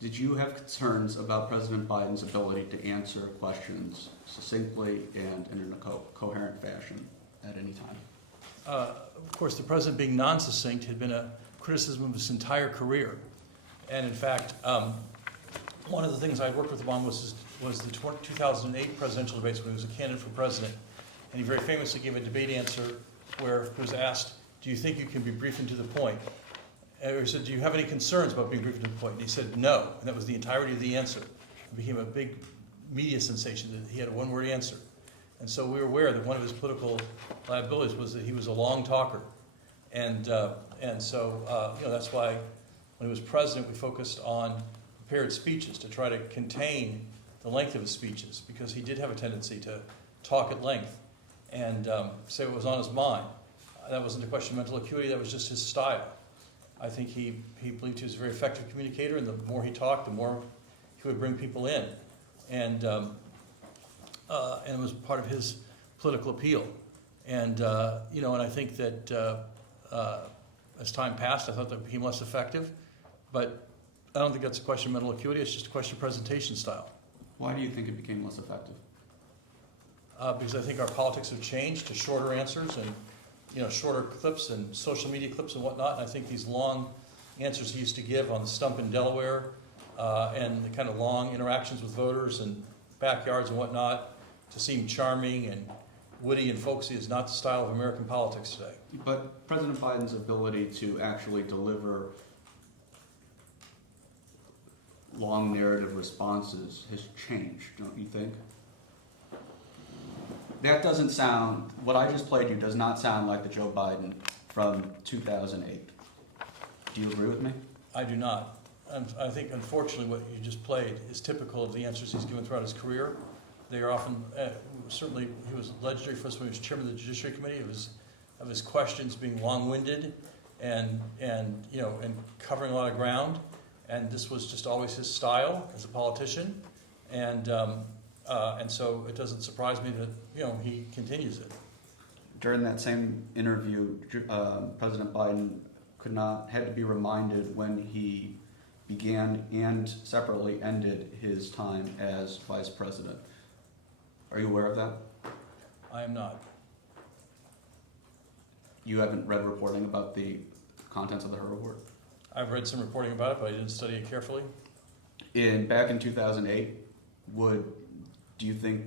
Did you have concerns about President Biden's ability to answer questions succinctly and in a coherent fashion at any time? Of course, the president being non-succinct had been a criticism of his entire career. And in fact, one of the things I'd worked with him on was the 2008 presidential debates when he was a candidate for president. And he very famously gave a debate answer where he was asked, do you think you can be brief and to the point? And he said, do you have any concerns about being brief and to the point? And he said, no. And that was the entirety of the answer. It became a big media sensation that he had a one-word answer. And so we were aware that one of his political liabilities was that he was a long talker. And so that's why when he was president, we focused on prepared speeches to try to contain the length of his speeches, because he did have a tendency talk at length and say what was on his mind. That wasn't a question of mental acuity, that was just his style. I think he believed he was a very effective communicator, and the more he talked, the more he would bring people in. And it was part of his political appeal. And, you know, and I think that as time passed, I thought that became less effective. But I don't think that's a question of mental acuity, it's just a question of presentation style. Why do you think it became less effective? Because I think our politics have changed to shorter answers and, you know, shorter clips and social media clips and whatnot. And I think these long answers he used to give on the stump in Delaware and the kind of long interactions with voters and backyards and whatnot to seem charming and witty and folksy is not the style of American politics today. But President Biden's ability to actually deliver long narrative responses has changed, don't you think? That doesn't sound, what I just played you does not sound like the Joe Biden from 2008. Do you agree with me? I do not. I think, unfortunately, what you just played is typical of the answers he's given throughout his career. They are often, certainly, he was legendary for us when he was chairman of the Judiciary Committee, of his questions being long-winded and you know, and covering a lot of ground. And this was just always his style as a politician. And so it doesn't surprise me that, you know, he continues it. During that same interview, President Biden had to be reminded when he began and separately ended his time as vice president. Are you aware of that? I am not. You haven't read reporting about the contents of the Her report? I've read some reporting about it, but I didn't study it carefully. Back in 2008, do you think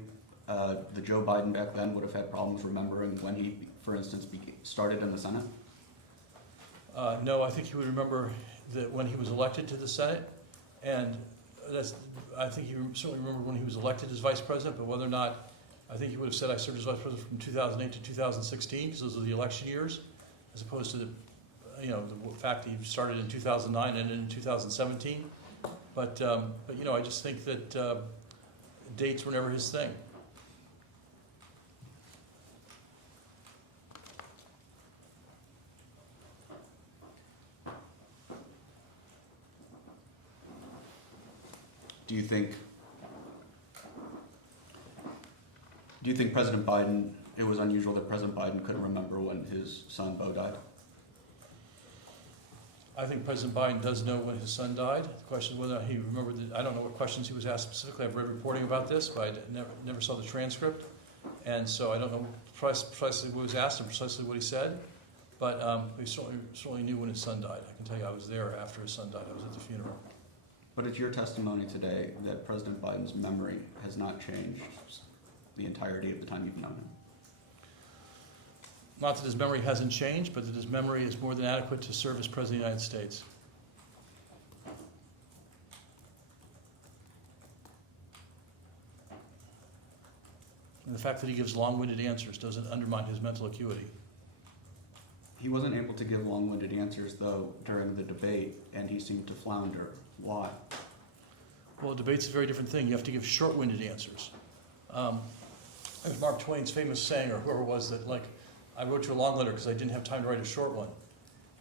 the Joe Biden back then would have had problems remembering when he, for instance, started in the Senate? No, I think he would remember that when he was elected to the Senate, and I think he certainly remembered when he was elected as vice president, but whether or not, I think he would have said I served as vice president from 2008 to 2016, because those are the election years, as opposed to the fact that he started in 2009 and ended in 2017. But you know, I just think that dates were never his thing. Do you think President Biden, it was unusual that President Biden couldn't remember when his son Beau died? I think President Biden does know when his son died. The question is whether he remembered, I don't know what questions he was asked specifically. I've read reporting about this, but I never saw the transcript. And so I don't know precisely what was asked and precisely what he said. But he certainly knew when his son died. I can tell you I was there after his son died. I was at the funeral. But it's your testimony today that President Biden's memory has not changed the entirety of the time you've known him. Not that his memory hasn't changed, but that his memory is more than adequate to serve as President of the United States. And the fact that he gives long-winded answers doesn't undermine his mental acuity. He wasn't able to give long-winded answers, though, during the debate, and he seemed to flounder. Why? Well, a debate's a very different thing. You have to give short-winded answers. There's Mark Twain's famous saying, or whoever it was, that, like, I wrote you a long letter because I didn't have time to write a short one.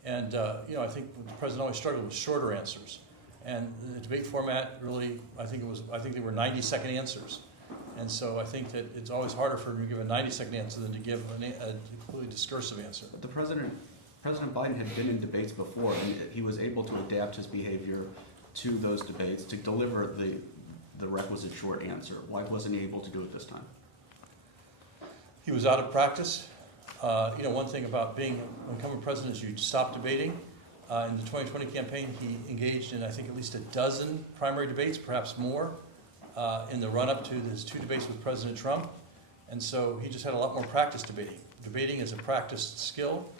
And, you know, I think the president always struggled with shorter answers. And the debate format really, I think they were 90-second answers. And so I think that it's always harder for him to give a 90-second answer than to give a completely discursive answer. But President Biden had been in debates before, and he was able to adapt his behavior to those debates to deliver the requisite short answer. Why wasn't he able to do it this time? He was out of practice. You know, one thing about being incumbent president is you stop debating. In the 2020 campaign, he engaged in, I think, at least a dozen primary debates, perhaps more, in the run-up to his 2 debates with President Trump. And so he just had a lot more practice debating. Debating is a practiced skill.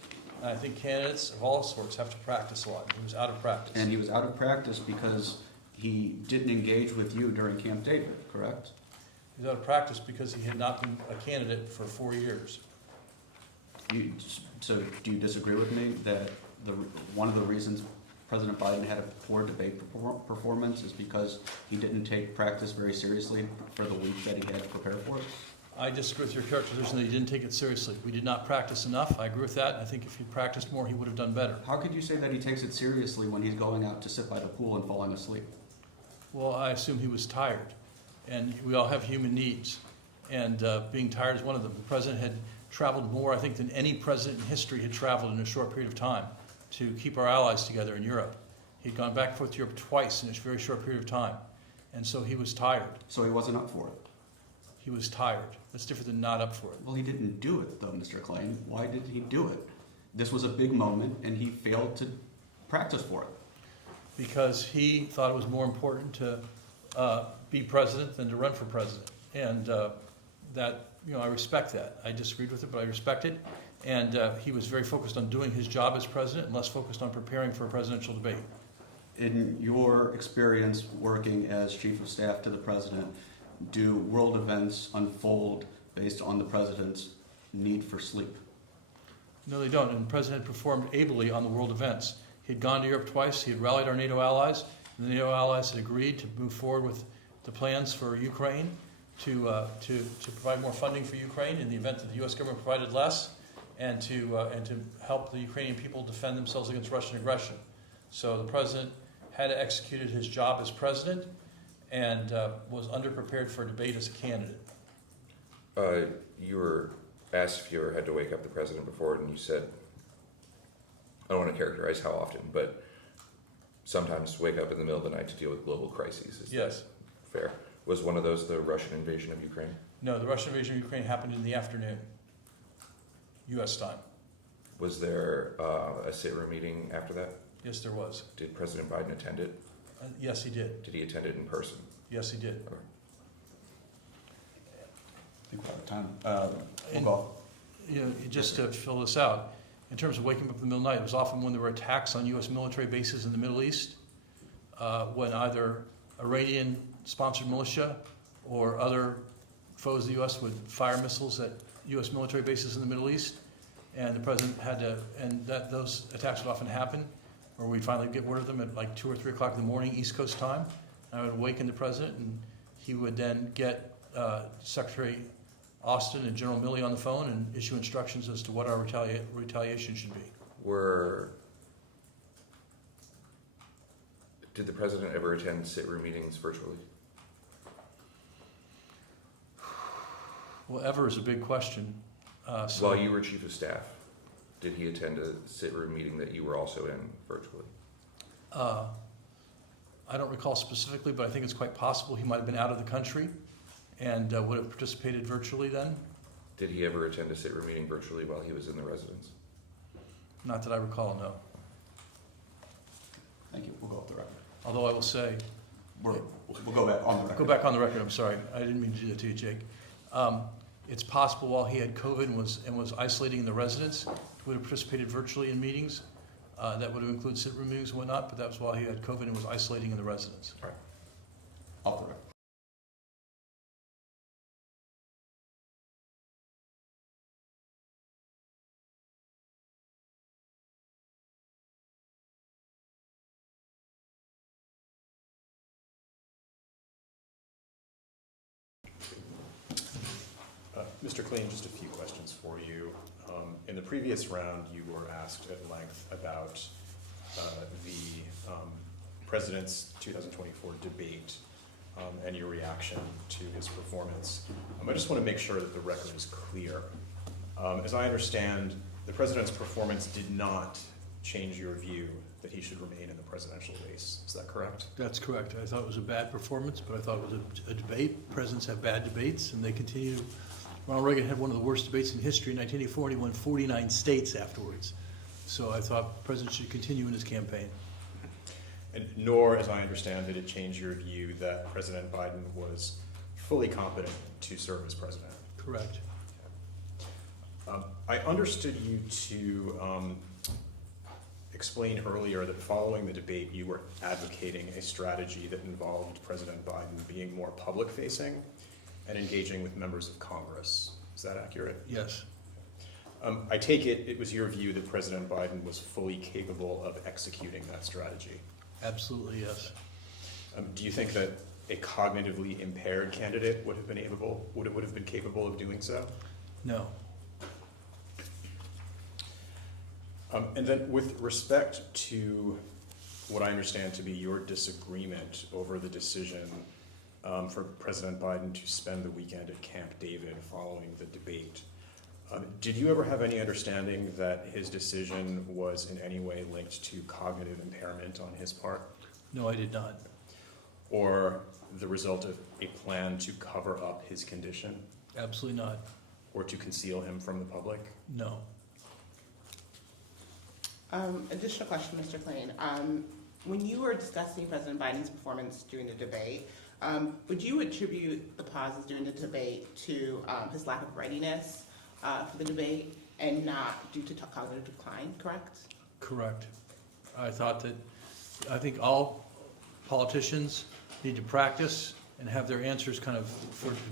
And I think candidates of all sorts have to practice a lot. He was out of practice. And he was out of practice because he didn't engage with you during Camp David, correct? He was out of practice because he had not been a candidate for 4 years. So do you disagree with me that one of the reasons President Biden had a poor debate performance is because he didn't take practice very seriously for the week that he had to prepare for it? I disagree with your characterization that he didn't take it seriously. We did not practice enough. I agree with that. I think if he practiced more, he would have done better. How could you say that he takes it seriously when he's going out to sit by the pool and falling asleep? Well, I assume he was tired, and we all have human needs, and being tired is one of them. The president had traveled more, I think, than any president in history had traveled in a short period of time to keep our allies together in Europe. He'd gone back and forth to Europe twice in a very short period of time, and so he was tired. So he wasn't up for it? He was tired. That's different than not up for it. Well, he didn't do it, though, Mr. Klain. Why did he do it? This was a big moment, and he failed to practice for it. Because he thought it was more important to be president than to run for president. And that, I respect that. I disagreed with it, but I respect it. And he was very focused on doing his job as president and less focused on preparing for a presidential debate. In your experience working as chief of staff to the president, do world events unfold based on the president's need for sleep? No, they don't. And the president performed ably on the world events. He had gone to Europe twice. He had rallied our NATO allies. And the NATO allies had agreed to move forward with the plans for Ukraine to provide more funding for Ukraine in the event that the U.S. government provided less, and to help the Ukrainian people defend themselves against Russian aggression. So the president had executed his job as president and was underprepared for a debate as a candidate. You were asked if you ever had to wake up the president before, and you said, I don't want to characterize how often, but sometimes wake up in the middle of the night to deal with global crises. Is Yes. that fair? Was one of those the Russian invasion of Ukraine? No, the Russian invasion of Ukraine happened in the afternoon, U.S. time. Was there a sit-room meeting after that? Yes, there was. Did President Biden attend it? Yes, he did. Did he attend it in person? Yes, he did. I think we're out of time. We'll go. Just to fill this out, in terms of waking up in the middle of the night, it was often when there were attacks on U.S. military bases in the Middle East, when either Iranian-sponsored militia or other foes of the U.S. would fire missiles at U.S. military bases in the Middle East, and the president had to, those attacks would often happen, or we'd finally get word of them at like 2 or 3 o'clock in the morning, East Coast time. I would awaken the president, and he would then get Secretary Austin and General Milley on the phone and issue instructions as to what our retaliation should be. Did the president ever attend sit-room meetings virtually? Well, ever is a big question. While you were chief of staff, did he attend a sit-room meeting that you were also in virtually? I don't recall specifically, but I think it's quite possible he might have been out of the country and would have participated virtually then. Did he ever attend a sit-room meeting virtually while he was in the residence? Not that I recall, no. Thank you. We'll go off the record. Although I will say, We'll go back on the record. go back on the record, I'm sorry. I didn't mean to do that to you, Jake. It's possible while he had COVID and was isolating in the residence, he would have participated virtually in meetings. That would have included sit-room meetings and whatnot, but that was while he had COVID and was isolating in the residence. All right. Off the record. Mr. Klain, just a few questions for you. In the previous round, you were asked at length about the President's 2024 debate and your reaction to his performance. I just want to make sure that the record is clear. As I understand, the President's performance did not change your view that he should remain in the presidential race. Is that correct? That's correct. I thought it was a bad performance, but I thought it was a debate. Presidents have bad debates, and they continue. Ronald Reagan had one of the worst debates in history in 1984, and he won 49 states afterwards. So I thought the president should continue in his campaign. And nor, as I understand, did it change your view that President Biden was fully competent to serve as president. Correct. I understood you to explain earlier that following the debate, you were advocating a strategy that involved President Biden being more public-facing and engaging with members of Congress. Is that accurate? Yes. I take it was your view that President Biden was fully capable of executing that strategy. Absolutely, yes. Do you think that a cognitively impaired candidate would have been capable of doing so? No. And then with respect to what I understand to be your disagreement over the decision for President Biden to spend the weekend at Camp David following the debate, did you ever have any understanding that his decision was in any way linked to cognitive impairment on his part? No, I did not. Or the result of a plan to cover up his condition? Absolutely not. Or to conceal him from the public? No. Additional question, Mr. Klain. When you were discussing President Biden's performance during the debate, would you attribute the pauses during the debate to his lack of readiness for the debate and not due to cognitive decline, correct? Correct. I think all politicians need to practice and have their answers to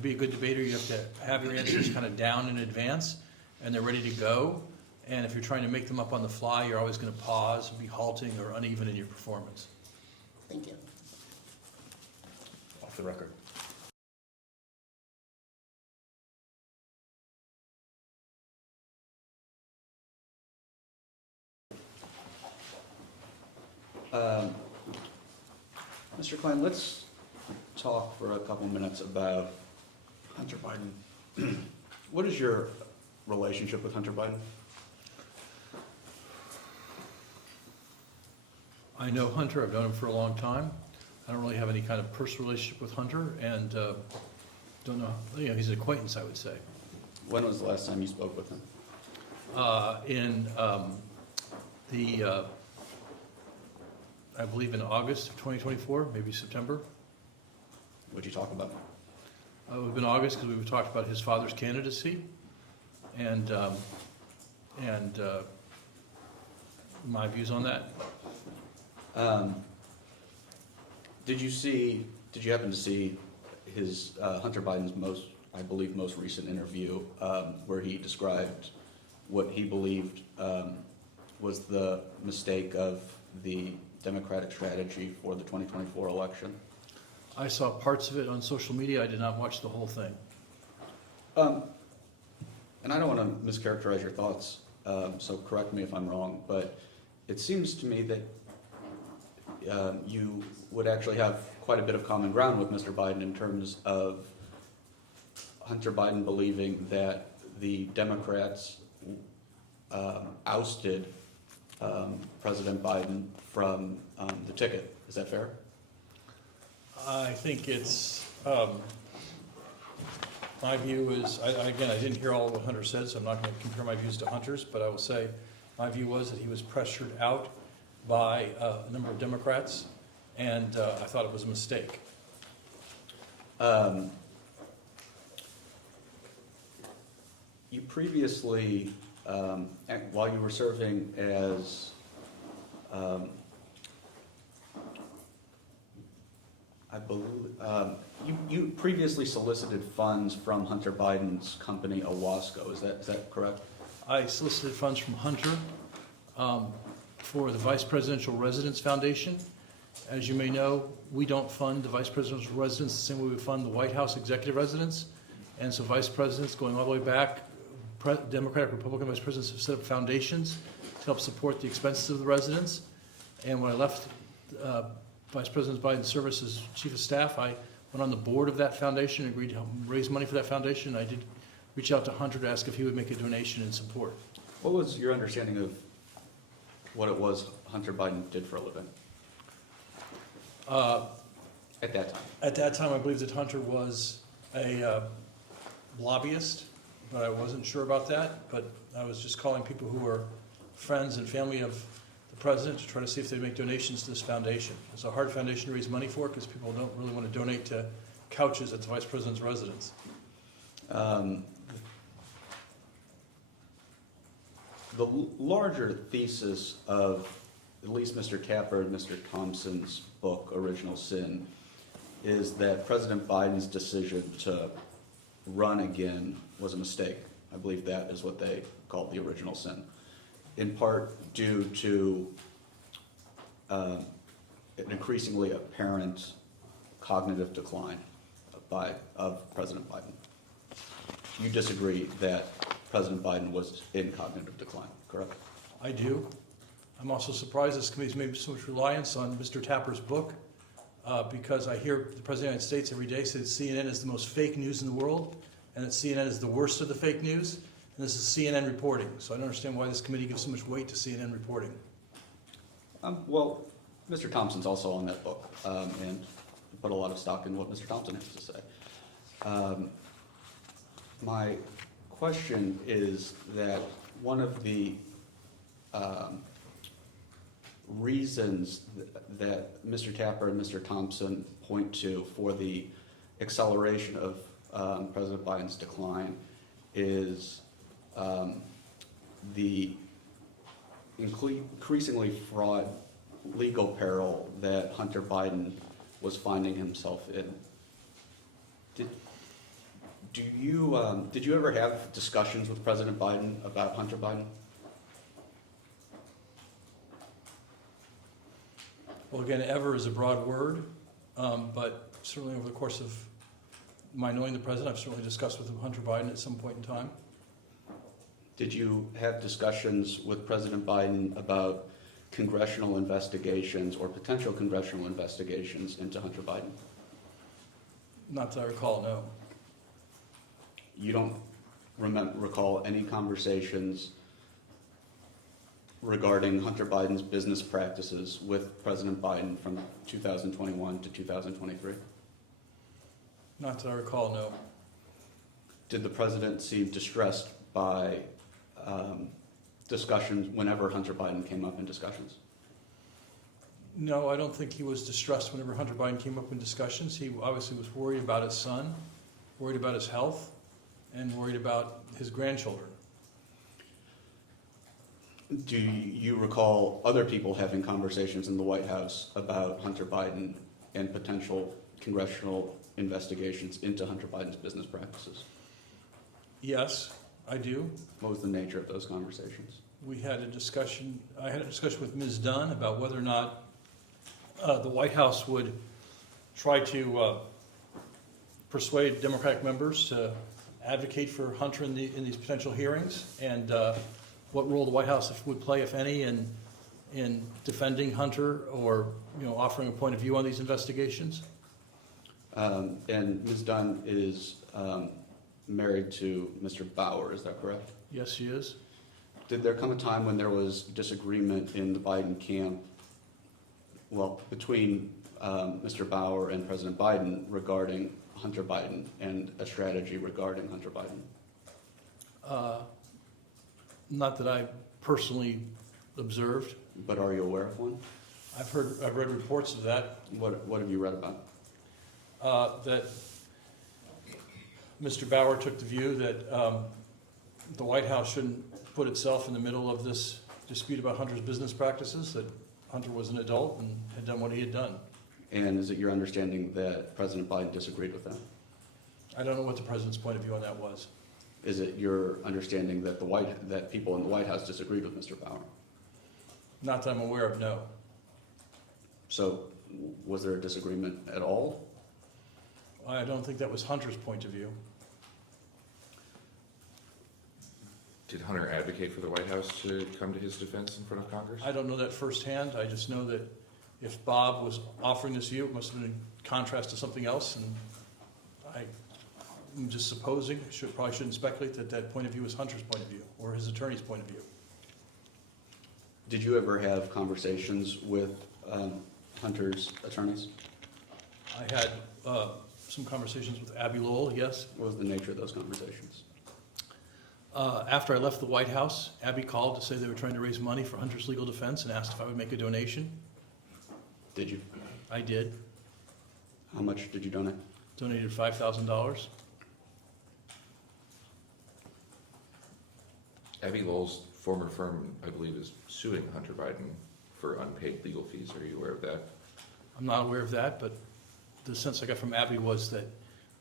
be a good debater, you have to have your answers kind of down in advance and they're ready to go. And if you're trying to make them up on the fly, you're always going to pause, be halting or uneven in your performance. Thank you. Off the record. Mr. Klain, let's talk for a couple minutes about Hunter Biden. What is your relationship with Hunter Biden? I know Hunter. I've known him for a long time. I don't really have any kind of personal relationship with Hunter and don't know. He's an acquaintance, I would say. When was the last time you spoke with him? I believe in August of 2024, maybe September. What did you talk about? It would have been August because we talked about his father's candidacy and my views on that. Did you happen to see his Hunter Biden's most recent interview where he described what he believed was the mistake of the Democratic strategy for the 2024 election? I saw parts of it on social media. I did not watch the whole thing. And I don't want to mischaracterize your thoughts, so correct me if I'm wrong, but it seems to me that you would actually have quite a bit of common ground with Mr. Biden in terms of Hunter Biden believing that the Democrats ousted President Biden from the ticket. Is that fair? I think it's, my view is, again, I didn't hear all of what Hunter said, so I'm not going to compare my views to Hunter's, but I will say my view was that he was pressured out by a number of Democrats, and I thought it was a mistake. You previously, while you were serving as I believe you previously solicited funds from Hunter Biden's company Owasco. Is that correct? I solicited funds from Hunter for the Vice Presidential Residence Foundation. As you may know, we don't fund the Vice Presidential Residence the same way we fund the White House Executive Residence. And so vice presidents, going all the way back, Democratic, Republican vice presidents have set up foundations to help support the expenses of the residents. And when I left Vice President Biden's service as Chief of Staff, I went on the board of that foundation and agreed to help raise money for that foundation. I did reach out to Hunter to ask if he would make a donation in support. What was your understanding of what it was Hunter Biden did for a living at that time? At that time, I believe that Hunter was a lobbyist, but I wasn't sure about that. But I was just calling people who were friends and family of the president to try to see if they'd make donations to this foundation. It's a hard foundation to raise money for because people don't really want to donate to couches at the vice president's residence. The larger thesis of at least Mr. Tapper and Mr. Thompson's book, Original Sin, is that President Biden's decision to run again was a mistake. I believe that is what they called the original sin, in part due to an increasingly apparent cognitive decline of President Biden. You disagree that President Biden was in cognitive decline, correct? I do. I'm also surprised this committee's made so much reliance on Mr. Tapper's book, because I hear the President of the United States every day say that CNN is the most fake news in the world, and that CNN is the worst of the fake news, and this is CNN reporting. So I don't understand why this committee gives so much weight to CNN reporting. Well, Mr. Thompson's also on that book, and put a lot of stock in what Mr. Thompson has to say. My question is that one of the reasons that Mr. Tapper and Mr. Thompson point to for the acceleration of President Biden's decline is the increasingly fraught legal peril that Hunter Biden was finding himself in. Did you ever have discussions with President Biden about Hunter Biden? Well, again, ever is a broad word, but certainly over the course of my knowing the president, I've certainly discussed with Hunter Biden at some point in time. Did you have discussions with President Biden about congressional investigations or potential congressional investigations into Hunter Biden? Not that I recall, no. You don't recall any conversations regarding Hunter Biden's business practices with President Biden from 2021 to 2023? Not that I recall, no. Did the president seem distressed by discussions whenever Hunter Biden came up in discussions? No, I don't think he was distressed whenever Hunter Biden came up in discussions. He obviously was worried about his son, worried about his health, and worried about his grandchildren. Do you recall other people having conversations in the White House about Hunter Biden and potential congressional investigations into Hunter Biden's business practices? Yes, I do. What was the nature of those conversations? We had a discussion, I had a discussion with Ms. Dunn about whether or not the White House would try to persuade Democratic members to advocate for Hunter in these potential hearings, and what role the White House would play, if any, in defending Hunter or offering a point of view on these investigations. And Ms. Dunn is married to Mr. Bauer, is that correct? Yes, she is. Did there come a time when there was disagreement in the Biden camp, well, between Mr. Bauer and President Biden regarding Hunter Biden and a strategy regarding Hunter Biden? Not that I personally observed. But are you aware of one? I've read reports of that. What have you read about? That Mr. Bauer took the view that the White House shouldn't put itself in the middle of this dispute about Hunter's business practices, that Hunter was an adult and had done what he had done. And is it your understanding that President Biden disagreed with that? I don't know what the president's point of view on that was. Is it your understanding that that people in the White House disagreed with Mr. Bauer? Not that I'm aware of, no. So was there a disagreement at all? I don't think that was Hunter's point of view. Did Hunter advocate for the White House to come to his defense in front of Congress? I don't know that firsthand. I just know that if Bob was offering this view, it must have been in contrast to something else, and I'm just supposing, probably shouldn't speculate that that point of view is Hunter's point of view or his attorney's point of view. Did you ever have conversations with Hunter's attorneys? I had some conversations with Abby Lowell, yes. What was the nature of those conversations? After I left the White House, Abby called to say they were trying to raise money for Hunter's legal defense and asked if I would make a donation. Did you? I did. How much did you donate? Donated $5,000. Abby Lowell's former firm, I believe, is suing Hunter Biden for unpaid legal fees. Are you aware of that? I'm not aware of that, but the sense I got from Abby was that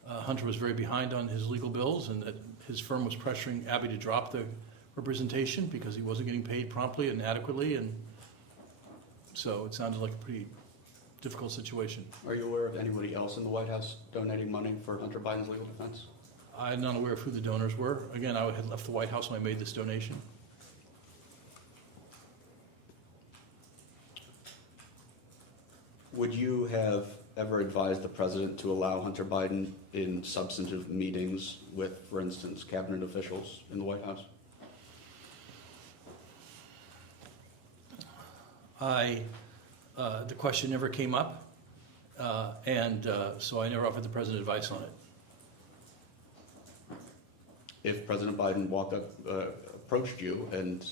Hunter was very behind on his legal bills and that his firm was pressuring Abby to drop the representation because he wasn't getting paid promptly and adequately, and so it sounded like a pretty difficult situation. Are you aware of anybody else in the White House donating money for Hunter Biden's legal defense? I'm not aware of who the donors were. Again, I had left the White House when I made this donation. Would you have ever advised the president to allow Hunter Biden in substantive meetings with, for instance, cabinet officials in the White House? The question never came up, and so I never offered the president advice on it. If President Biden walked up, approached you and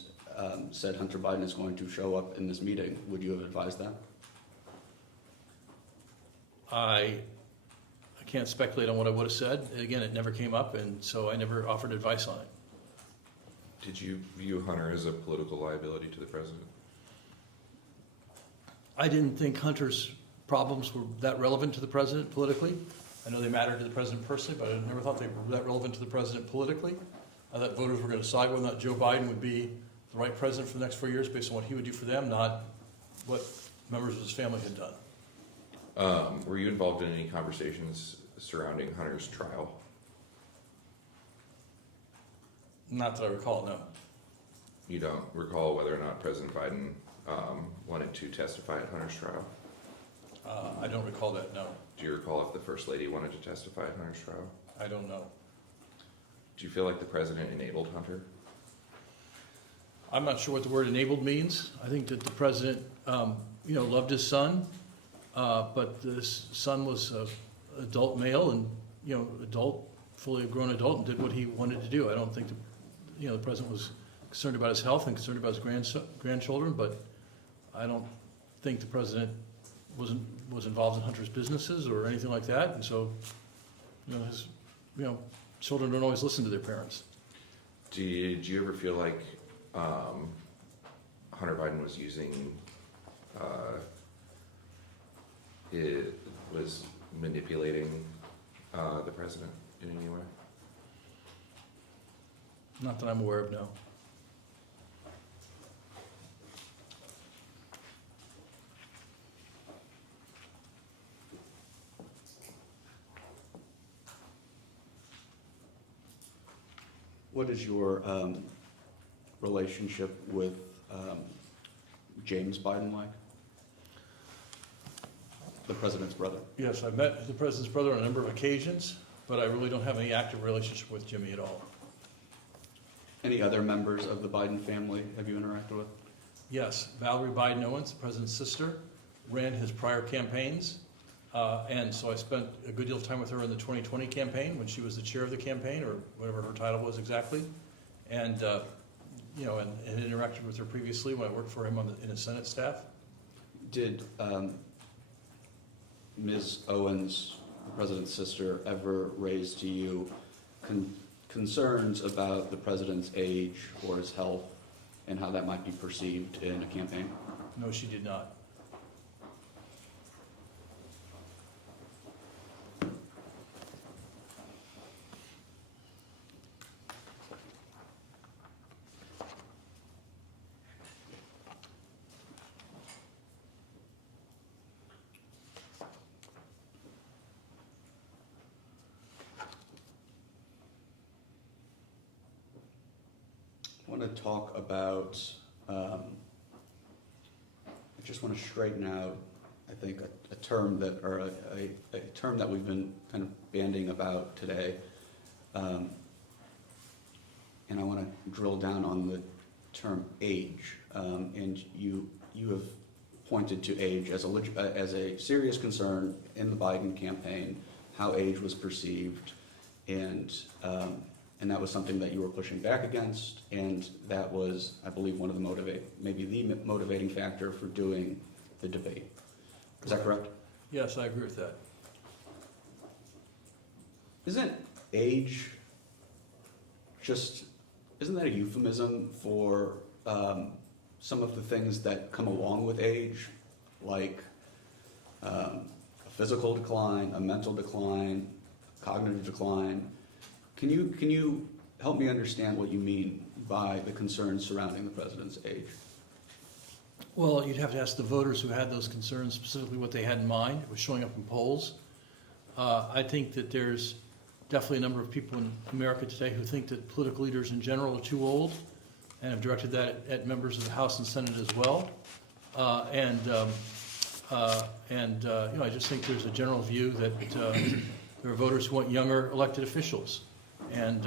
said Hunter Biden is going to show up in this meeting, would you have advised that? I can't speculate on what I would have said. Again, it never came up, and so I never offered advice on it. Did you view Hunter as a political liability to the president? I didn't think Hunter's problems were that relevant to the president politically. I know they mattered to the president personally, but I never thought they were that relevant to the president politically. I thought voters were going to decide whether or not Joe Biden would be the right president for the next 4 years based on what he would do for them, not what members of his family had done. Were you involved in any conversations surrounding Hunter's trial? Not that I recall, no. You don't recall whether or not President Biden wanted to testify at Hunter's trial? I don't recall that, no. Do you recall if the First Lady wanted to testify at Hunter's trial? I don't know. Do you feel like the president enabled Hunter? I'm not sure what the word enabled means. I think that the president, loved his son, but this son was an adult male and, fully grown adult and did what he wanted to do. I don't think the president was concerned about his health and concerned about his grandchildren, but I don't think the president was involved in Hunter's businesses or anything like that. And so, his children don't always listen to their parents. Did you ever feel like Hunter Biden was was manipulating the president in any way? Not that I'm aware of, no. What is your relationship with James Biden like? The president's brother. Yes, I've met the president's brother on a number of occasions, but I really don't have any active relationship with Jimmy at all. Any other members of the Biden family have you interacted with? Yes, Valerie Biden Owens, the president's sister, ran his prior campaigns, and so I spent a good deal of time with her in the 2020 campaign when she was the chair of the campaign, or whatever her title was exactly, and interacted with her previously when I worked for him in his Senate staff. Did Ms. Owens, the president's sister, ever raise to you concerns about the president's age or his health and how that might be perceived in a campaign? No, she did not. I want to talk about, I just want to straighten out, I think, a term that, or a term that we've been kind of banding about today. And I want to drill down on the term age. And you have pointed to age as a serious concern in the Biden campaign, how age was perceived, and that was something that you were pushing back against, and that was, I believe, one of the maybe the motivating factor for doing the debate. Is that correct? Yes, I agree with that. Isn't age isn't that a euphemism for some of the things that come along with age, like a physical decline, a mental decline, cognitive decline? Can you help me understand what you mean by the concerns surrounding the president's age? Well, you'd have to ask the voters who had those concerns specifically what they had in mind. It was showing up in polls. I think that there's definitely a number of people in America today who think that political leaders in general are too old, and have directed that at members of the House and Senate as well. I just think there's a general view that there are voters who want younger elected officials, and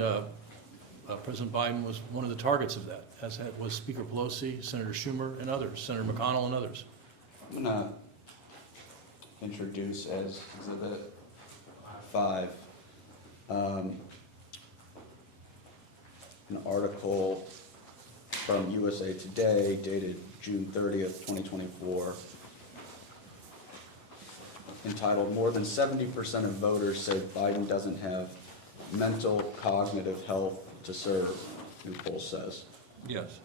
President Biden was one of the targets of that, as was Speaker Pelosi, Senator Schumer, and others, Senator McConnell and others. I'm gonna introduce as Exhibit 5 an article from USA Today dated June 30th, 2024, entitled "More than 70% of voters say Biden doesn't have mental cognitive health to serve," new poll says. Yes.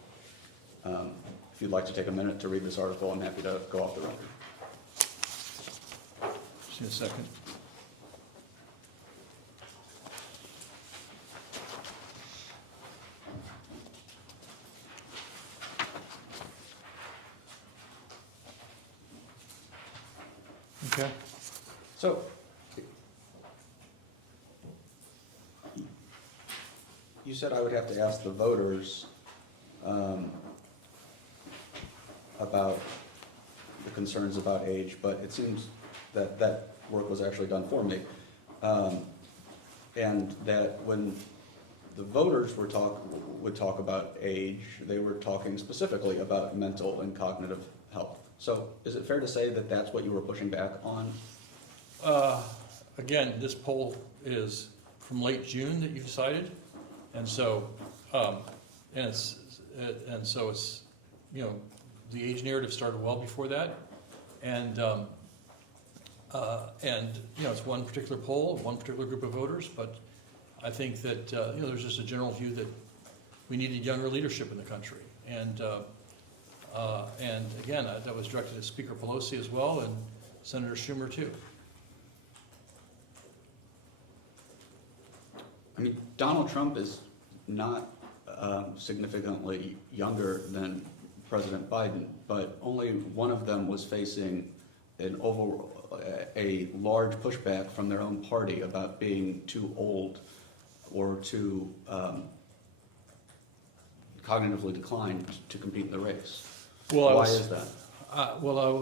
If you'd like to take a minute to read this article, I'm happy to go off the record. Just in a second. Okay. So, you said I would have to ask the voters about the concerns about age, but it seems that that work was actually done for me. And that when the voters would talk about age, they were talking specifically about mental and cognitive health. So is it fair to say that that's what you were pushing back on? Again, this poll is from late June that you've cited, and so it's the age narrative started well before that, and it's one particular poll, one particular group of voters, but I think that there's just a general view that we needed younger leadership in the country, and again, that was directed at Speaker Pelosi as well, and Senator Schumer too. I mean, Donald Trump is not significantly younger than President Biden, but only one of them was facing a large pushback from their own party about being too old or too cognitively declined to compete in the race. Why is that?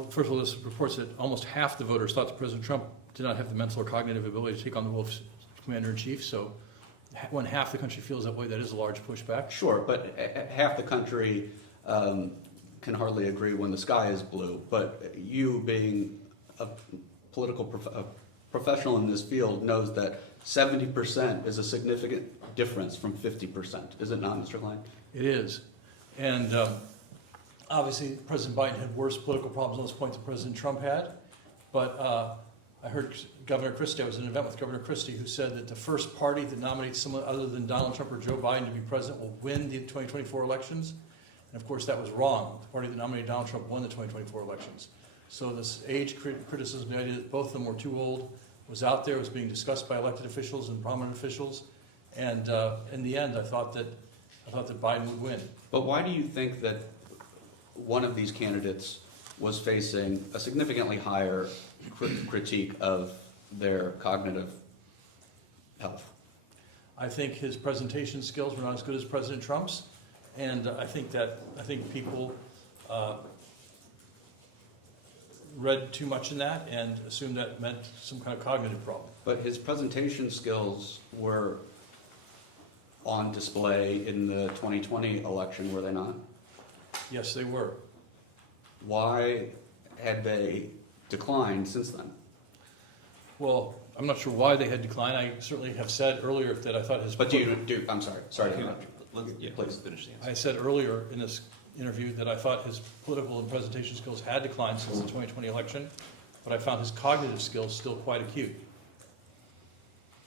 First of all, this reports that almost half the voters thought that President Trump did not have the mental or cognitive ability to take on the role of commander-in-chief, so when half the country feels that way, that is a large pushback. Sure, but half the country can hardly agree when the sky is blue, but you being a political professional in this field knows that 70% is a significant difference from 50%. Is it not, Mr. Klain? It is. And obviously, President Biden had worse political problems on this point than President Trump had. But I heard Governor Christie, I was at an event with Governor Christie, who said that the first party that nominates someone other than Donald Trump or Joe Biden to be president will win the 2024 elections. And of course, that was wrong. The party that nominated Donald Trump won the 2024 elections. So this age criticism, the idea that both of them were too old, was out there, was being discussed by elected officials and prominent officials. And in the end, I thought that Biden would win. But why do you think that one of these candidates was facing a significantly higher critique of their cognitive health? I think his presentation skills were not as good as President Trump's, and I think people read too much in that and assumed that meant some kind of cognitive problem. But his presentation skills were on display in the 2020 election, were they not? Yes, they were. Why had they declined since then? Well, I'm not sure why they had declined. I certainly have said earlier that I thought his... But I'm sorry to interrupt you. Please finish the answer. I said earlier in this interview that I thought his political and presentation skills had declined since the 2020 election, but I found his cognitive skills still quite acute.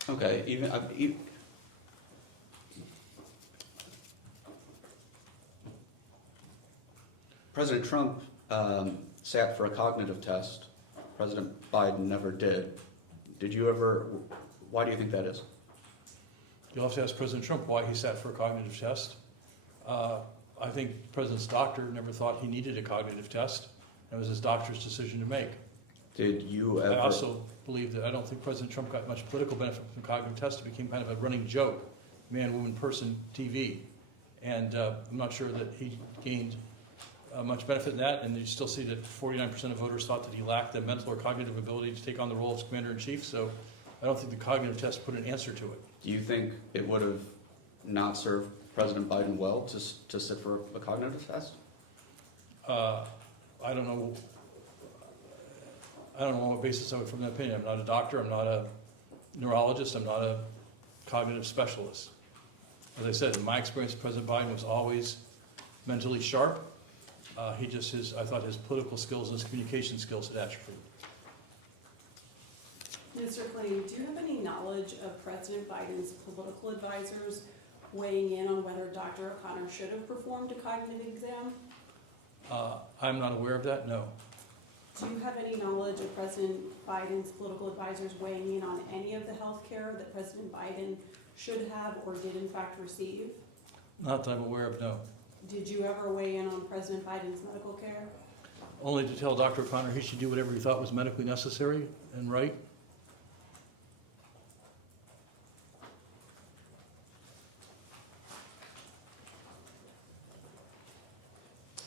Okay, President Trump sat for a cognitive test. President Biden never did. Why do you think that is? You'll have to ask President Trump why he sat for a cognitive test. I think the president's doctor never thought he needed a cognitive test. It was his doctor's decision to make. Did you I ever? also believe that I don't think President Trump got much political benefit from the cognitive test. It became kind of a running joke, man, woman, person, TV. And I'm not sure that he gained much benefit in that. And you still see that 49% of voters thought that he lacked the mental or cognitive ability to take on the role of commander-in-chief. So I don't think the cognitive test put an answer to it. Do you think it would have not served President Biden well to sit for a cognitive test? I don't know. I don't know on what basis I would form that opinion. I'm not a doctor. I'm not a neurologist. I'm not a cognitive specialist. As I said, in my experience, President Biden was always mentally sharp. I thought his political skills and his communication skills had atrophied. Mr. Klain, do you have any knowledge of President Biden's political advisors weighing in on whether Dr. O'Connor should have performed a cognitive exam? I'm not aware of that, no. Do you have any knowledge of President Biden's political advisors weighing in on any of the health care that President Biden should have or did in fact receive? Not that I'm aware of, no. Did you ever weigh in on President Biden's medical care? Only to tell Dr. O'Connor he should do whatever he thought was medically necessary and right.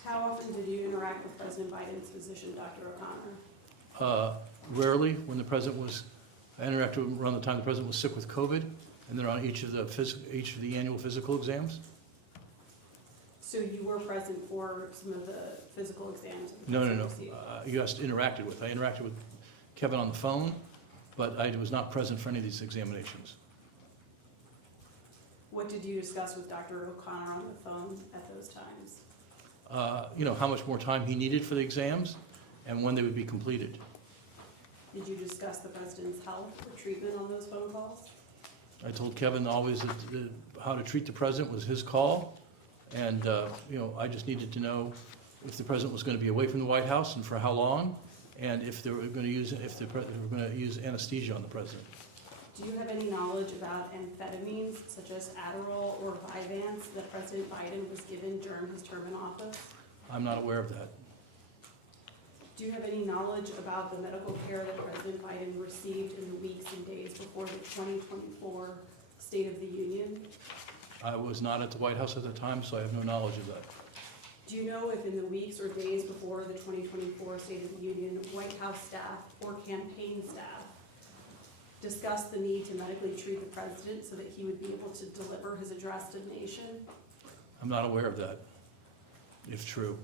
How often did you interact with President Biden's physician, Dr. O'Connor? Rarely, when the president was, I interacted with him around the time the president was sick with COVID, and then on each of the annual physical exams. So you were present for some of the physical exams? that the No. president received? You asked interacted with. I interacted with Kevin on the phone, but I was not present for any of these examinations. What did you discuss with Dr. O'Connor on the phone at those times? How much more time he needed for the exams and when they would be completed. Did you discuss the president's health or treatment on those phone calls? I told Kevin always that how to treat the president was his call, and I just needed to know if the president was going to be away from the White House and for how long, and if they were going to use anesthesia on the president. Do you have any knowledge about amphetamines such as Adderall or Vyvanse that President Biden was given during his term in office? I'm not aware of that. Do you have any knowledge about the medical care that President Biden received in the weeks and days before the 2024 State of the Union? I was not at the White House at the time, so I have no knowledge of that. Do you know if in the weeks or days before the 2024 State of the Union, White House staff or campaign staff discussed the need to medically treat the president so that he would be able to deliver his address to the nation? I'm not aware of that, if true.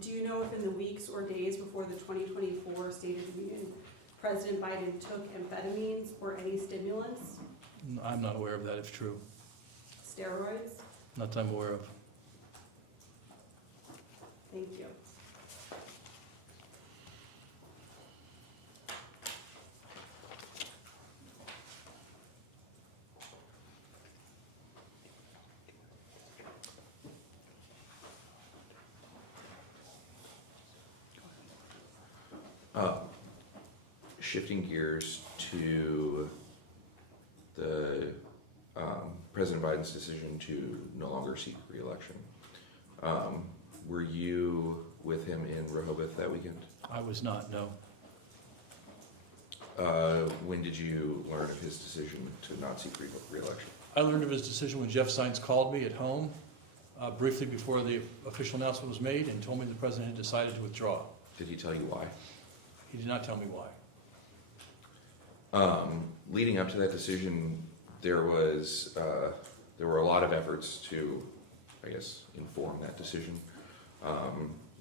Do you know if in the weeks or days before the 2024 State of the Union, President Biden took amphetamines or any stimulants, I'm not aware of that, if true. steroids? Not that I'm aware of. Thank you. Shifting gears to the President Biden's decision to no longer seek re-election. Were you with him in Rehoboth that weekend? I was not, no. When did you learn of his decision to not seek re-election? I learned of his decision when Jeff Zients called me at home briefly before the official announcement was made and told me the president had decided to withdraw. Did he tell you why? He did not tell me why. Leading up to that decision, there were a lot of efforts to, I guess, inform that decision.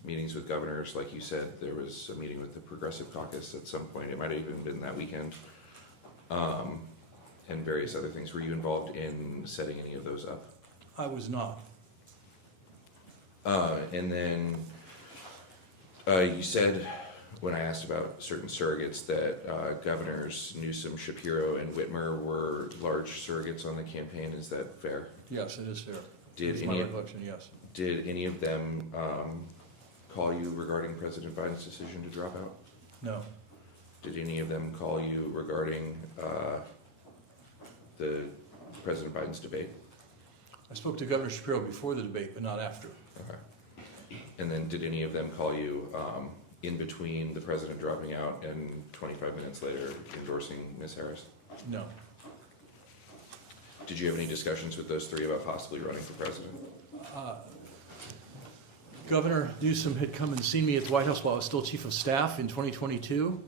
Meetings with governors, like you said, there was a meeting with the Progressive Caucus at some point. It might have even been that weekend, and various other things. Were you involved in setting any of those up? I was not. And then you said, when I asked about certain surrogates, that governors Newsom, Shapiro, and Whitmer were large surrogates on the campaign. Is that fair? Yes, it is fair. Did It's my recollection, yes. Did any of them call you regarding President Biden's decision to drop out? No. Did any of them call you regarding the President Biden's debate? I spoke to Governor Shapiro before the debate, but not after. Okay. Okay. And then did any of them call you in between the president dropping out and 25 minutes later endorsing Ms. Harris? No. Did you have any discussions with those three about possibly running for president? Governor Newsom had come and seen me at the White House while I was still chief of staff in 2022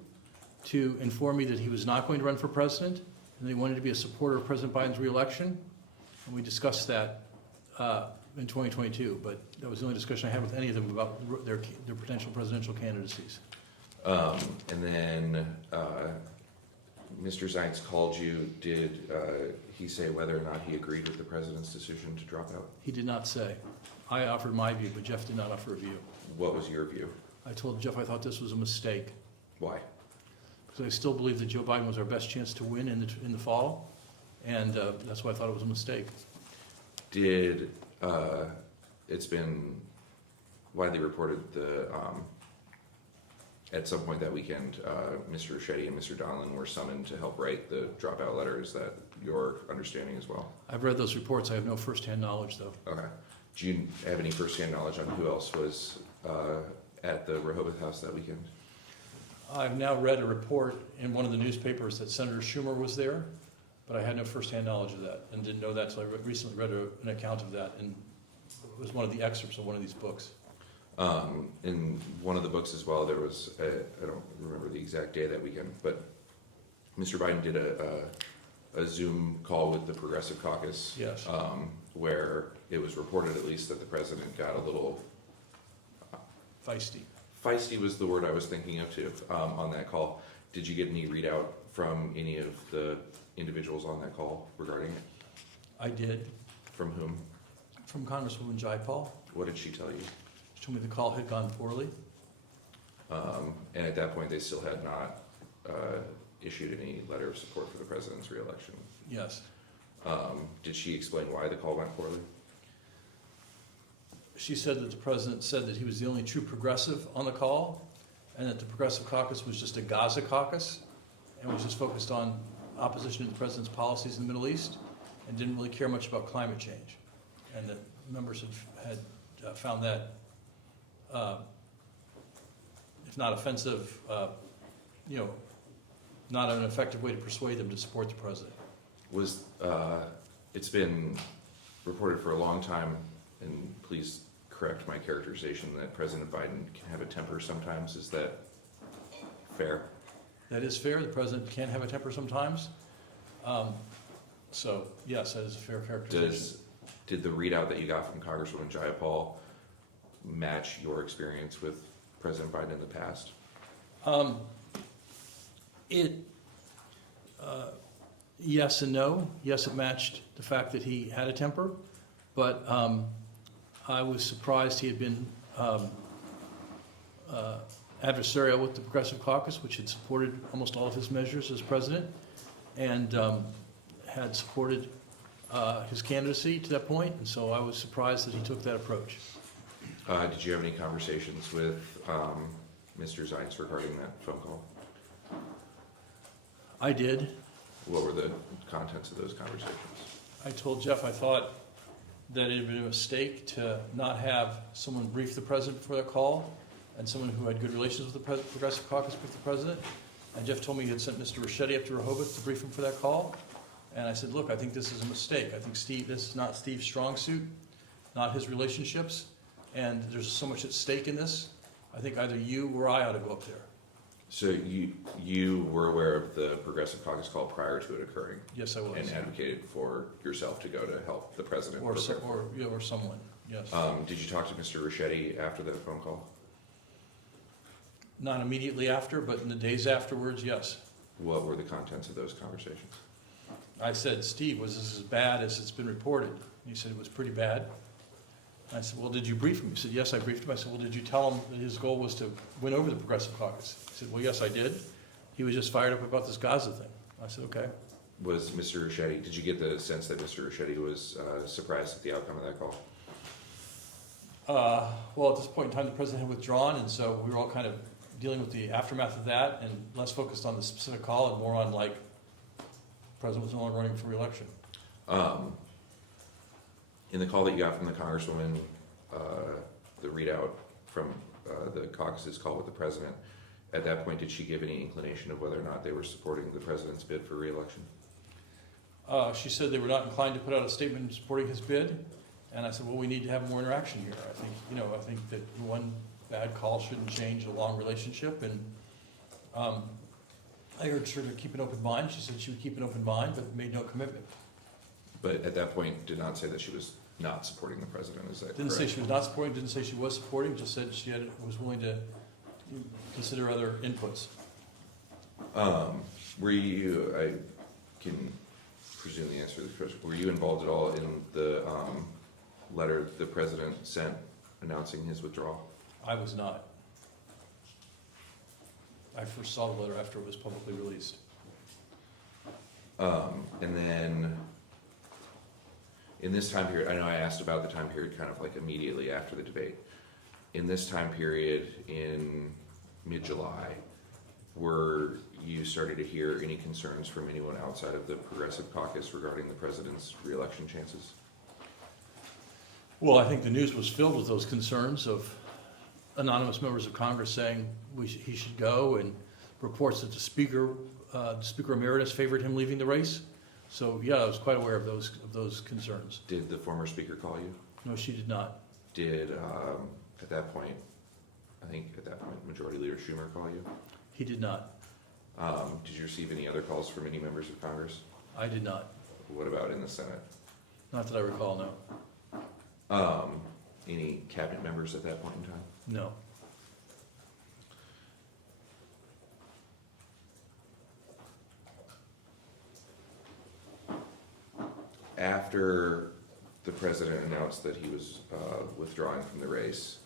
to inform me that he was not going to run for president, and they wanted to be a supporter of President Biden's reelection. And we discussed that in 2022, but that was the only discussion I had with any of them about their potential presidential candidacies. And then Mr. Zients called you. Did he say whether or not he agreed with the president's decision to drop out? He did not say. I offered my view, but Jeff did not offer a view. What was your view? I told Jeff I thought this was a mistake, Why? because I still believe that Joe Biden was our best chance to win in the fall, and that's why I thought it was a mistake. Did it's been widely reported at some point that weekend, Mr. Ricchetti and Mr. Donlin were summoned to help write the dropout letter. Is that your understanding as well? I've read those reports. I have no firsthand knowledge, though. Okay. Do you have any firsthand knowledge on who else was at the Rehoboth House that weekend? I've now read a report in one of the newspapers that Senator Schumer was there, but I had no firsthand knowledge of that and didn't know that until I recently read an account of that, and it was one of the excerpts of one of these books. In one of the books as well, there was, I don't remember the exact day that weekend, but Mr. Biden did a Zoom call with the Progressive Caucus. Yes. Where it was reported at least that the president got a little... Feisty. Feisty was the word I was thinking of too, on that call. Did you get any readout from any of the individuals on that call regarding it? I did. From whom? From Congresswoman Jayapal. What did she tell you? She told me the call had gone poorly. And at that point, they still had not issued any letter of support for the president's reelection. Yes. Did she explain why the call went poorly? She said that the president said that he was the only true progressive on the call, and that the Progressive Caucus was just a Gaza caucus, and was just focused on opposition to the president's policies in the Middle East, and didn't really care much about climate change. And that members had found that, if not offensive, not an effective way to persuade them to support the president. Was it's been reported for a long time, and please correct my characterization, that President Biden can have a temper sometimes. Is that fair? That is fair. The president can have a temper sometimes. So yes, that is a fair characterization. Did the readout that you got from Congresswoman Jayapal match your experience with President Biden in the past? Yes and no. Yes, it matched the fact that he had a temper, but I was surprised he had been adversarial with the Progressive Caucus, which had supported almost all of his measures as president, and had supported his candidacy to that point, and so I was surprised that he took that approach. Did you have any conversations with Mr. Zients regarding that phone call? I did. What were the contents of those conversations? I told Jeff I thought that it had been a mistake to not have someone brief the president before the call, and someone who had good relations with the Progressive Caucus brief the president. And Jeff told me he had sent Mr. Ricchetti up to Rehoboth to brief him for that call. And I said, look, I think this is a mistake. I think this is not Steve's strong suit, not his relationships, and there's so much at stake in this. I think either you or I ought to go up there. So you were aware of the Progressive Caucus call prior to it occurring? Yes, I was. And advocated for yourself to go to help the president? Or someone, yes. Did you talk to Mr. Ricchetti after that phone call? Not immediately after, but in the days afterwards, yes. What were the contents of those conversations? I said, Steve, was this as bad as it's been reported? And he said it was pretty bad. I said, well, did you brief him? He said, yes, I briefed him. I said, well, did you tell him that his goal was to win over the Progressive Caucus? He said, well, yes, I did. He was just fired up about this Gaza thing. I said, okay. Was Mr. Ricchetti, did you get the sense that Mr. Ricchetti was surprised at the outcome of that call? Well, at this point in time, the president had withdrawn, and so we were all kind of dealing with the aftermath of that and less focused on the specific call and more on, like, the president was no longer running for re-election. In the call that you got from the Congresswoman, the readout from the caucus's call with the president, at that point, did she give any inclination of whether or not they were supporting the president's bid for re-election? She said they were not inclined to put out a statement supporting his bid, and I said, well, we need to have more interaction here. I think that one bad call shouldn't change a long relationship, and I urged her to keep an open mind. She said she would keep an open mind, but made no commitment. But at that point, did not say that she was not supporting the president, is that correct? Didn't say she was not supporting, didn't say she was supporting, just said she was willing to consider other inputs. Were you, I can presume the answer to this question, were you involved at all in the letter the president sent announcing his withdrawal? I was not. I first saw the letter after it was publicly released. And then, in this time period, I know I asked about the time period kind of like immediately after the debate. In this time period, in mid-July, were you starting to hear any concerns from anyone outside of the Progressive Caucus regarding the president's re-election chances? Well, I think the news was filled with those concerns of anonymous members of Congress saying he should go, and reports that the Speaker Emeritus favored him leaving the race. So, yeah, I was quite aware of those concerns. Did the former Speaker call you? No, she did not. Did, at that point, Majority Leader Schumer call you? He did not. Did you receive any other calls from any members of Congress? I did not. What about in the Senate? Not that I recall, no. Any cabinet members at that point in time? No. After the president announced that he was withdrawing from the race,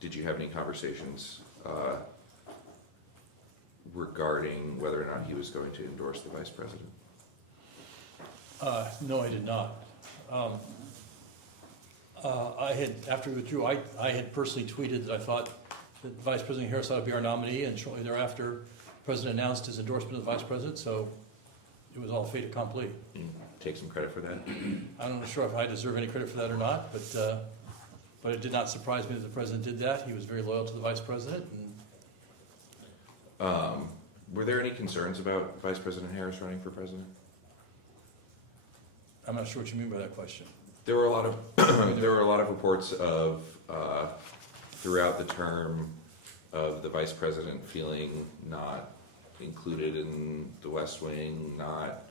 did you have any conversations regarding whether or not he was going to endorse the vice president? No, I did not. After he withdrew, I had personally tweeted that I thought that Vice President Harris ought to be our nominee, and shortly thereafter, the President announced his endorsement of the Vice President, so it was all fait accompli. Take some credit for that? I'm not sure if I deserve any credit for that or not, but it did not surprise me that the President did that. He was very loyal to the Vice President. Were there any concerns about Vice President Harris running for president? I'm not sure what you mean by that question. There were a lot of reports of throughout the term of the vice president feeling not included in the West Wing, not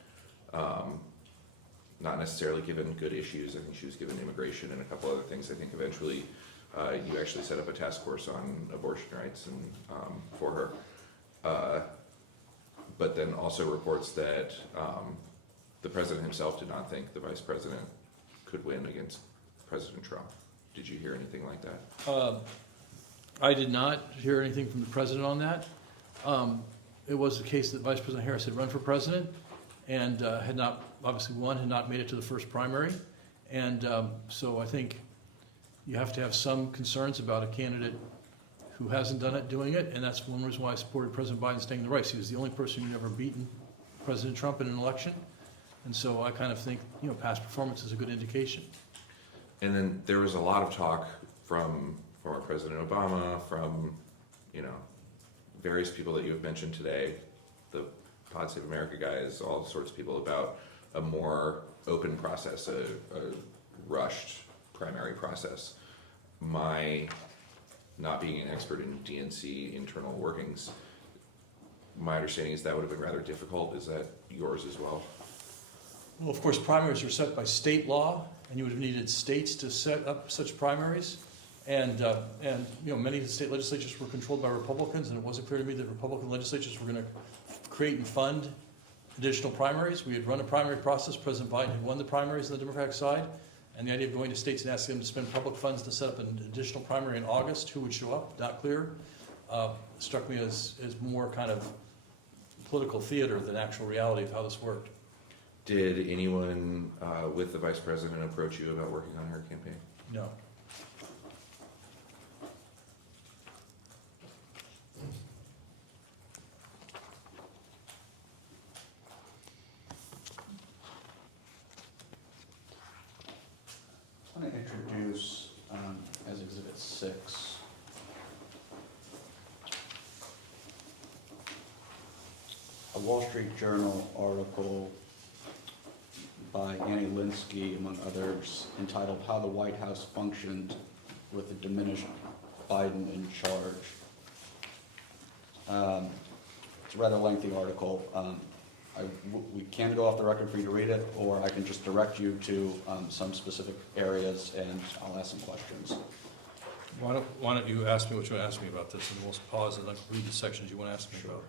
necessarily given good issues. I think she was given immigration and a couple other things. I think eventually you actually set up a task force on abortion rights and for her. But then also reports that the president himself did not think the vice president could win against President Trump. Did you hear anything like that? I did not hear anything from the president on that. It was the case that Vice President Harris had run for president and had not, obviously won, had not made it to the first primary. And so I think you have to have some concerns about a candidate who hasn't done it, doing it, and that's one reason why I supported President Biden staying in the race. He was the only person who ever beaten President Trump in an election. And so I kind of think, past performance is a good indication. And then there was a lot of talk from former President Obama, from, various people that you have mentioned today, the Pod Save America guys, all sorts of people, about a more open process, a rushed primary process. My not being an expert in DNC internal workings, my understanding is that would have been rather difficult. Is that yours as well? Well, of course, primaries are set by state law, and you would have needed states to set up such primaries. And many of the state legislatures were controlled by Republicans, and it wasn't clear to me that Republican legislatures were going to create and fund additional primaries. We had run a primary process. President Biden had won the primaries on the Democratic side, and the idea of going to states and asking them to spend public funds to set up an additional primary in August, who would show up, not clear, struck me as more kind of political theater than actual reality of how this worked. Did anyone with the vice president approach you about working on her campaign? No. I want to introduce Wall Street Journal article by Annie Linsky, among others, entitled "How the White House Functioned with a Diminished Biden in Charge." It's a rather lengthy article. We can go off the record for you to read it, or I can just direct you to some specific areas and I'll ask some questions. Why don't you ask me what you want to ask me about this, and we'll pause and read the sections you want to ask me about.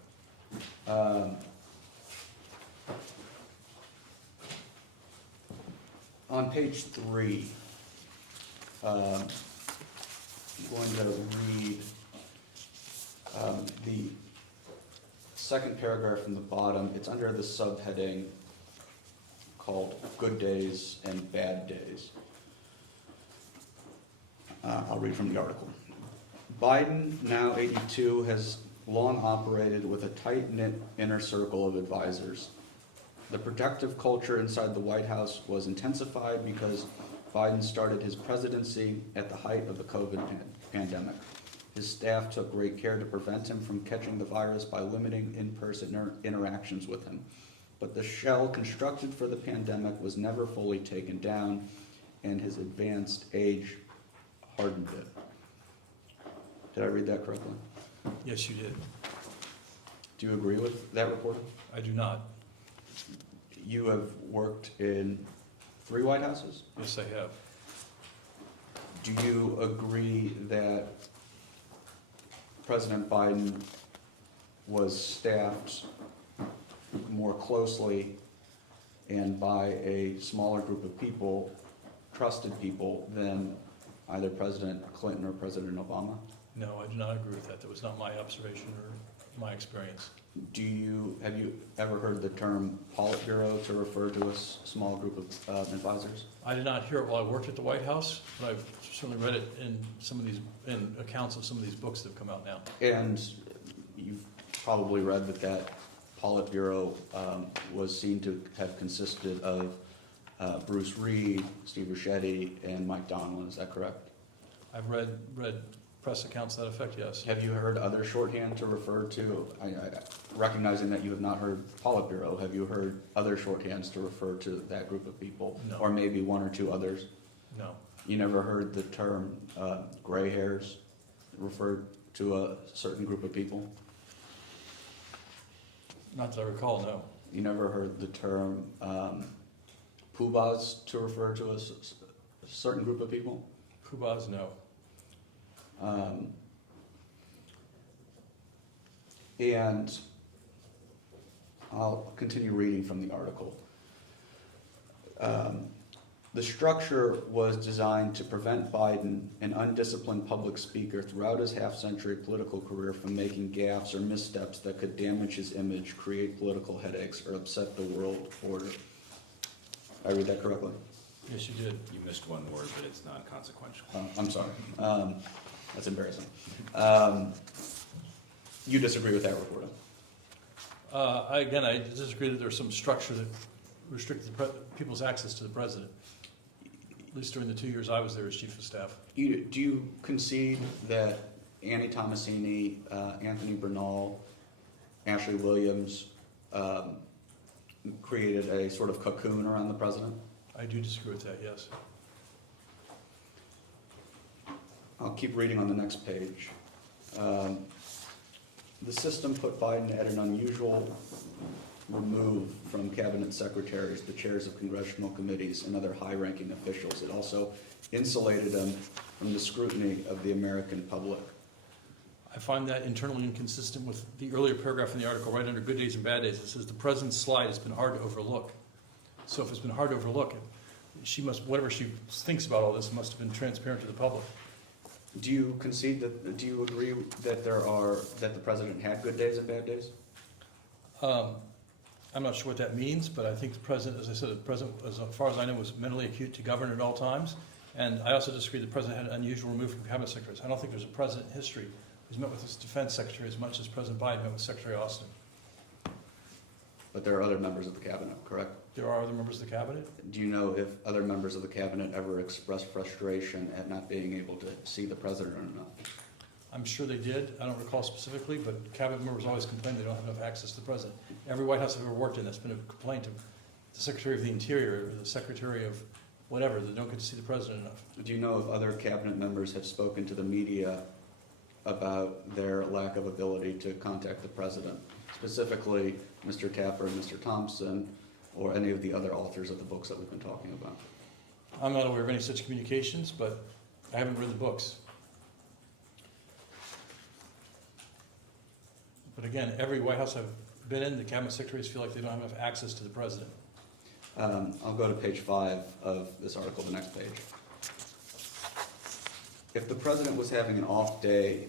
On page 3, I'm going to read the second paragraph from the bottom. It's under the subheading called Good Days and Bad Days. I'll read from the article. Biden, now 82, has long operated with a tight-knit inner circle of advisors. The protective culture inside the White House was intensified because Biden started his presidency at the height of the COVID pandemic. His staff took great care to prevent him from catching the virus by limiting in-person interactions with him. But the shell constructed for the pandemic was never fully taken down, and his advanced age hardened it. Did I read that correctly? Yes, you did. Do you agree with that reporting? I do not. You have worked in 3 White Houses? Yes, I have. Do you agree that President Biden was staffed more closely and by a smaller group of people, trusted people, than either President Clinton or President Obama? No, I do not agree with that. That was not my observation or my experience. Have you ever heard the term Politburo to refer to a small group of advisors? I did not hear it while I worked at the White House, but I've certainly read it in some of these, in accounts of some of these books that have come out now. And you've probably read that Politburo was seen to have consisted of Bruce Reed, Steve Ricchetti, and Mike Donilon. Is that correct? I've read press accounts to that effect, yes. Have you heard other shorthand to refer to, recognizing that you have not heard Politburo, have you heard other shorthands to refer to that group of people? No. Or maybe 1 or 2 others? No. You never heard the term gray hairs referred to a certain group of people? Not that I recall, no. You never heard the term poobahs to refer to a certain group of people? Poobahs, no. And I'll continue reading from the article. The structure was designed to prevent Biden, an undisciplined public speaker throughout his half-century political career, from making gaffes or missteps that could damage his image, create political headaches, or upset the world order. I read that correctly? Yes, you did. You missed one word, but it's not consequential. I'm sorry. That's embarrassing. You disagree with that reporting? I disagree that there's some structure that restricted people's access to the president, at least during the 2 years I was there as chief of staff. Do you concede that Annie Tomasini, Anthony Bernal, Ashley Williams created a sort of cocoon around the president? I do disagree with that, yes. I'll keep reading on the next page. The system put Biden at an unusual remove from cabinet secretaries, the chairs of congressional committees, and other high-ranking officials. It also insulated him from the scrutiny of the American public. I find that internally inconsistent with the earlier paragraph in the article, right under Good Days and Bad Days. It says the president's slide has been hard to overlook. So if it's been hard to overlook, she must, whatever she thinks about all this must have been transparent to the public. Do you concede that, do you agree that that the president had good days and bad days? I'm not sure what that means, but I think the president, as I said, the president, as far as I know, was mentally acute to govern at all times. And I also disagree the president had an unusual remove from cabinet secretaries. I don't think there's a president in history who's met with his defense secretary as much as President Biden met with Secretary Austin. But there are other members of the cabinet, correct? There are other members of the cabinet? Do you know if other members of the cabinet ever expressed frustration at not being able to see the president or not? I'm sure they did. I don't recall specifically, but cabinet members always complain they don't have enough access to the president. Every White House I've ever worked in, that's been a complaint of the Secretary of the Interior or the Secretary of whatever, that don't get to see the president enough. Do you know if other cabinet members have spoken to the media about their lack of ability to contact the president? Specifically, Mr. Tapper and Mr. Thompson, or any of the other authors of the books that we've been talking about? I'm not aware of any such communications, but I haven't read the books. But again, every White House I've been in, the cabinet secretaries feel like they don't have enough access to the president. I'll go to page 5 of this article, the next page. If the president was having an off day,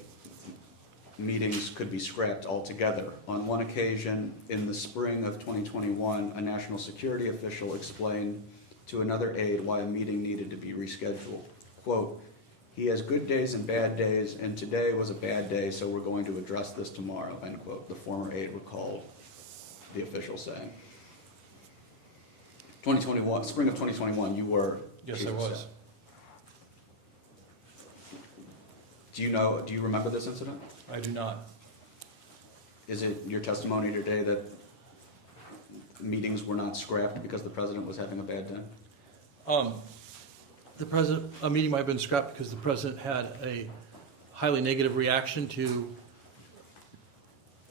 meetings could be scrapped altogether. On one occasion, in the spring of 2021, a national security official explained to another aide why a meeting needed to be rescheduled. Quote, "He has good days and bad days, and today was a bad day, so we're going to address this tomorrow," end quote, the former aide recalled the official saying. 2021, spring of 2021, you were Yes, chief I of was. staff. Do you remember this incident? I do not. Is it your testimony today that meetings were not scrapped because the president was having a bad day? A meeting might have been scrapped because the president had a highly negative reaction to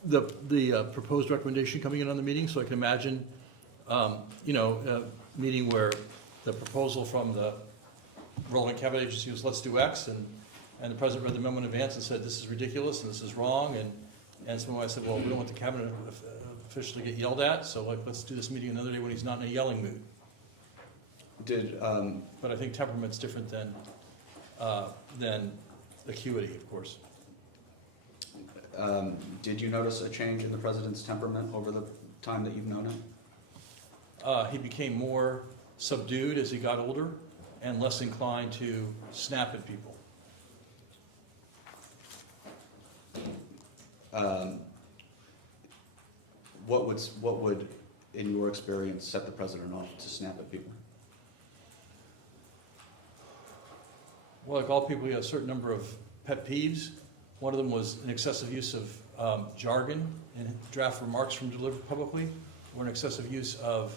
the proposed recommendation coming in on the meeting. So I can imagine, a meeting where the proposal from the relevant cabinet agency was let's do X, and the president read the memo in advance and said this is ridiculous and this is wrong, and someone said, well, we don't want the cabinet official to get yelled at, so let's do this meeting another day when he's not in a yelling mood. But I think temperament's different than acuity, of course. Did you notice a change in the president's temperament over the time that you've known him? He became more subdued as he got older and less inclined to snap at people. What would, in your experience, set the president off to snap at people? Well, like all people, we have a certain number of pet peeves. One of them was an excessive use of jargon in draft remarks from delivered publicly, or an excessive use of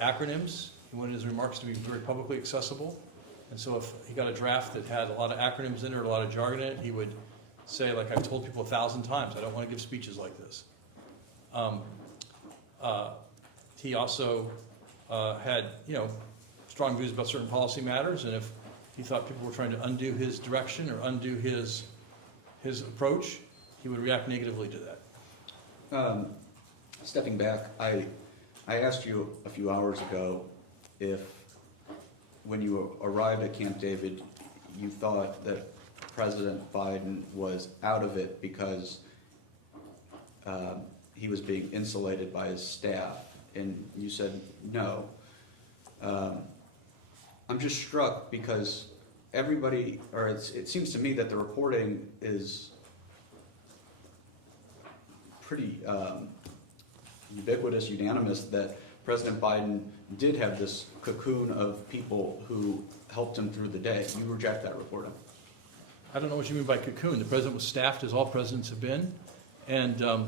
acronyms. He wanted his remarks to be very publicly accessible. And so if he got a draft that had a lot of acronyms in it or a lot of jargon in it, he would say, like I've told people 1,000 times, I don't want to give speeches like this. He also had, strong views about certain policy matters, and if he thought people were trying to undo his direction or undo his approach, he would react negatively to that. Stepping back, I asked you a few hours ago if, when you arrived at Camp David, you thought that President Biden was out of it because he was being insulated by his staff, and you said no. I'm just struck because everybody, or it seems to me that the reporting is pretty ubiquitous, unanimous, that President Biden did have this cocoon of people who helped him through the day. You reject that reporting. I don't know what you mean by cocoon. The president was staffed as all presidents have been, and the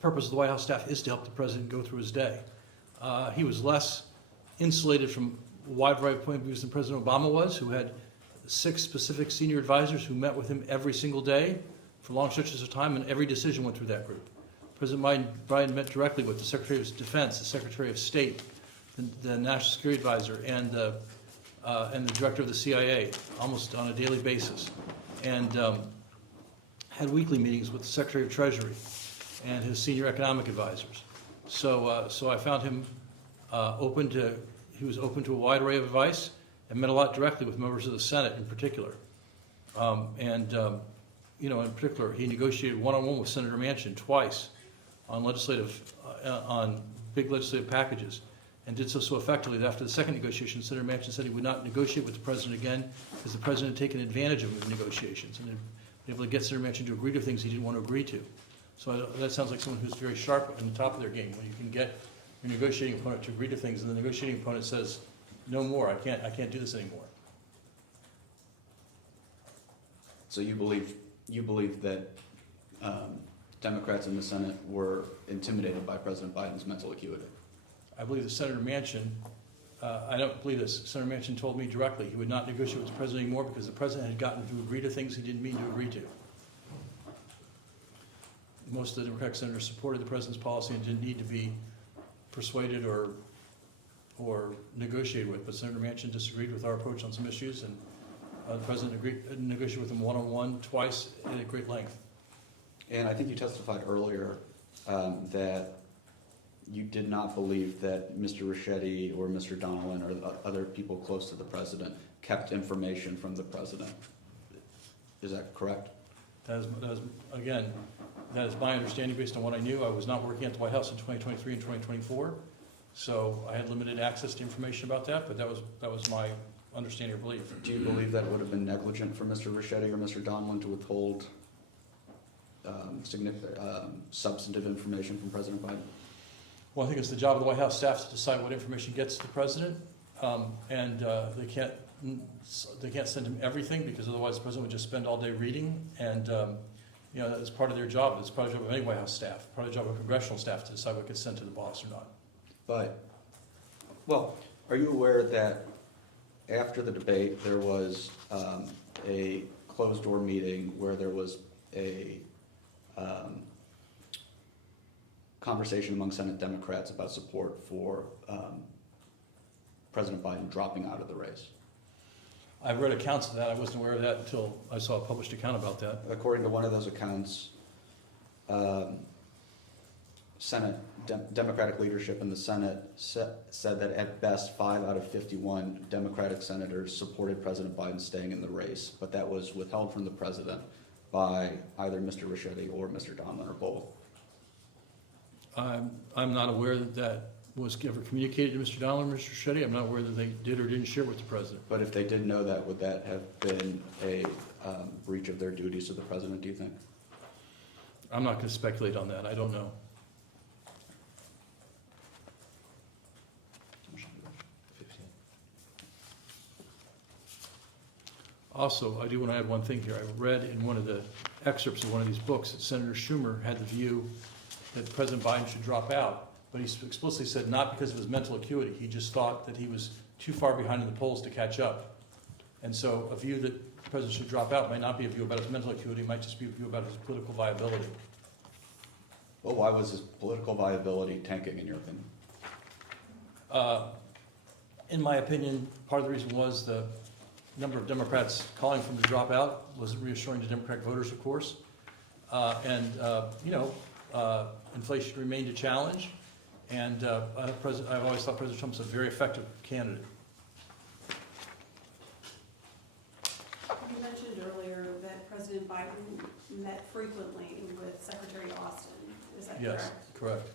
purpose of the White House staff is to help the president go through his day. He was less insulated from a wide variety of point of views than President Obama was, who had 6 specific senior advisors who met with him every single day for long stretches of time, and every decision went through that group. President Biden met directly with the Secretary of Defense, the Secretary of State, the National Security Advisor, and the Director of the CIA, almost on a daily basis, and had weekly meetings with the Secretary of Treasury and his senior economic advisors. So I found him he was open to a wide array of advice, and met a lot directly with members of the Senate in particular. In particular, he negotiated one-on-one with Senator Manchin twice on big legislative packages, and did so effectively that after the second negotiation, Senator Manchin said he would not negotiate with the president again because the president had taken advantage of him in negotiations and had been able to get Senator Manchin to agree to things he didn't want to agree to. So that sounds like someone who's very sharp on the top of their game, when you can get your negotiating opponent to agree to things and the negotiating opponent says, no more, I can't do this anymore. So you believe that Democrats in the Senate were intimidated by President Biden's mental acuity? I believe that Senator Manchin, I don't believe this, Senator Manchin told me directly he would not negotiate with the president anymore because the president had gotten to agree to things he didn't mean to agree to. Most of the Democratic senators supported the president's policy and didn't need to be persuaded or negotiated with, but Senator Manchin disagreed with our approach on some issues, and the president agreed, negotiated with him one-on-one twice at great length. And I think you testified earlier that you did not believe that Mr. Ricchetti or Mr. Donnellan or other people close to the president kept information from the president. Is that correct? That is my understanding based on what I knew. I was not working at the White House in 2023 and 2024, so I had limited access to information about that, but that was my understanding or belief. Do you believe that it would have been negligent for Mr. Ricchetti or Mr. Donnellan to withhold substantive information from President Biden? Well, I think it's the job of the White House staff to decide what information gets to the president, and they can't send him everything because otherwise the president would just spend all day reading. And that's part of their job. It's part of the job of any White House staff, part of the job of congressional staff to decide what gets sent to the boss or not. But, well, are you aware that after the debate there was a closed-door meeting where there was a conversation among Senate Democrats about support for President Biden dropping out of the race? I've read accounts of that. I wasn't aware of that until I saw a published account about that. According to one of those accounts, Senate Democratic leadership in the Senate said that at best 5 out of 51 Democratic senators supported President Biden staying in the race, but that was withheld from the president by either Mr. Ricchetti or Mr. Donnellan or both. I'm not aware that was ever communicated to Mr. Donnellan or Mr. Ricchetti. I'm not aware that they did or didn't share it with the president. But if they did know that, would that have been a breach of their duties to the president, do you think? I'm not going to speculate on that. I don't know. Also, I do want to add one thing here. I read in one of the excerpts of one of these books that Senator Schumer had the view that President Biden should drop out, but he explicitly said not because of his mental acuity. He just thought that he was too far behind in the polls to catch up. And so a view that the president should drop out might not be a view about his mental acuity, it might just be a view about his political viability. Well, why was his political viability tanking, in your opinion? In my opinion, part of the reason was the number of Democrats calling for him to drop out was reassuring to Democratic voters, of course. Inflation remained a challenge, and I've always thought President Trump's a very effective candidate. You mentioned earlier that President Biden met frequently with Secretary Austin. Is that correct? Yes, correct.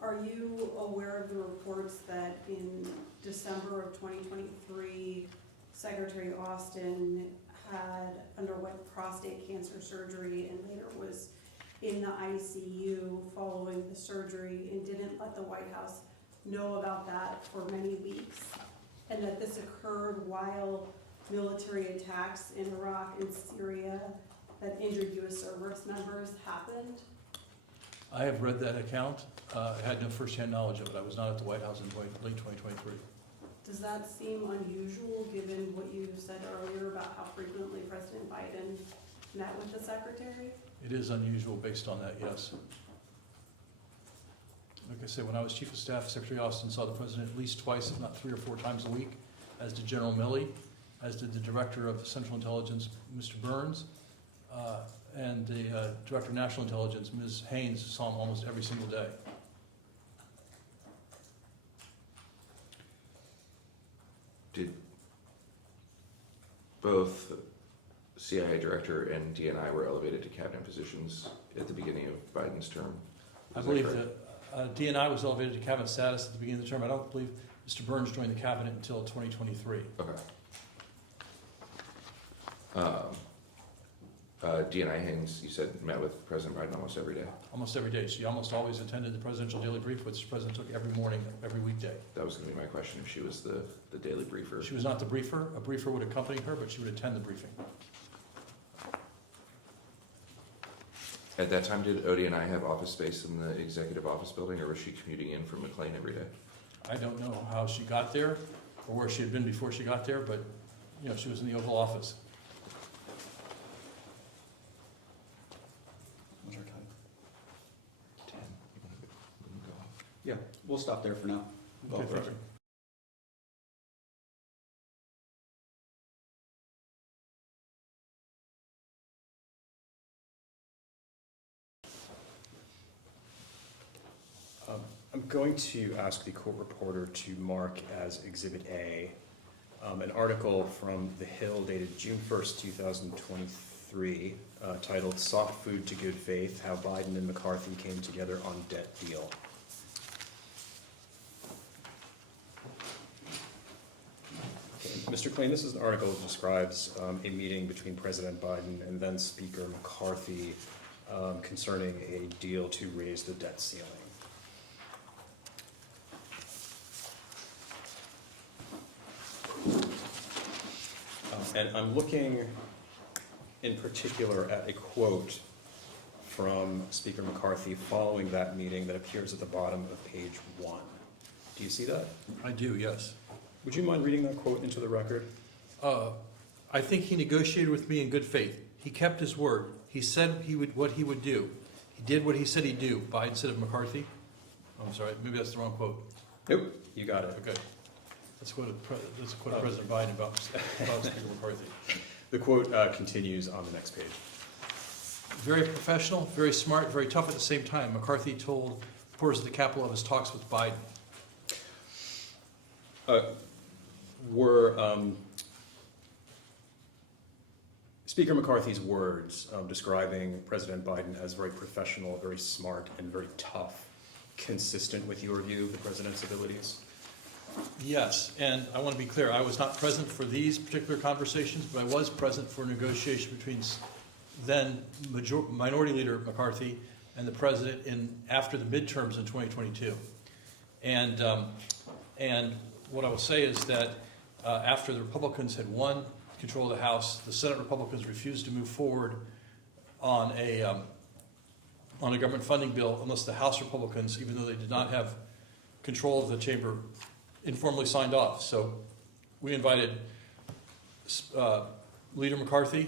Are you aware of the reports that in December of 2023, Secretary Austin had underwent prostate cancer surgery and later was in the ICU following the surgery and didn't let the White House know about that for many weeks, and that this occurred while military attacks in Iraq and Syria that injured U.S. service members happened? I have read that account. I had no firsthand knowledge of it. I was not at the White House in late 2023. Does that seem unusual given what you said earlier about how frequently President Biden met with the secretary? It is unusual based on that, yes. Like I said, when I was Chief of Staff, Secretary Austin saw the President at least twice, if not 3 or 4 times a week, as did General Milley, as did the Director of Central Intelligence, Mr. Burns, and the Director of National Intelligence, Ms. Haynes, saw him almost every single day. Did both CIA Director and DNI were elevated to cabinet positions at the beginning of Biden's term? I believe that DNI was elevated to cabinet status at the beginning of the term. I don't believe Mr. Burns joined the cabinet until 2023. Okay. DNI Haynes, you said, met with President Biden almost every day? Almost every day. She almost always attended the presidential daily brief, which the president took every morning, every weekday. That was going to be my question, if she was the daily briefer. She was not the briefer. A briefer would accompany her, but she would attend the briefing. At that time, did Odie and I have office space in the executive office building, or was she commuting in from McLean every day? I don't know how she got there or where she had been before she got there, but, you know, she was in the Oval Office. What's our time? 10. Yeah, we'll stop there for now. Okay, thank you. I'm going to ask the court reporter to mark as Exhibit A an article from The Hill dated June 1st, 2023, titled "Soft Food to Good Faith, How Biden and McCarthy Came Together on Debt Deal." Mr. Klain, this is an article that describes a meeting between President Biden and then Speaker McCarthy concerning a deal to raise the debt ceiling. And I'm looking in particular at a quote from Speaker McCarthy following that meeting that appears at the bottom of page 1. Do you see that? I do, yes. Would you mind reading that quote into the record? I think he negotiated with me in good faith. He kept his word. He said what he would do. He did what he said he'd do. Biden said of McCarthy. Oh, I'm sorry, maybe that's the wrong quote. Nope, you got it. Okay. Let's quote President Biden about Speaker McCarthy. The quote continues on the next page. Very professional, very smart, very tough at the same time. McCarthy told reporters at the Capitol of his talks with Biden. Were Speaker McCarthy's words describing President Biden as very professional, very smart, and very tough consistent with your view of the president's abilities? Yes, and I want to be clear, I was not present for these particular conversations, but I was present for negotiation between then Minority Leader McCarthy and the president after the midterms in 2022. And what I will say is that after the Republicans had won control of the House, the Senate Republicans refused to move forward on a government funding bill unless the House Republicans, even though they did not have control of the chamber, informally signed off. So we invited Leader McCarthy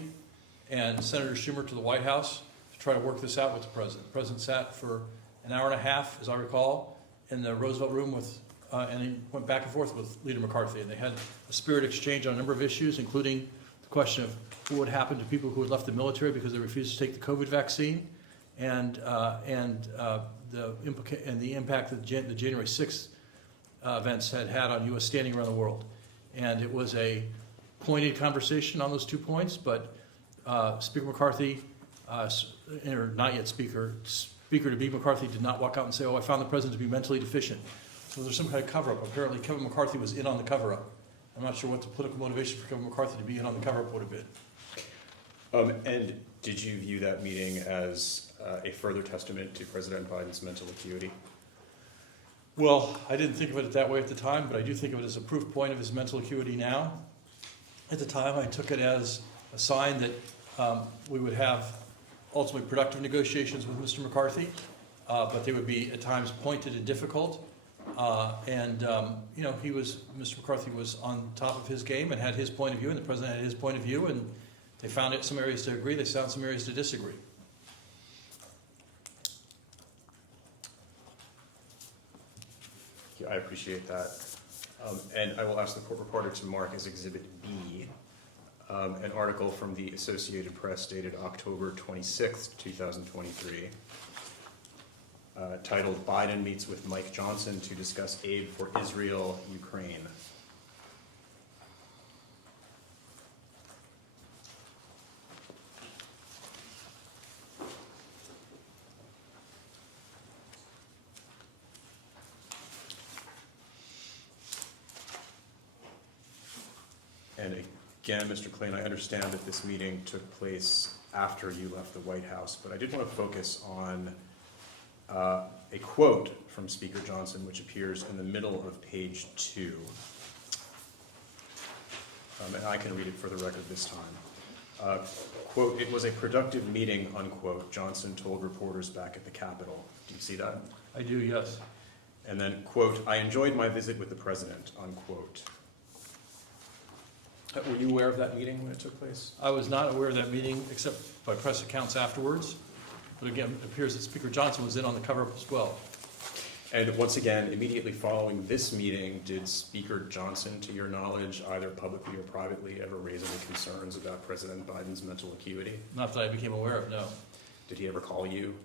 and Senator Schumer to the White House to try to work this out with the president. The president sat for an hour and a half, as I recall, in the Roosevelt Room and he went back and forth with Leader McCarthy. And they had a spirit exchange on a number of issues, including the question of what would happen to people who had left the military because they refused to take the COVID vaccine, and the impact that the January 6th events had on U.S. standing around the world. And it was a pointed conversation on those 2 points, but Speaker McCarthy, or not yet Speaker to be McCarthy, did not walk out and say, "Oh, I found the president to be mentally deficient." So there's some kind of cover-up. Apparently Kevin McCarthy was in on the cover-up. I'm not sure what the political motivation for Kevin McCarthy to be in on the cover-up would have been. And did you view that meeting as a further testament to President Biden's mental acuity? Well, I didn't think of it that way at the time, but I do think of it as a proof point of his mental acuity now. At the time, I took it as a sign that we would have ultimately productive negotiations with Mr. McCarthy, but they would be at times pointed and difficult. Mr. McCarthy was on top of his game and had his point of view, and the president had his point of view, and they found some areas to agree, they found some areas to disagree. I appreciate that. And I will ask the court reporter to mark as Exhibit B an article from the Associated Press dated October 26th, 2023, titled "Biden Meets with Mike Johnson to Discuss Aid for Israel, Ukraine." And again, Mr. Klain, I understand that this meeting took place after you left the White House, but I did want to focus on a quote from Speaker Johnson, which appears in the middle of page 2. And I can read it for the record this time. Quote, "It was a productive meeting," unquote, Johnson told reporters back at the Capitol. Do you see that? I do, yes. And then, quote, "I enjoyed my visit with the president," unquote. Were you aware of that meeting when it took place? I was not aware of that meeting except by press accounts afterwards. But again, it appears that Speaker Johnson was in on the cover-up as well. And once again, immediately following this meeting, did Speaker Johnson, to your knowledge, either publicly or privately, ever raise any concerns about President Biden's mental acuity? Not that I became aware of, no. Did he ever call you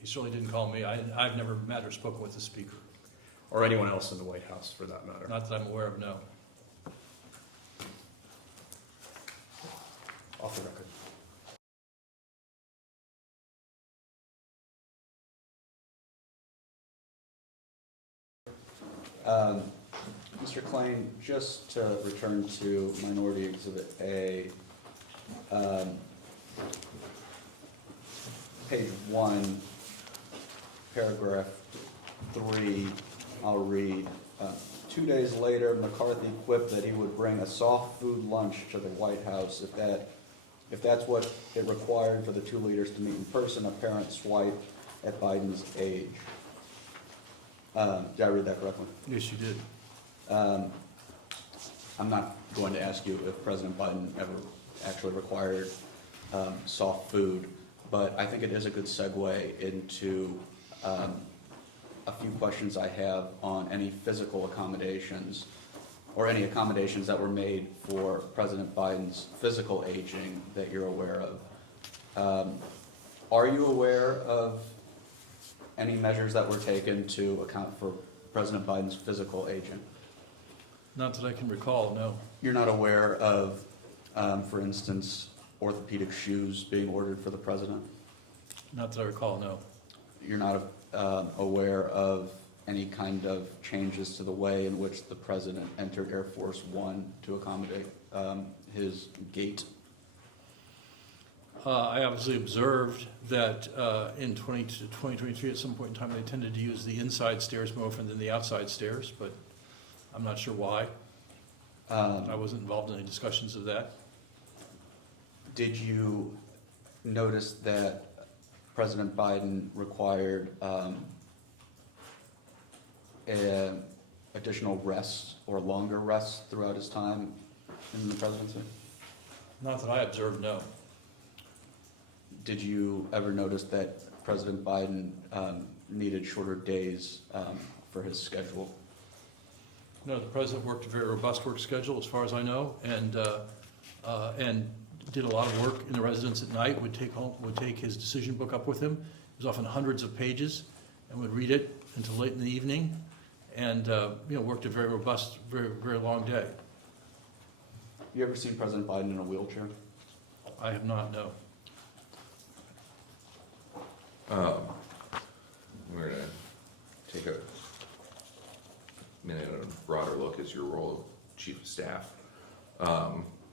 He certainly didn't call me. I've never met or spoken with the Speaker. or anyone else in the White House, for that matter? Not that I'm aware of, no. Off the record. Mr. Klain, just to return to Minority Exhibit A, page 1, paragraph 3, I'll read. 2 days later, McCarthy quipped that he would bring a soft food lunch to the White House if that's what it required for the two leaders to meet in person, a parent swipe at Biden's age. Did I read that correctly? Yes, you did. I'm not going to ask you if President Biden ever actually required soft food, but I think it is a good segue into a few questions I have on any physical accommodations or any accommodations that were made for President Biden's physical aging that you're aware of. Are you aware of any measures that were taken to account for President Biden's physical aging? Not that I can recall, no. You're not aware of, for instance, orthopedic shoes being ordered for the president? Not that I recall, no. You're not aware of any kind of changes to the way in which the president entered Air Force One to accommodate his gait? I obviously observed that in 2023, at some point in time, they tended to use the inside stairs more often than the outside stairs, but I'm not sure why. I wasn't involved in any discussions of that. Did you notice that President Biden required additional rests or longer rests throughout his time in the presidency? Not that I observed, no. Did you ever notice that President Biden needed shorter days for his schedule? No, the president worked a very robust work schedule, as far as I know, and did a lot of work in the residence at night. Would take his decision book up with him. It was often hundreds of pages, and would read it until late in the evening, and worked a very robust, very very long day. You ever seen President Biden in a wheelchair? I have not, no. We're going to take a minute on a broader look at your role of Chief of Staff.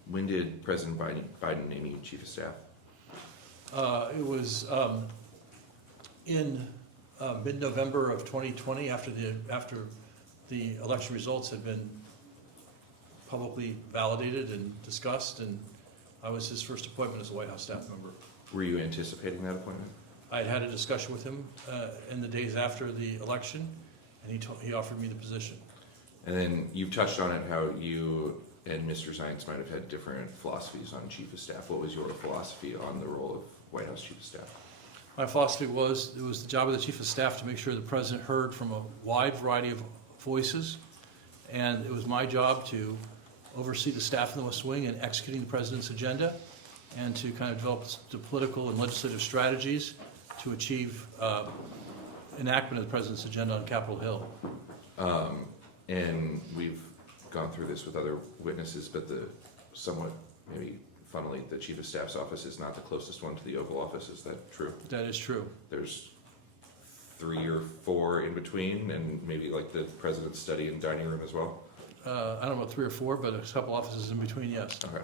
When did President Biden name you Chief of Staff? It was in mid-November of 2020, after the election results had been publicly validated and discussed, and I was his first appointment as a White House staff member. Were you anticipating that appointment? I had a discussion with him in the days after the election, and he offered me the position. And then you touched on it, how you and Mr. Zients might have had different philosophies on Chief of Staff. What was your philosophy on the role of White House Chief of Staff? My philosophy was it was the job of the Chief of Staff to make sure the President heard from a wide variety of voices, and it was my job to oversee the staff in the West Wing in executing the President's agenda and to kind of develop the political and legislative strategies to achieve enactment of the President's agenda on Capitol Hill. And we've gone through this with other witnesses, but the somewhat, maybe funnily, the Chief of Staff's office is not the closest one to the Oval Office. Is that true? That is true. There's 3 or 4 in between, and maybe like the President's study and dining room as well? I don't know about 3 or 4, but a couple offices in between, yes. Okay.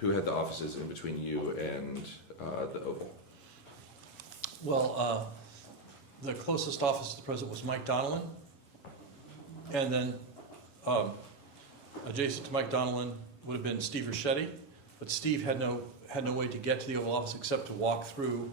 Who had the offices in between you and the Oval? Well, the closest office to the President was Mike Donnellan, and then adjacent to Mike Donnellan would have been Steve Ricchetti, but Steve had no way to get to the Oval Office except to walk through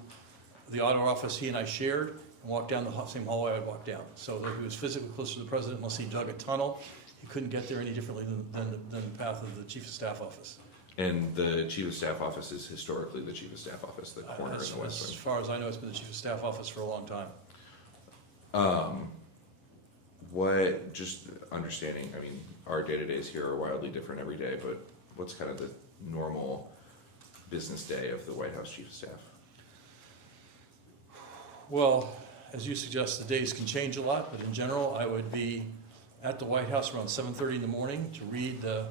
the auto office he and I shared and walk down the same hallway I'd walk down. So that he was physically close to the president unless he dug a tunnel. He couldn't get there any differently than the path of the chief of staff office. And the chief of staff office is historically the chief of staff office, the corner in the west As wing. far as I know, it's been the chief of staff office for a long time. What, just understanding, I mean, our day-to-days here are wildly different every day, but what's kind of the normal business day of the White House chief of staff? Well, as you suggest, the days can change a lot, but in general, I would be at the White House around 7:30 in the morning to read the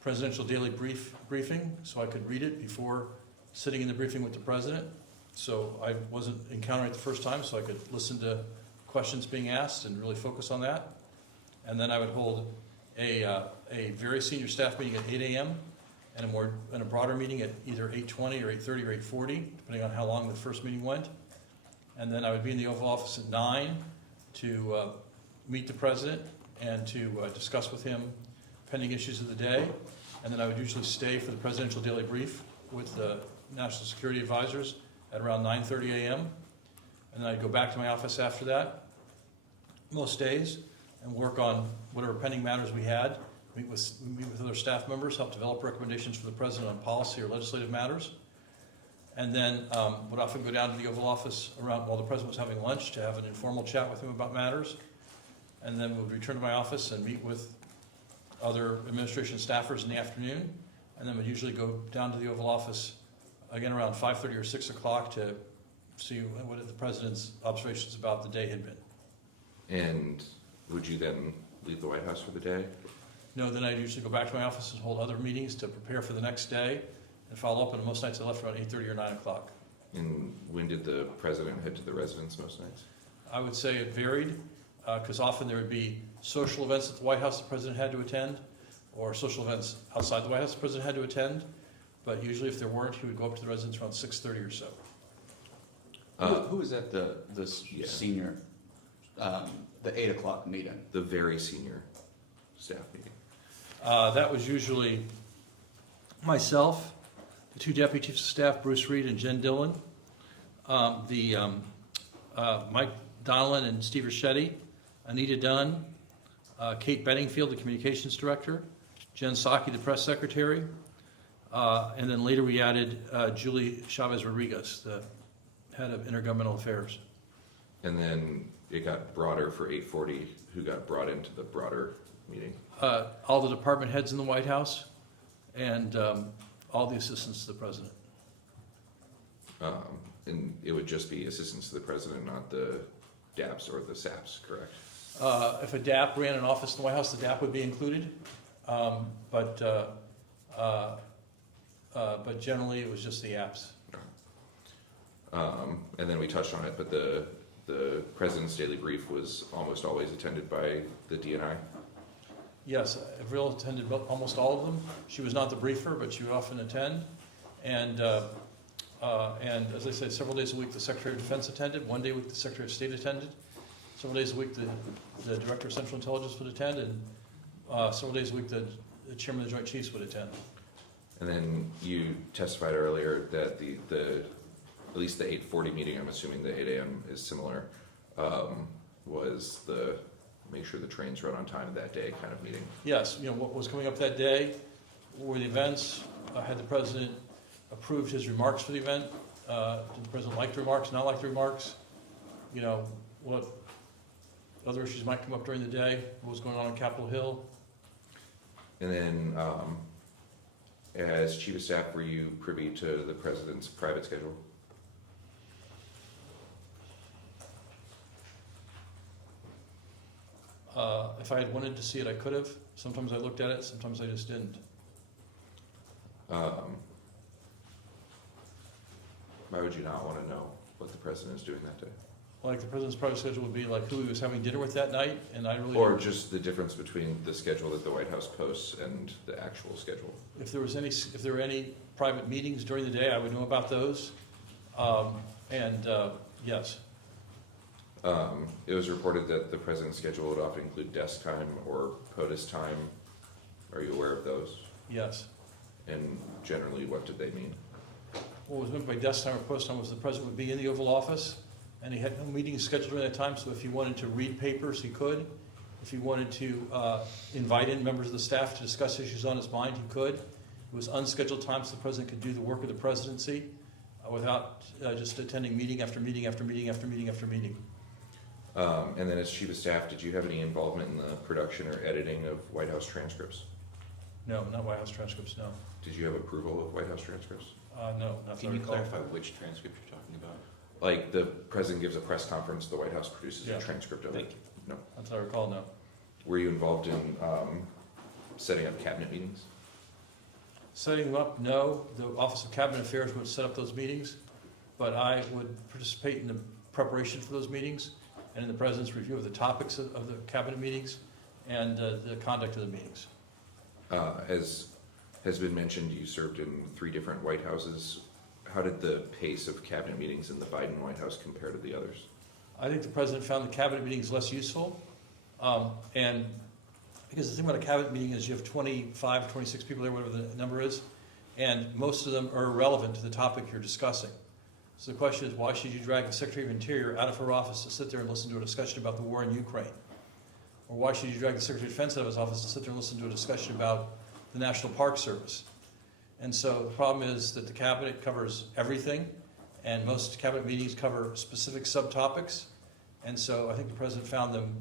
presidential daily briefing, so I could read it before sitting in the briefing with the president. So I wasn't encountering it the first time, so I could listen to questions being asked and really focus on that. And then I would hold a very senior staff meeting at 8 a.m. and a broader meeting at either 8:20 or 8:30 or 8:40, depending on how long the first meeting went. And then I would be in the Oval Office at 9 to meet the president and to discuss with him pending issues of the day. And then I would usually stay for the presidential daily brief with the national security advisors at around 9:30 a.m. And then I'd go back to my office after that, most days, and work on whatever pending matters we had, meet with other staff members, help develop recommendations for the president on policy or legislative matters. And then would often go down to the Oval Office around while the president was having lunch to have an informal chat with him about matters. And then would return to my office and meet with other administration staffers in the afternoon. And then would usually go down to the Oval Office again around 5:30 or 6 o'clock to see what the president's observations about the day had been. And would you then leave the White House for the day? No, then I'd usually go back to my office and hold other meetings to prepare for the next day and follow up. And most nights I left around 8:30 or 9 o'clock. And when did the president head to the residence most nights? I would say it varied, because often there would be social events at the White House the president had to attend, or social events outside the White House the president had to attend. But usually if there weren't, he would go up to the residence around 6:30 or so. Who was at the senior, the 8 o'clock meeting? The very senior staff meeting. That was usually myself, the two deputy chiefs of staff, Bruce Reed and Jen Dillon, Mike Donellan and Steve Ricchetti, Anita Dunn, Kate Bedingfield, the communications director, Jen Psaki, the press secretary, and then later we added Julie Chavez Rodriguez, the head of intergovernmental affairs. And then it got broader for 8:40. Who got brought into the broader meeting? All the department heads in the White House and all the assistants to the president. And it would just be assistants to the president, not the DAPs or the SAPs, correct? If a DAP ran an office in the White House, the DAP would be included. But generally it was just the apps. And then we touched on it, but the president's daily brief was almost always attended by the DNI. Yes, Avril attended almost all of them. She was not the briefer, but she would often attend. And as I said, several days a week the Secretary of Defense attended. One day a week the Secretary of State attended. Several days a week the Director of Central Intelligence would attend, and several days a week the Chairman of the Joint Chiefs would attend. And then you testified earlier that at least the 8:40 meeting, I'm assuming the 8 a.m. is similar, was the make sure the trains run on time that day kind of meeting. Yes, what was coming up that day were the events. Had the president approved his remarks for the event? Did the president like the remarks, not like the remarks? What other issues might come up during the day? What was going on Capitol Hill? And then, as chief of staff, were you privy to the president's private schedule? If I had wanted to see it, I could have. Sometimes I looked at it, sometimes I just didn't. Why would you not want to know what the president is doing that day? Like the president's private schedule would be like who he was having dinner with that night, and I really... Or just the difference between the schedule that the White House posts and the actual schedule. If there were any private meetings during the day, I would know about those. Yes. It was reported that the president's schedule would often include desk time or POTUS time. Are you aware of those? Yes. And generally, what did they mean? What was meant by desk time or post time was the president would be in the Oval Office, and he had no meetings scheduled during that time, so if he wanted to read papers, he could. If he wanted to invite in members of the staff to discuss issues on his mind, he could. It was unscheduled time, so the president could do the work of the presidency without just attending meeting after meeting after meeting after meeting after meeting. And then as chief of staff, did you have any involvement in the production or editing of White House transcripts? No, not White House transcripts, no. Did you have approval of White House transcripts? No, not Can you that I recall. clarify which transcript you're talking about? Like the president gives a press conference, the White House produces Yeah. a transcript of Thank it? you. No. Not that I recall, no. Were you involved in setting up cabinet meetings? Setting them up, no. The Office of Cabinet Affairs would set up those meetings, but I would participate in the preparation for those meetings and in the president's review of the topics of the cabinet meetings and the conduct of the meetings. As has been mentioned, you served in 3 different White Houses. How did the pace of cabinet meetings in the Biden White House compare to the others? I think the president found the cabinet meetings less useful. And because the thing about a cabinet meeting is you have 25, 26 people there, whatever the number is, and most of them are irrelevant to the topic you're discussing. So the question is, why should you drag the Secretary of Interior out of her office to sit there and listen to a discussion about the war in Ukraine? Or why should you drag the Secretary of Defense out of his office to sit there and listen to a discussion about the National Park Service? And so the problem is that the cabinet covers everything, and most cabinet meetings cover specific subtopics. And so I think the president found them,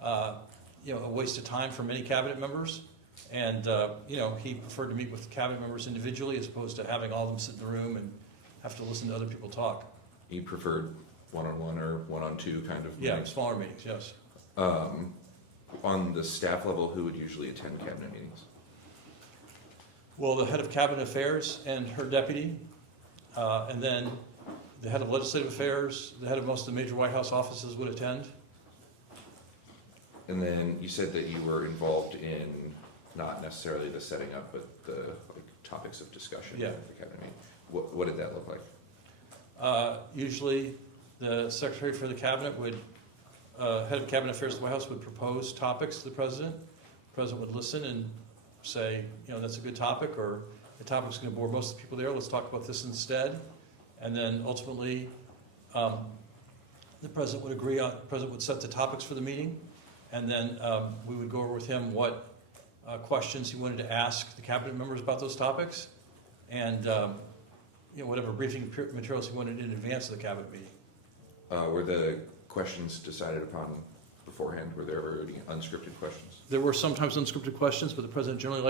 a waste of time for many cabinet members. And, he preferred to meet with cabinet members individually as opposed to having all of them sit in the room and have to listen to other people talk. You preferred one-on-one or one-on-two kind of Yeah, meetings? smaller meetings, yes. On the staff level, who would usually attend cabinet meetings? Well, the head of cabinet affairs and her deputy, and then the head of legislative affairs, the head of most of the major White House offices would attend. And then you said that you were involved in not necessarily the setting up, but the topics of discussion Yeah. at the cabinet meeting. What did that look like? Usually, the secretary for the cabinet would, head of cabinet affairs of the White House would propose topics to the president. The president would listen and say, that's a good topic, or the topic's going to bore most of the people there. Let's talk about this instead. And then ultimately, the president would agree on. The president would set the topics for the meeting, and then we would go over with him what questions he wanted to ask the cabinet members about those topics, and whatever briefing materials he wanted in advance of the cabinet meeting. Were the questions decided upon beforehand? Were there ever any unscripted questions? There were sometimes unscripted questions, but the president generally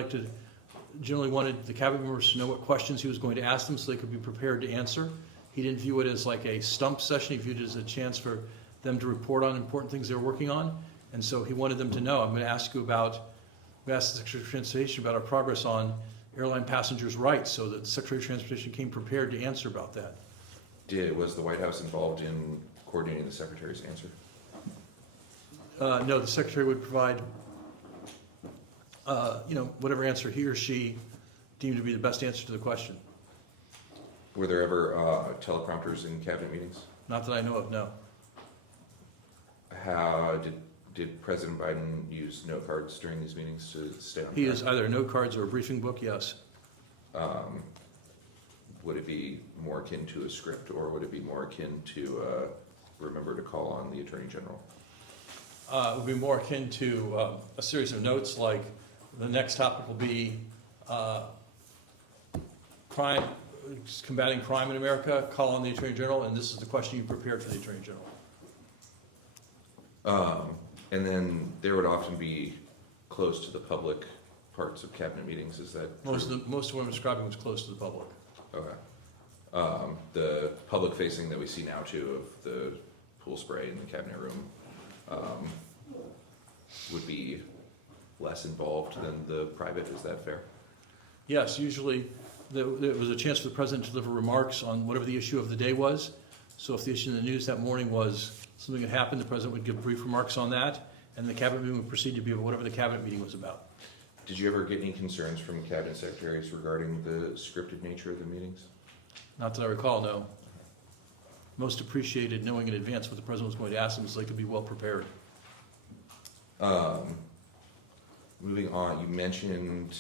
wanted the cabinet members to know what questions he was going to ask them so they could be prepared to answer. He didn't view it as like a stump session. He viewed it as a chance for them to report on important things they were working on. And so he wanted them to know, I'm going to ask the Secretary of Transportation about our progress on airline passengers' rights, so that the Secretary of Transportation came prepared to answer about that. Was the White House involved in coordinating the Secretary's answer? No, the Secretary would provide, whatever answer he or she deemed to be the best answer to the question. Were there ever teleprompters in cabinet meetings? Not that I know of, no. How did President Biden use note cards during these meetings to stay on track? He used either note cards or a briefing book, yes. Would it be more akin to a script, or would it be more akin to remember to call on the Attorney General? It would be more akin to a series of notes, like the next topic will be crime, combating crime in America, call on the Attorney General, and this is the question you prepared for the Attorney General. And then there would often be close to the public parts of cabinet meetings. Is that Most of what I'm describing was close to the public. okay? The public facing that we see now too, of the pool spray in the cabinet room, would be less involved than the private. Is that fair? Yes, usually there was a chance for the president to deliver remarks on whatever the issue of the day was. So if the issue in the news that morning was something that happened, the president would give brief remarks on that, and the cabinet meeting would proceed to be whatever the cabinet meeting was about. Did you ever get any concerns from cabinet secretaries regarding the scripted nature of the meetings? Not that I recall, no. Most appreciated knowing in advance what the president was going to ask them so they could be well prepared. Moving on, you mentioned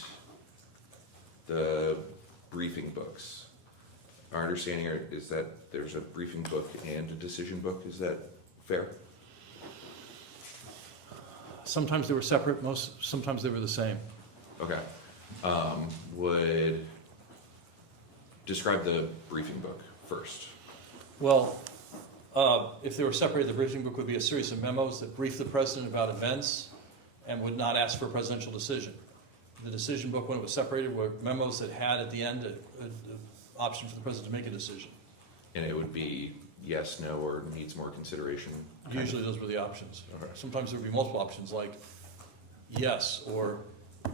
the briefing books. Our understanding is that there's a briefing book and a decision book. Is that fair? Sometimes they were separate, sometimes they were the same. Okay. Would describe the briefing book first. Well, if they were separated, the briefing book would be a series of memos that brief the president about events and would not ask for a presidential decision. The decision book, when it was separated, were memos that had at the end an option for the president to make a decision. And it would be yes, no, or needs more consideration? Usually those were the options. Okay. Sometimes there would be multiple options, like yes, or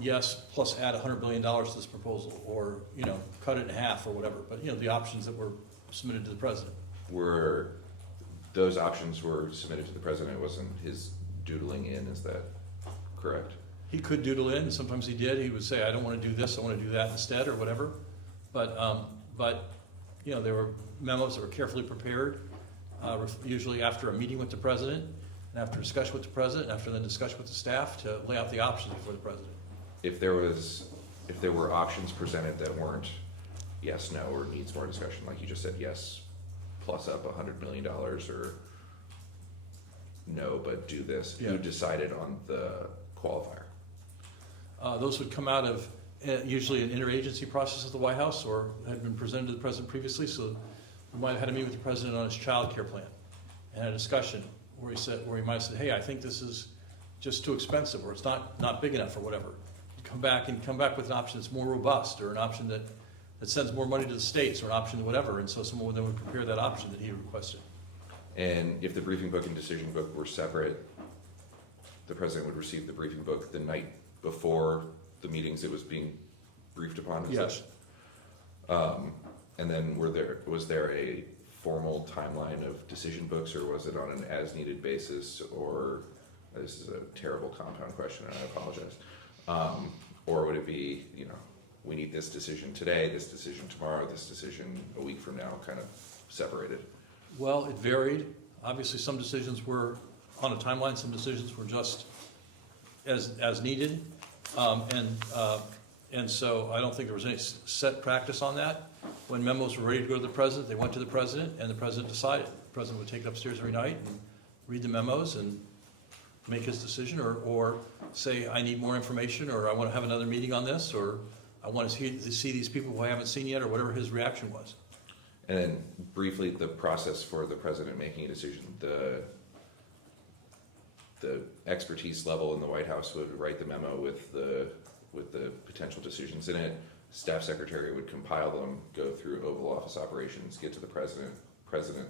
yes plus add $100 billion to this proposal, or, you know, cut it in half or whatever. But, you know, the options that were submitted to the president. Were those options were submitted to the president? It wasn't his doodling in, is that correct? He could doodle in, and sometimes he did. He would say, I don't want to do this, I want to do that instead, or whatever. But you know, there were memos that were carefully prepared, usually after a meeting with the president, and after discussion with the president, and after then discussion with the staff to lay out the options before the president. If there were options presented that weren't yes, no, or needs more discussion, like you just said, yes, plus up $100 million, or no, but do this, Yeah. who decided on the qualifier? Those would come out of usually an interagency process at the White House, or had been presented to the president previously. So we might have had a meeting with the president on his child care plan and had a discussion where he might have said, hey, I think this is just too expensive, or it's not big enough, or whatever. Come back with an option that's more robust, or an option that sends more money to the states, or an option whatever. And so someone then would prepare that option that he requested. And if the briefing book and decision book were separate, the president would receive the briefing book the night before the meetings it was being briefed upon? Yes. And then was there a formal timeline of decision books, or was it on an as-needed basis, or, this is a terrible compound question and I apologize, or would it be, you know, we need this decision today, this decision tomorrow, this decision a week from now, kind of separated? Well, it varied. Obviously, some decisions were on a timeline, some decisions were just as needed. And so I don't think there was any set practice on that. When memos were ready to go to the president, they went to the president, and the president decided. The president would take it upstairs every night and read the memos and make his decision, or say, I need more information, or I want to have another meeting on this, or I want to see these people who I haven't seen yet, or whatever his reaction was. And then briefly, the process for the president making a decision, the expertise level in the White House would write the memo with the potential decisions in it. Staff secretary would compile them, go through Oval Office operations, get to the president. President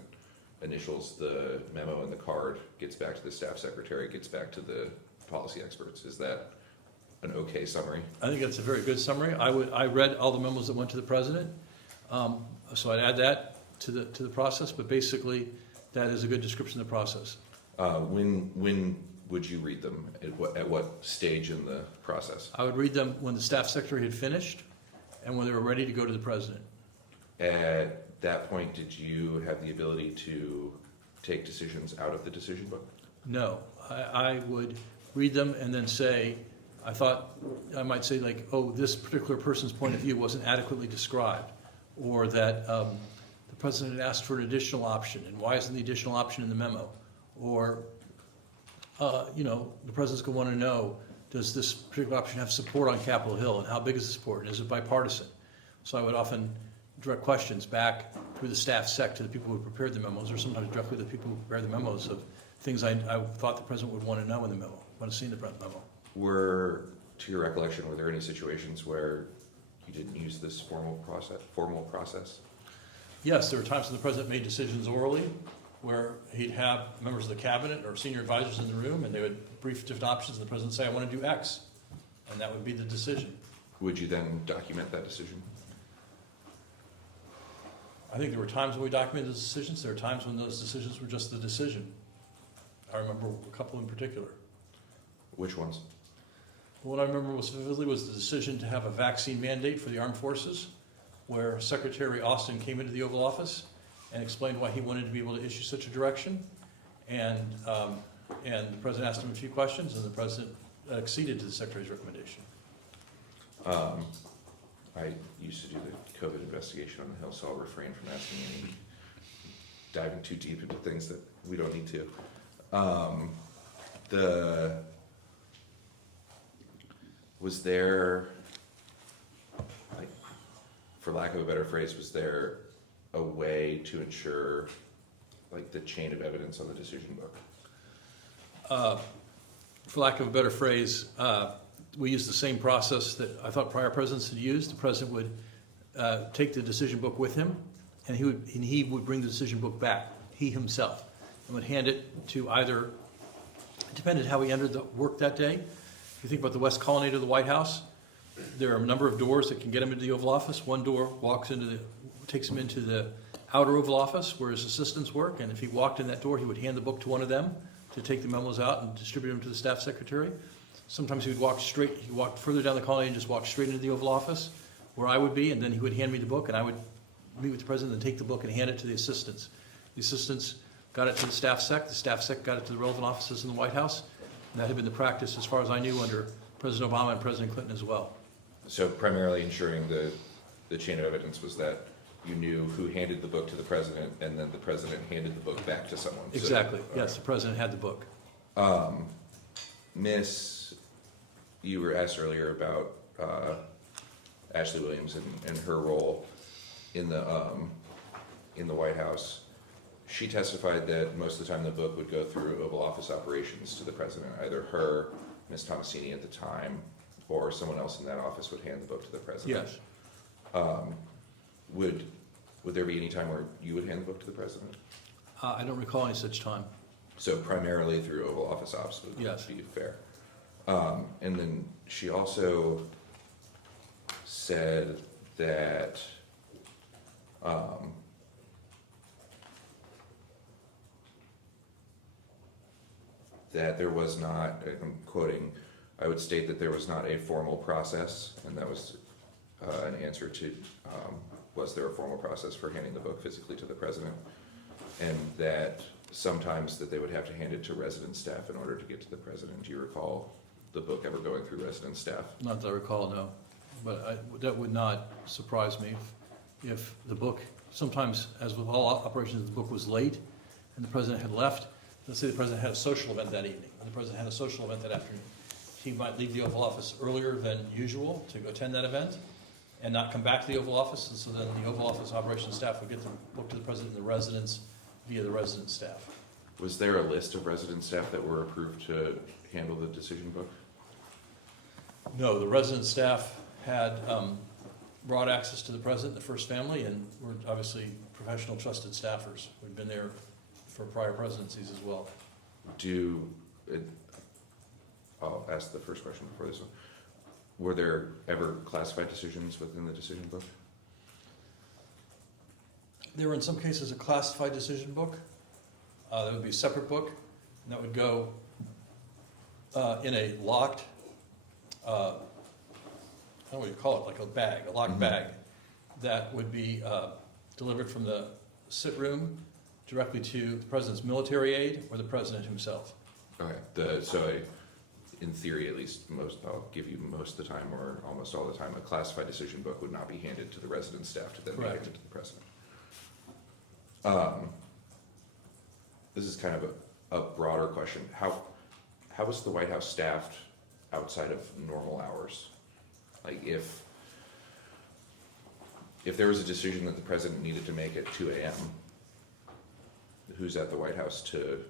initials the memo in the card, gets back to the staff secretary, gets back to the policy experts. Is that an okay summary? I think that's a very good summary. I read all the memos that went to the president, so I'd add that to the process. But basically, that is a good description of the process. When would you read them? At what stage in the process? I would read them when the staff secretary had finished, and when they were ready to go to the president. At that point, did you have the ability to take decisions out of the decision book? No, I would read them and then say, I might say, like, oh, this particular person's point of view wasn't adequately described, or that the president had asked for an additional option, and why isn't the additional option in the memo? Or, you know, the president's going to want to know, does this particular option have support on Capitol Hill, and how big is the support, and is it bipartisan? So I would often direct questions back through the staff sec to the people who prepared the memos, or sometimes directly to the people who prepared the memos of things I thought the president would want to know in the memo, want to see in the memo. To your recollection, were there any situations where you didn't use this formal process? Yes, there were times when the president made decisions orally, where he'd have members of the cabinet or senior advisors in the room, and they would brief different options, and the president would say, I want to do X, and that would be the decision. Would you then document that decision? I think there were times when we documented those decisions. There were times when those decisions were just the decision. I remember a couple in particular. Which ones? What I remember most vividly was the decision to have a vaccine mandate for the armed forces, where Secretary Austin came into the Oval Office and explained why he wanted to be able to issue such a direction. And the president asked him a few questions, and the president acceded to the secretary's recommendation. I I used to do the COVID investigation on the Hill, so I'll refrain from asking any, diving too deep into things that we don't need to. Was there, like, for lack of a better phrase, was there a way to ensure, like, the chain of evidence on the decision book? For lack of a better phrase, we used the same process that I thought prior presidents had used. The president would take the decision book with him, and he would bring the decision book back, he himself, and would hand it to either, it depended how he entered the work that day. If you think about the West Colonnade of the White House, there are a number of doors that can get him into the Oval Office. One door takes him into the outer Oval Office where his assistants work, and if he walked in that door, he would hand the book to one of them to take the memos out and distribute them to the staff secretary. Sometimes he walked further down the colonnade and just walked straight into the Oval Office where I would be, and then he would hand me the book, and I would meet with the president and take the book and hand it to the assistants. The assistants got it to the staff sec got it to the relevant offices in the White House, and that had been the practice as far as I knew under President Obama and President Clinton as well. So primarily ensuring the chain of evidence was that you knew who handed the book to the president, and then the president handed the book back to someone. Exactly, yes, the president had the book. Miss, you were asked earlier about Ashley Williams and her role in the White House. She testified that most of the time the book would go through Oval Office operations to the president. Either her, Ms. Tomasini at the time, or someone else in that office would hand the book to the president. Yes. Would there be any time where you would hand the book to the president? I don't recall any such time. So primarily through Oval Office ops would Yes. be fair. And then she also said that that there was not, I'm quoting, I would state that there was not a formal process, and that was an answer to, was there a formal process for handing the book physically to the president? And that sometimes that they would have to hand it to resident staff in order to get to the president. Do you recall the book ever going through resident staff? Not that I recall, no. But that would not surprise me if the book, sometimes, as with all operations, the book was late and the president had left. Let's say the president had a social event that evening, and the president had a social event that afternoon. He might leave the Oval Office earlier than usual to attend that event and not come back to the Oval Office, and so then the Oval Office operations staff would get the book to the president and the residents via the resident staff. Was there a list of resident staff that were approved to handle the decision book? No, the resident staff had broad access to the president, the first family, and were obviously professional, trusted staffers who'd been there for prior presidencies as well. I'll ask the first question before this one. Were there ever classified decisions within the decision book? There were in some cases a classified decision book. There would be a separate book, and that would go in a locked, I don't know what you call it, like a bag, a locked bag, that would be delivered from the sit room directly to the president's military aide or the president himself. Okay, in theory at least, I'll give you most of the time or almost all the time, a classified decision book would not be handed to the resident staff to then be handed to the president. This is kind of a broader question. How was the White House staffed outside of normal hours? Like if there was a decision that the president needed to make at 2 a.m., who's at the White House to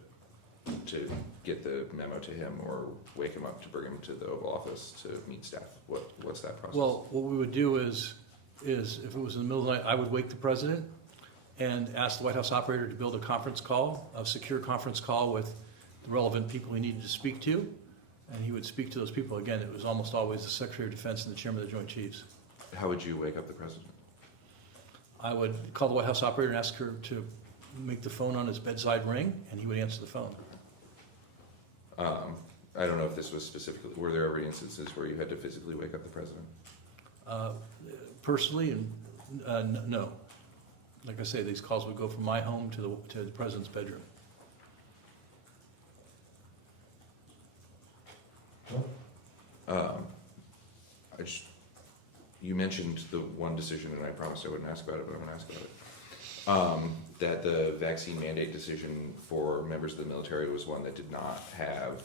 get the memo to him or wake him up to bring him to the Oval Office to meet staff? What's that process? Well, what we would do is if it was in the middle of the night, I would wake the president and ask the White House operator to build a secure conference call with the relevant people he needed to speak to, and he would speak to those people. Again, it was almost always the Secretary of Defense and the Chairman of the Joint Chiefs. How would you wake up the president? I would call the White House operator and ask her to make the phone on his bedside ring, and he would answer the phone. I don't know if this was specifically, were there ever instances where you had to physically wake up the president? Personally, no. Like I say, these calls would go from my home to the president's bedroom. you mentioned the one decision, and I promised I wouldn't ask about it, but I'm gonna ask about it. That the vaccine mandate decision for members of the military was one that did not have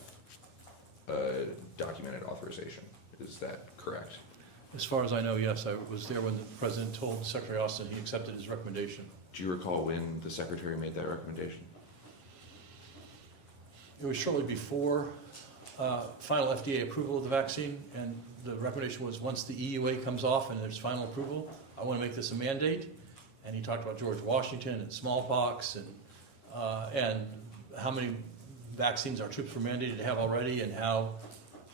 a documented authorization. Is that correct? As far as I know, yes, I was there when the president told Secretary Austin he accepted his recommendation. Do you recall when the secretary made that recommendation? It was shortly before final FDA approval of the vaccine, and the recommendation was once the EUA comes off and there's final approval, I want to make this a mandate. And he talked about George Washington and smallpox and how many vaccines our troops were mandated to have already, and how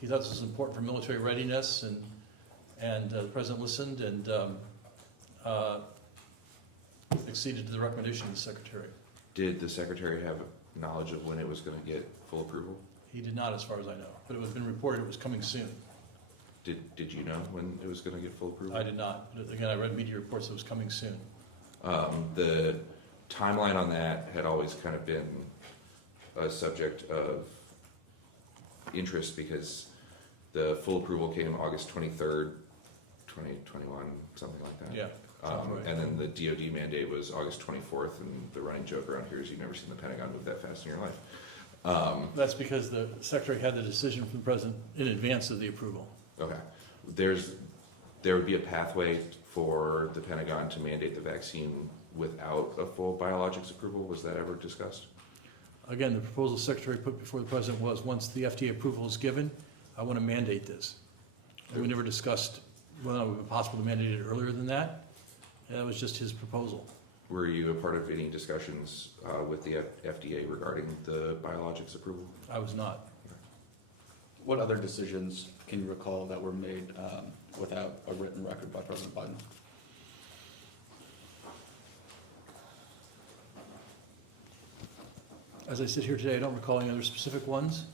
he thought this was important for military readiness. And the president listened and acceded to the recommendation of the secretary. Did the secretary have knowledge of when it was going to get full approval? He did not, as far as I know, but it was been reported it was coming soon. Did you know when it was going to get full approval? I did not. But again, I read media reports that it was coming soon. The timeline on that had always kind of been a subject of interest because the full approval came August 23rd, 2021, something like that. Yeah. sounds right. And then the DoD mandate was August 24th, and the running joke around here is you've never seen the Pentagon move that fast in your life. That's because the secretary had the decision from the president in advance of the approval. Okay. There would be a pathway for the Pentagon to mandate the vaccine without a full biologics approval. Was that ever discussed? Again, the proposal the secretary put before the president was, once the FDA approval is given, I want to mandate this. And we never discussed whether it would be possible to mandate it earlier than that. That was just his proposal. Were you a part of any discussions with the FDA regarding the biologics approval? I was not. What other decisions can you recall that were made without a written record by President Biden? As I sit here today, I don't recall any other specific ones,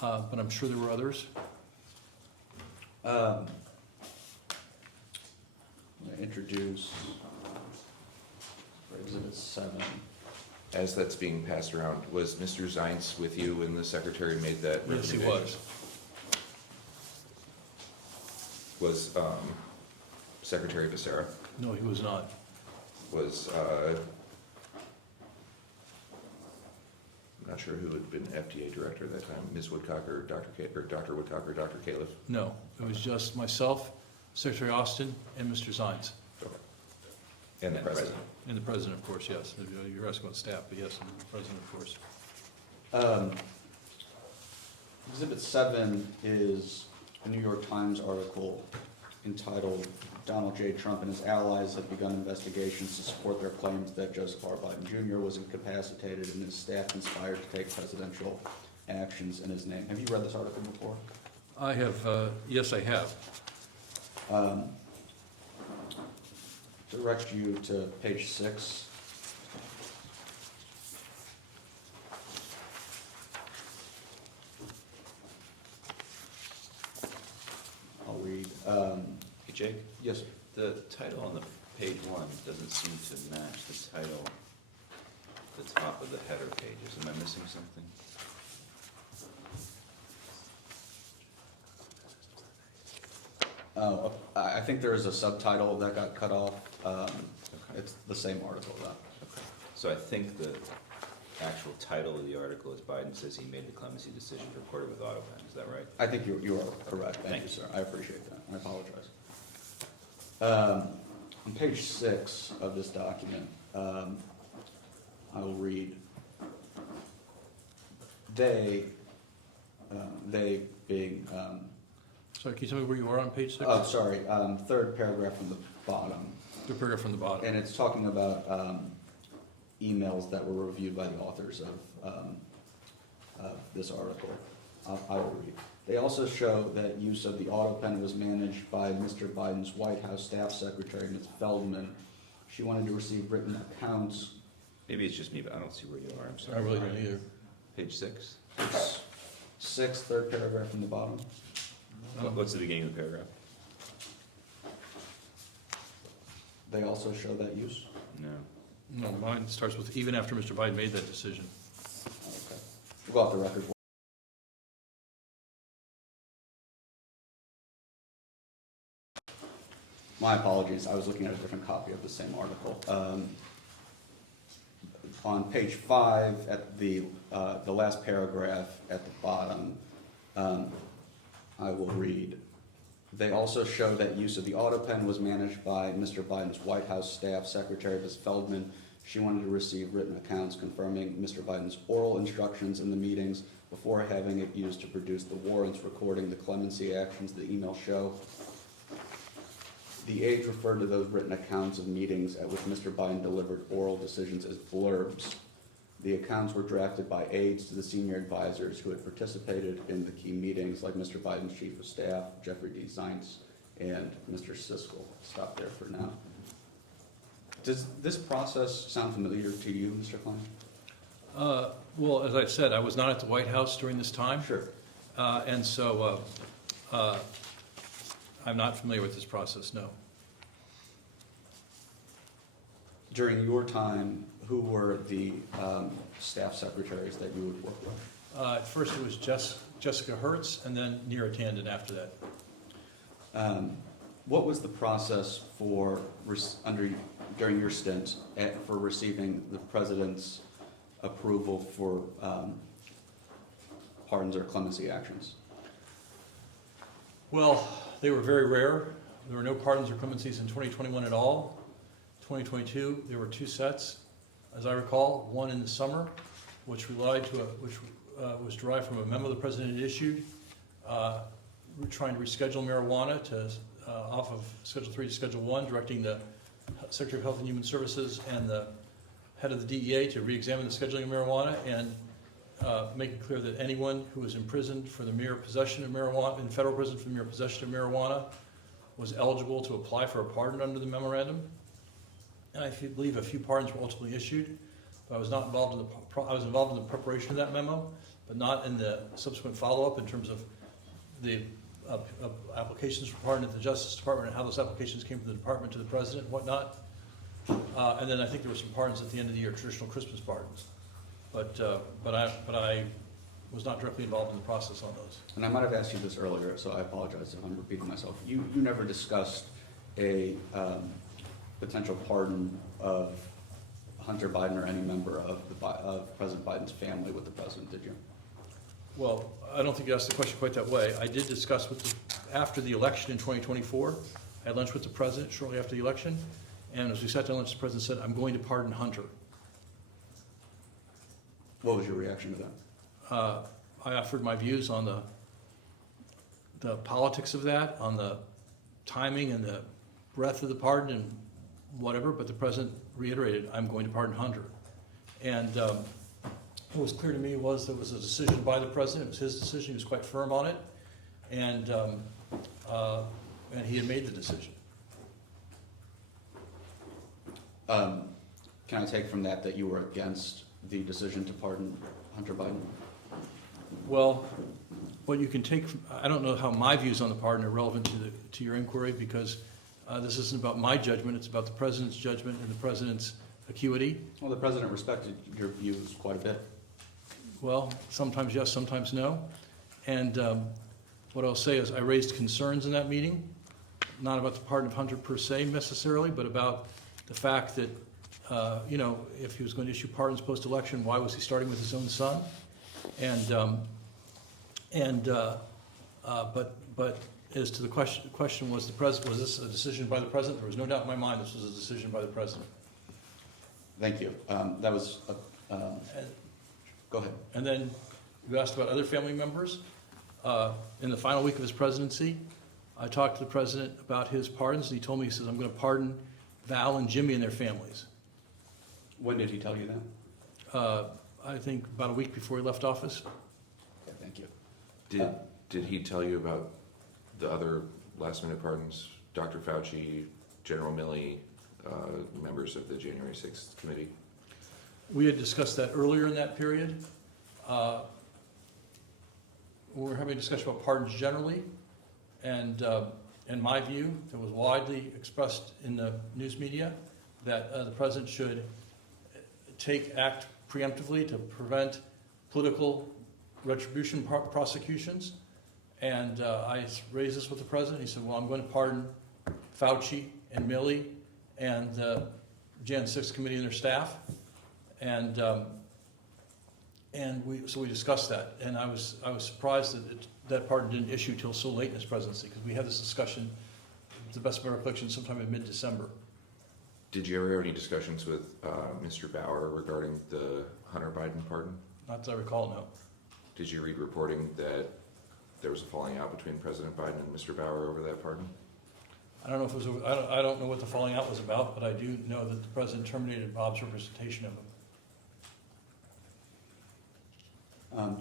but I'm sure there were others. I'm going to introduce Exhibit 7. As that's being passed around, was Mr. Zients with you when the secretary made that Yes, he recommendation? was. Was Secretary Becerra? No, he was not. Was, I'm not sure who had been FDA director at that time, Ms. Woodcock or Dr. Woodcock or Dr. Califf? No, it was just myself, Secretary Austin, and Mr. Zients. Okay. And the president? And the president, of course, yes. You're asking about staff, but yes, and the president, of course. Exhibit 7 is a New York Times article entitled "Donald J. Trump and his allies have begun investigations to support their claims that Joseph R. Biden Jr. was incapacitated and his staff conspired to take presidential actions in his name." Have you read this article before? I have, yes, I have. Direct you to page 6. I'll read. Hey, Jake? Yes, sir. The title on the page 1 doesn't seem to match the title at the top of the header pages. Am I missing something? Oh, I think there is a subtitle that got cut off. It's the same article, though. Okay. So I think the actual title of the article is "Biden says he made the clemency decision recorded with Autopen." Is that right? I think you are correct. Thank you, Thanks. sir. I appreciate that. I apologize. On page 6 of this document, I will read, they being, Sorry, can you tell me where you are on page 6? oh, sorry, third paragraph from the bottom. The paragraph from the bottom. And it's talking about emails that were reviewed by the authors of this article. I will read. They also show that use of the Autopen was managed by Mr. Biden's White House staff secretary, Ms. Feldman. She wanted to receive written accounts. Maybe it's just me, but I don't see where you are. I'm sorry. I really don't either. Page 6? It's 6, third paragraph from the bottom. What's the beginning of the paragraph? They also show that use. No. No, mine starts with even after Mr. Biden made that decision. Okay. We'll go off the record. My apologies, I was looking at a different copy of the same article. On page 5, at the last paragraph at the bottom, I will read. They also show that use of the Autopen was managed by Mr. Biden's White House staff secretary, Ms. Feldman. She wanted to receive written accounts confirming Mr. Biden's oral instructions in the meetings before having it used to produce the warrants recording the clemency actions the emails show. The aides referred to those written accounts of meetings at which Mr. Biden delivered oral decisions as blurbs. The accounts were drafted by aides to the senior advisors who had participated in the key meetings, like Mr. Biden's chief of staff, Jeffrey D. Zients, and Mr. Siskel. I'll stop there for now. Does this process sound familiar to you, Mr. Klain? Well, as I said, I was not at the White House during this time. Sure. And so I'm not familiar with this process, no. During your time, who were the staff secretaries that you would work with? At first it was Jessica Hertz, and then Neera Tandon after that. What was the process for during your stint for receiving the president's approval for pardons or clemency actions? Well, they were very rare. There were no pardons or clemencies in 2021 at all. 2022, there were 2 sets, as I recall, one in the summer, which was derived from a memo the president had issued, trying to reschedule marijuana off of Schedule 3 to Schedule 1, directing the Secretary of Health and Human Services and the head of the DEA to re-examine the scheduling of marijuana and make it clear that anyone who was imprisoned for the mere possession of marijuana, in federal prison for the mere possession of marijuana, was eligible to apply for a pardon under the memorandum. And I believe a few pardons were ultimately issued, but I was not involved in I was involved in the preparation of that memo, but not in the subsequent follow-up in terms of the applications for pardon at the Justice Department and how those applications came from the department to the president and whatnot. And then I think there were some pardons at the end of the year, traditional Christmas pardons. But I was not directly involved in the process on those. And I might have asked you this earlier, so I apologize if I'm repeating myself. You never discussed a potential pardon of Hunter Biden or any member of President Biden's family with the president, did you? Well, I don't think you asked the question quite that way. I did discuss after the election in 2024, I had lunch with the president shortly after the election, and as we sat down lunch, the president said, "I'm going to pardon Hunter." What was your reaction to that? I offered my views on the politics of that, on the timing and the breadth of the pardon and whatever, but the president reiterated, "I'm going to pardon Hunter." And what was clear to me was there was a decision by the president. It was his decision. He was quite firm on it, and he had made the decision. Can I take from that you were against the decision to pardon Hunter Biden? Well, what you can take from, I don't know how my views on the pardon are relevant to your inquiry, because this isn't about my judgment. It's about the president's judgment and the president's acuity. Well, the president respected your views quite a bit. Well, sometimes yes, sometimes no. And what I'll say is I raised concerns in that meeting, not about the pardon of Hunter per se necessarily, but about the fact that, if he was going to issue pardons post-election, why was he starting with his own son? But as to the question was this a decision by the president? There was no doubt in my mind this was a decision by the president. Thank you. That was. Go ahead. And then you asked about other family members. In the final week of his presidency, I talked to the president about his pardons, and he told me, he says, "I'm going to pardon Val and Jimmy and their families." When did he tell you that? I think about a week before he left office. Okay, thank you. Did he tell you about the other last-minute pardons? Dr. Fauci, General Milley, members of the January 6th committee? We had discussed that earlier in that period. We were having a discussion about pardons generally, and in my view, that was widely expressed in the news media, that the president should act preemptively to prevent political retribution prosecutions. And I raised this with the president. He said, "Well, I'm going to pardon Fauci and Milley and the Jan 6 committee and their staff. And we discussed that. And I was surprised that that pardon didn't issue till so late in his presidency, because we had this discussion, to the best of my recollection, sometime in mid-December. Did you ever have any discussions with Mr. Bauer regarding the Hunter Biden pardon? Not that I recall, no. Did you read reporting that there was a falling out between President Biden and Mr. Bauer over that pardon? I don't know if it was, I don't know what the falling out was about, but I do know that the president terminated Bob's representation of him.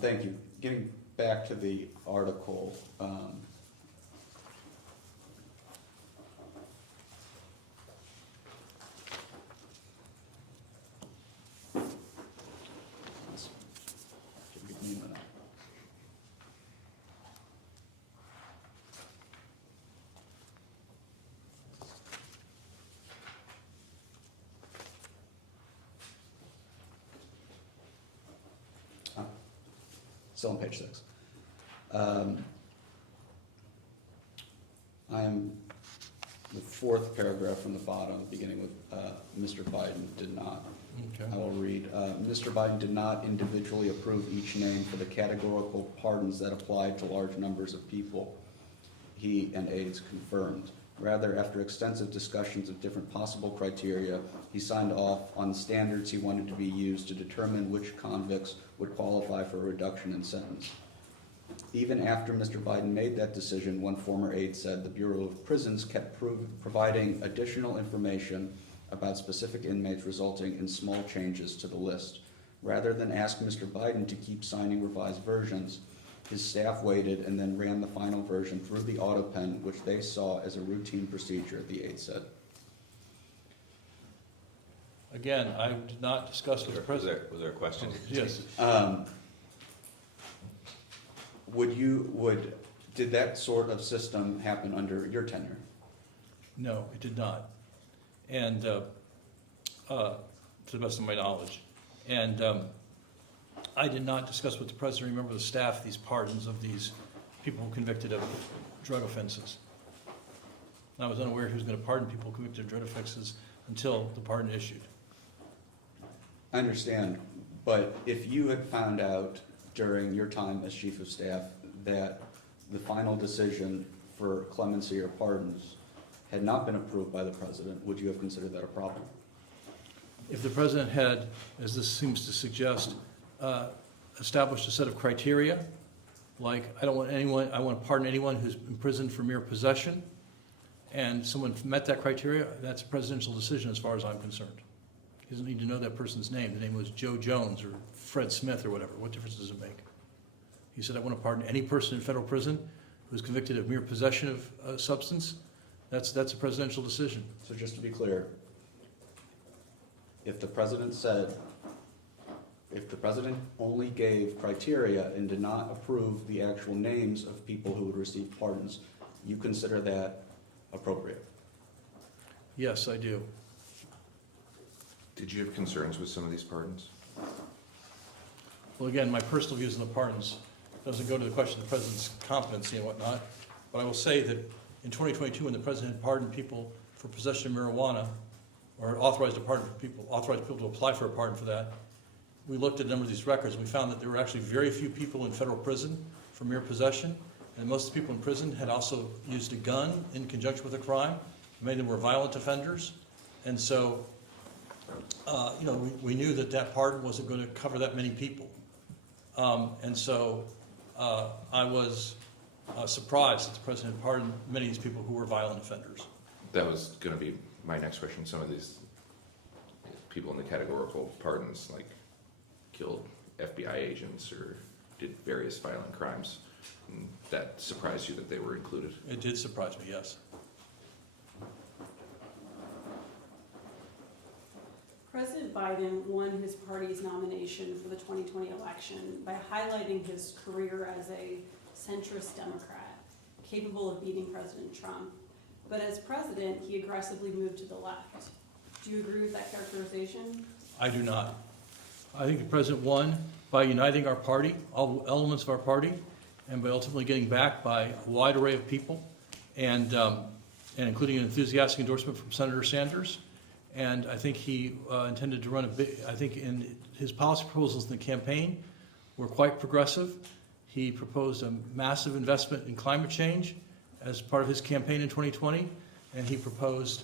Thank you. Getting back to the article, give me a minute. Still on page 6. I am the fourth paragraph from the bottom, beginning with Mr. Biden did not. Okay. I will read. Mr. Biden did not individually approve each name for the categorical pardons that applied to large numbers of people, he and aides confirmed. Rather, after extensive discussions of different possible criteria, he signed off on standards he wanted to be used to determine which convicts would qualify for a reduction in sentence. Even after Mr. Biden made that decision, one former aide said the Bureau of Prisons kept providing additional information about specific inmates, resulting in small changes to the list. Rather than ask Mr. Biden to keep signing revised versions, his staff waited and then ran the final version through the Autopen, which they saw as a routine procedure, the aide said. Again, I did not discuss with the president. Was there a question? Yes. Did that sort of system happen under your tenure? No, it did not. And to the best of my knowledge. And I did not discuss with the president, remember the staff, these pardons of these people convicted of drug offenses. I was unaware he was going to pardon people convicted of drug offenses until the pardon issued. I understand, but if you had found out during your time as chief of staff that the final decision for clemency or pardons had not been approved by the president, would you have considered that a problem? If the president had, as this seems to suggest, established a set of criteria, like I want to pardon anyone who's imprisoned for mere possession, and someone met that criteria, that's a presidential decision as far as I'm concerned. He doesn't need to know that person's name. The name was Joe Jones or Fred Smith or whatever. What difference does it make? He said, I want to pardon any person in federal prison who's convicted of mere possession of a substance. That's a presidential decision. So just to be clear, if the president only gave criteria and did not approve the actual names of people who would receive pardons, you consider that appropriate? Yes, I do. Did you have concerns with some of these pardons? Well, again, my personal views on the pardons doesn't go to the question of the president's competency and whatnot, but I will say that in 2022, when the president had pardoned people for possession of marijuana, or authorized people to apply for a pardon for that, we looked at a number of these records and we found that there were actually very few people in federal prison for mere possession, and most of the people in prison had also used a gun in conjunction with a crime. Many of them were violent offenders, and so we knew that pardon wasn't going to cover that many people. And so I was surprised that the president pardoned many of these people who were violent offenders. That was going to be my next question. Some of these people in the categorical pardons, like killed FBI agents or did various violent crimes, and that surprised you that they were included? It did surprise me, yes. President Biden won his party's nomination for the 2020 election by highlighting his career as a centrist Democrat, capable of beating President Trump. But as president, he aggressively moved to the left. Do you agree with that characterization? I do not. I think the president won by uniting our party, all elements of our party, and by ultimately getting backed by a wide array of people. And and including an enthusiastic endorsement from Senator Sanders. And I think he intended to run I think in his policy proposals in the campaign were quite progressive. He proposed a massive investment in climate change as part of his campaign in 2020, and he proposed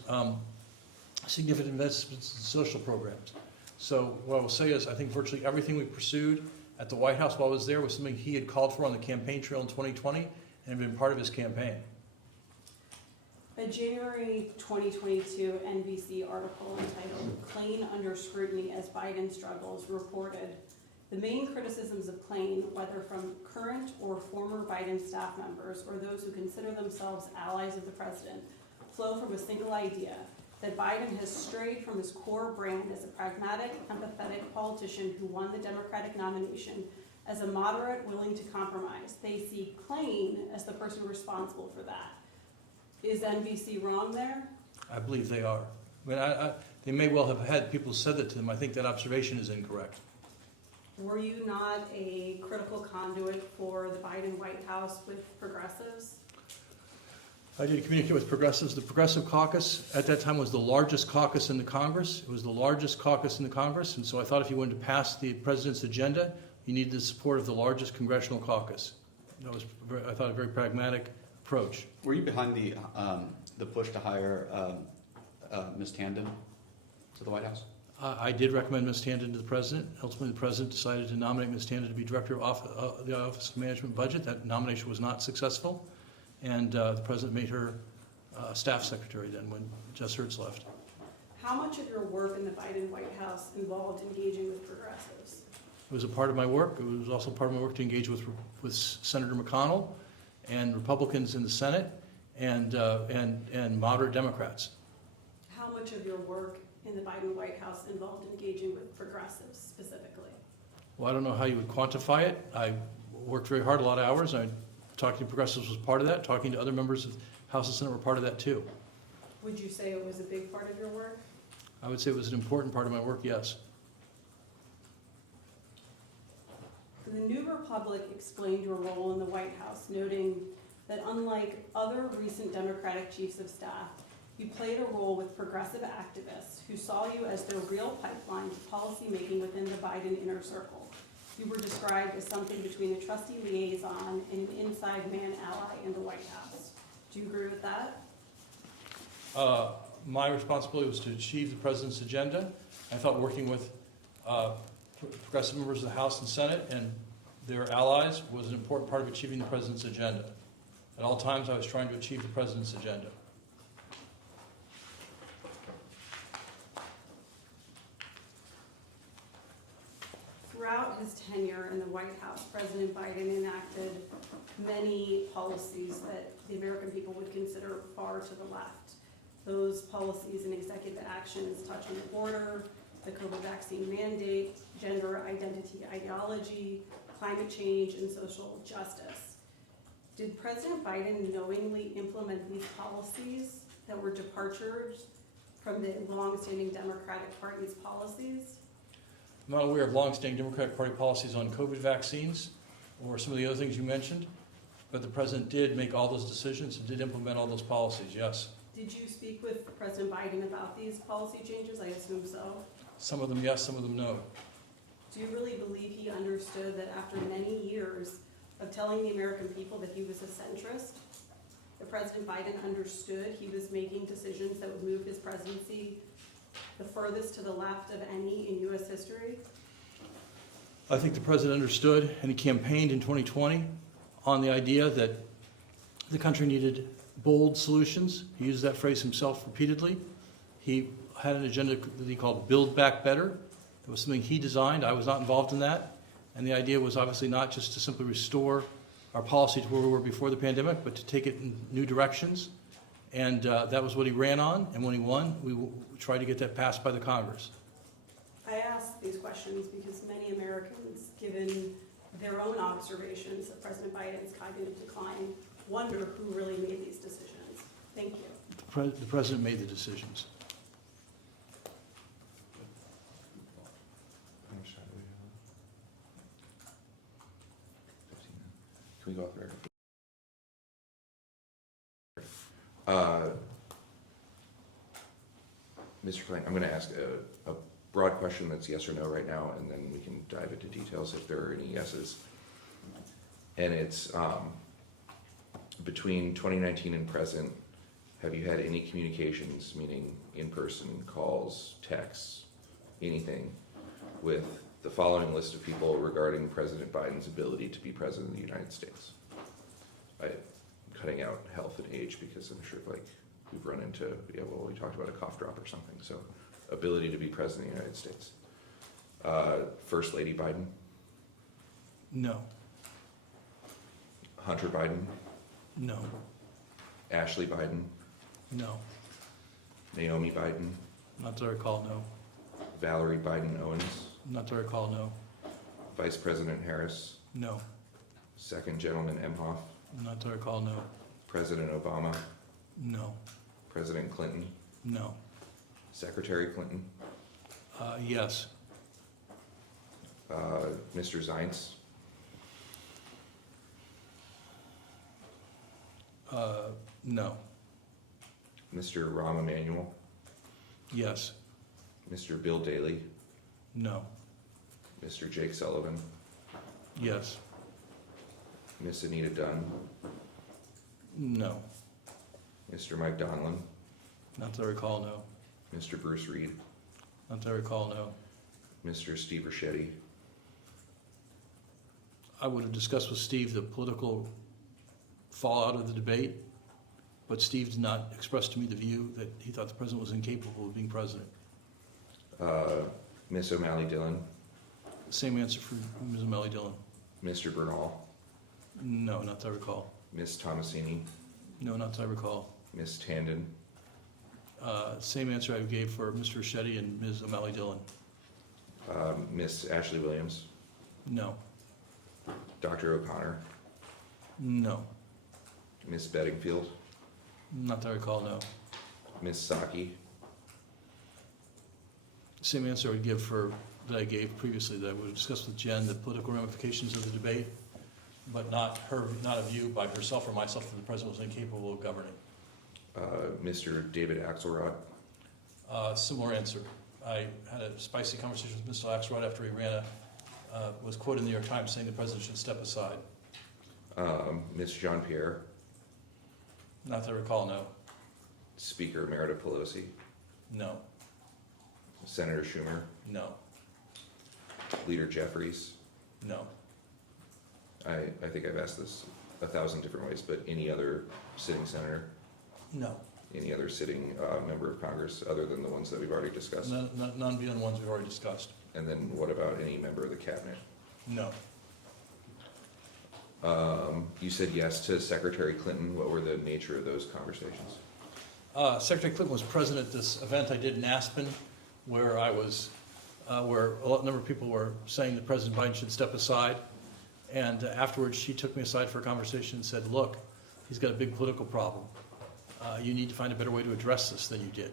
significant investments in social programs. So what I will say is I think virtually everything we pursued at the White House while I was there was something he had called for on the campaign trail in 2020 and had been part of his campaign. A January 2022 NBC article entitled "Klain Under Scrutiny as Biden Struggles" reported, "The main criticisms of Klain, whether from current or former Biden staff members or those who consider themselves allies of the president, flow from a single idea, that Biden has strayed from his core brand as a pragmatic, empathetic politician who won the Democratic nomination as a moderate willing to compromise. They see Klain as the person responsible for that." Is NBC wrong there? I believe they are. I mean, they may well have had people said that to them. I think that observation is incorrect. Were you not a critical conduit for the Biden White House with progressives? I did communicate with progressives. The Progressive Caucus at that time was the largest caucus in the Congress. It was the largest caucus in the Congress, and so I thought if you wanted to pass the president's agenda, you needed the support of the largest congressional caucus. That was, I thought, a very pragmatic approach. Were you behind the push to hire Ms. Tandon to the White House? I did recommend Ms. Tandon to the president. Ultimately, the president decided to nominate Ms. Tandon to be director of the Office of Management and Budget. That nomination was not successful, and the president made her staff secretary then when Jess Hertz left. How much of your work in the Biden White House involved engaging with progressives? It was a part of my work. It was also part of my work to engage with Senator McConnell and Republicans in the Senate and moderate Democrats. How much of your work in the Biden White House involved engaging with progressives specifically? Well, I don't know how you would quantify it. I worked very hard, a lot of hours. Talking to progressives was part of that. Talking to other members of House and Senate were part of that too. Would you say it was a big part of your work? I would say it was an important part of my work, yes. The New Republic explained your role in the White House, noting that unlike other recent Democratic chiefs of staff, you played a role with progressive activists who saw you as their real pipeline to policymaking within the Biden inner circle. You were described as something between a trusty liaison and an inside man ally in the White House. Do you agree with that? My responsibility was to achieve the president's agenda. I thought working with progressive members of the House and Senate and their allies was an important part of achieving the president's agenda. At all times, I was trying to achieve the president's agenda. Throughout his tenure in the White House, President Biden enacted many policies that the American people would consider far to the left. Those policies and executive actions touch on the border, the COVID vaccine mandate, gender identity ideology, climate change, and social justice. Did President Biden knowingly implement these policies that were departures from the longstanding Democratic Party's policies? I'm not aware of longstanding Democratic Party policies on COVID vaccines or some of the other things you mentioned, but the president did make all those decisions and did implement all those policies, yes. Did you speak with President Biden about these policy changes? I assume so. Some of them yes, some of them no. Do you really believe he understood that after many years of telling the American people that he was a centrist, that President Biden understood he was making decisions that would move his presidency the furthest to the left of any in U.S. history? I think the president understood, and he campaigned in 2020 on the idea that the country needed bold solutions. He used that phrase himself repeatedly. He had an agenda that he called Build Back Better. It was something he designed. I was not involved in that. And the idea was obviously not just to simply restore our policy to where we were before the pandemic, but to take it in new directions. And that was what he ran on. And when he won, we tried to get that passed by the Congress. I ask these questions because many Americans, given their own observations of President Biden's cognitive decline, wonder who really made these decisions. Thank you. The president made the decisions. Can we go off the record? Mr. Klain, I'm going to ask a broad question that's yes or no right now, and then we can dive into details if there are any yeses. And it's between 2019 and present, have you had any communications, meaning in-person calls, texts, anything, with the following list of people regarding President Biden's ability to be president of the United States? I'm cutting out health and age because I'm sure we've run into, we talked about a cough drop or something. So ability to be president of the United States. First Lady Biden, No. Hunter Biden, No. Ashley Biden, No. Naomi Biden, Not that I recall, no. Valerie Biden Owens, Not that I recall, no. Vice President Harris, No. Second Gentleman Emhoff, Not that I recall, no. President Obama, No. President Clinton, No. Secretary Clinton, Yes. Mr. Zients, No. Mr. Rahm Emanuel, Yes. Mr. Bill Daley, No. Mr. Jake Sullivan, Yes. Miss Anita Dunn, No. Mr. Mike Donlin, Not that I recall, no. Mr. Bruce Reed, Not that I recall, no. Mr. Steve Ricchetti, I would have discussed with Steve the political fallout of the debate, but Steve did not express to me the view that he thought the president was incapable of being president. Miss O'Malley Dillon, Same answer for Ms. O'Malley Dillon. Mr. Bernal, No, not that I recall. Miss Tomasini, No, not that I recall. Miss Tandon, Same answer I gave for Mr. Ricchetti and Ms. O'Malley Dillon. Miss Ashley Williams, No. Dr. O'Connor, No. Miss Bedingfield, Not that I recall, no. Miss Saki, Same answer I would give for, that I gave previously, that I would have discussed with Jen the political ramifications of the debate, but not a view by herself or myself that the president was incapable of governing. Mr. David Axelrod, Similar answer. I had a spicy conversation with Mr. Axelrod after he was quoted in the New York Times saying the president should step aside. Miss Jean Pierre, Not that I recall, no. Speaker Emerita Pelosi, No. Senator Schumer, No. Leader Jeffries. No. I think I've asked this 1,000 different ways, but any other sitting senator, No. any other sitting member of Congress other than the ones that we've already discussed? None beyond the ones we've already discussed. And then what about any member of the cabinet? No. You said yes to Secretary Clinton. What were the nature of those conversations? Secretary Clinton was present at this event I did in Aspen, where I was, where a number of people were saying that President Biden should step aside. And afterwards, she took me aside for a conversation and said, look, he's got a big political problem. You need to find a better way to address this than you did.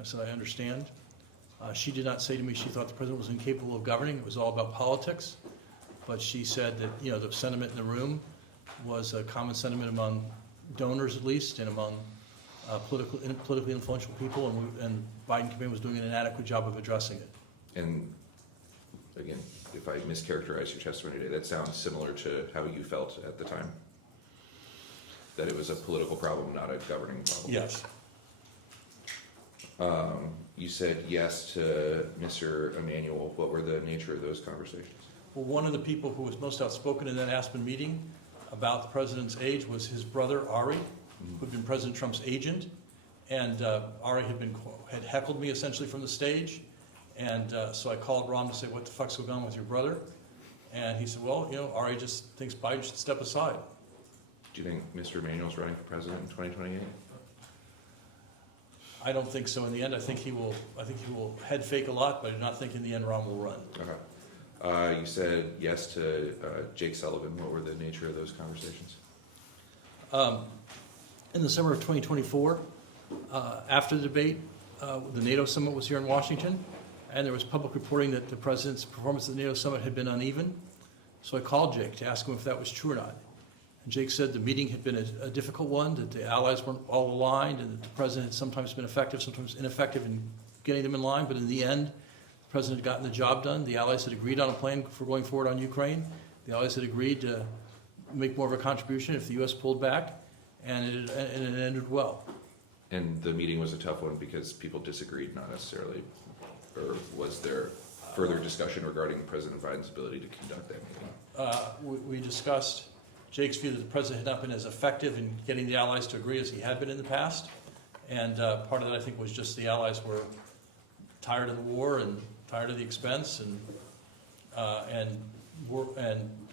I said, I understand. She did not say to me she thought the president was incapable of governing. It was all about politics. But she said that, the sentiment in the room was a common sentiment among donors, at least, and among politically influential people, and Biden campaign was doing an inadequate job of addressing it. And again, if I mischaracterize your testimony today, that sounds similar to how you felt at the time? That it was a political problem, not a governing problem? Yes. You said yes to Mr. Emanuel. What were the nature of those conversations? Well, one of the people who was most outspoken in that Aspen meeting about the president's age was his brother, Ari, who'd been President Trump's agent. And Ari had heckled me essentially from the stage. And so I called Rahm to say, what the fuck's going on with your brother? And he said, well, Ari just thinks Biden should step aside. Do you think Mr. Emanuel's running for president in 2028? I don't think so in the end. I think he will head fake a lot, but I do not think in the end Rahm will run. Okay. You said yes to Jake Sullivan. What were the nature of those conversations? In the summer of 2024, after the debate, the NATO summit was here in Washington, and there was public reporting that the president's performance at the NATO summit had been uneven. So I called Jake to ask him if that was true or not. And Jake said the meeting had been a difficult one, that the allies weren't all aligned, and that the president had sometimes been effective, sometimes ineffective in getting them in line, but in the end, the president had gotten the job done. The allies had agreed on a plan for going forward on Ukraine. The allies had agreed to make more of a contribution if the U.S. pulled back, and it ended well. And the meeting was a tough one because people disagreed, not necessarily, or was there further discussion regarding President Biden's ability to conduct that meeting? We discussed Jake's view that the president had not been as effective in getting the allies to agree as he had been in the past. And part of that, I think, was just the allies were tired of the war and tired of the expense and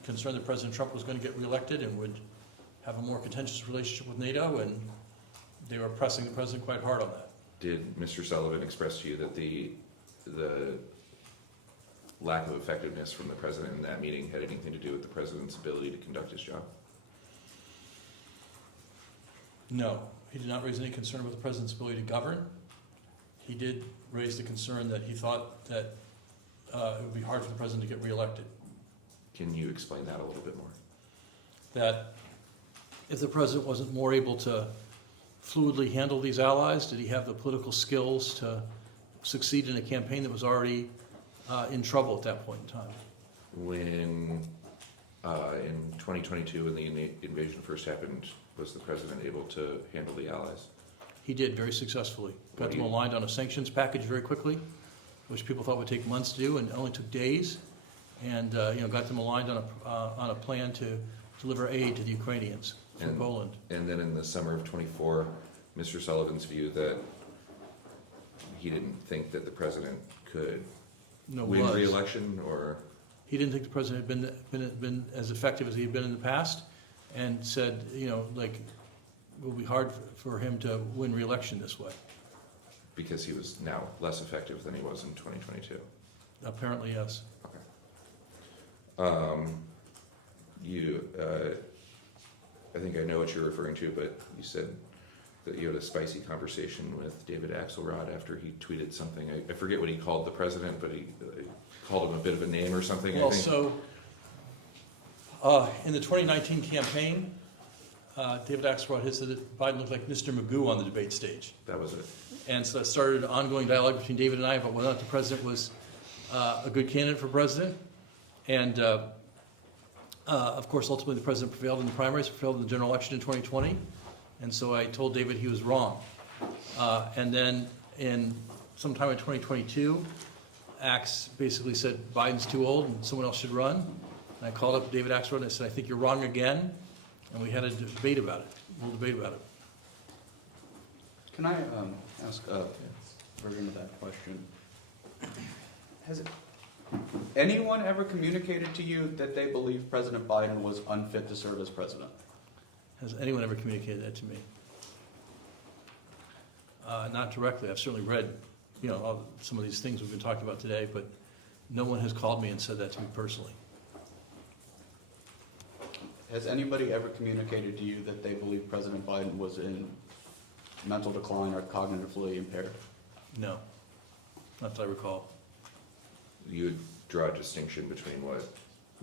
concerned that President Trump was going to get reelected and would have a more contentious relationship with NATO, and they were pressing the president quite hard on that. Did Mr. Sullivan express to you that the lack of effectiveness from the president in that meeting had anything to do with the president's ability to conduct his job? No, he did not raise any concern about the president's ability to govern. He did raise the concern that he thought that it would be hard for the president to get reelected. Can you explain that a little bit more? That if the president wasn't more able to fluidly handle these allies, did he have the political skills to succeed in a campaign that was already in trouble at that point in time? When in 2022, when the invasion first happened, was the president able to handle the allies? He did very successful. Got them aligned on a sanctions package very quickly, which people thought would take months to do, and it only took days. And got them aligned on a plan to deliver aid to the Ukrainians from Poland. And then in the summer of 24, Mr. Sullivan's view that he didn't think that the president could win re-election, or he didn't think the president had been as effective as he had been in the past, and said, it will be hard for him to win re-election this way. because he was now less effective than he was in 2022. Apparently, yes. I think I know what you're referring to, but you said that you had a spicy conversation with David Axelrod after he tweeted something. I forget what he called the president, but he called him a bit of a name or something. Well, so in the 2019 campaign, David Axelrod had said that Biden looked like Mr. Magoo on the debate stage. That was it. And so that started an ongoing dialogue between David and I about whether or not the president was a good candidate for president. And of course, ultimately the president prevailed in the primaries, prevailed in the general election in 2020. And so I told David he was wrong. And then in sometime in 2022, Axe basically said Biden's too old and someone else should run. And I called up David Axelrod and I said, I think you're wrong again. And we had a debate about it. We'll debate about it. Can I ask a version of that question? Has anyone ever communicated to you that they believe President Biden was unfit to serve as president? Has anyone ever communicated that to me? Not directly. I've certainly read, some of these things we've been talking about today, but no one has called me and said that to me personally. Has anybody ever communicated to you that they believe President Biden was in mental decline or cognitively impaired? No, not that I recall. You would draw a distinction between what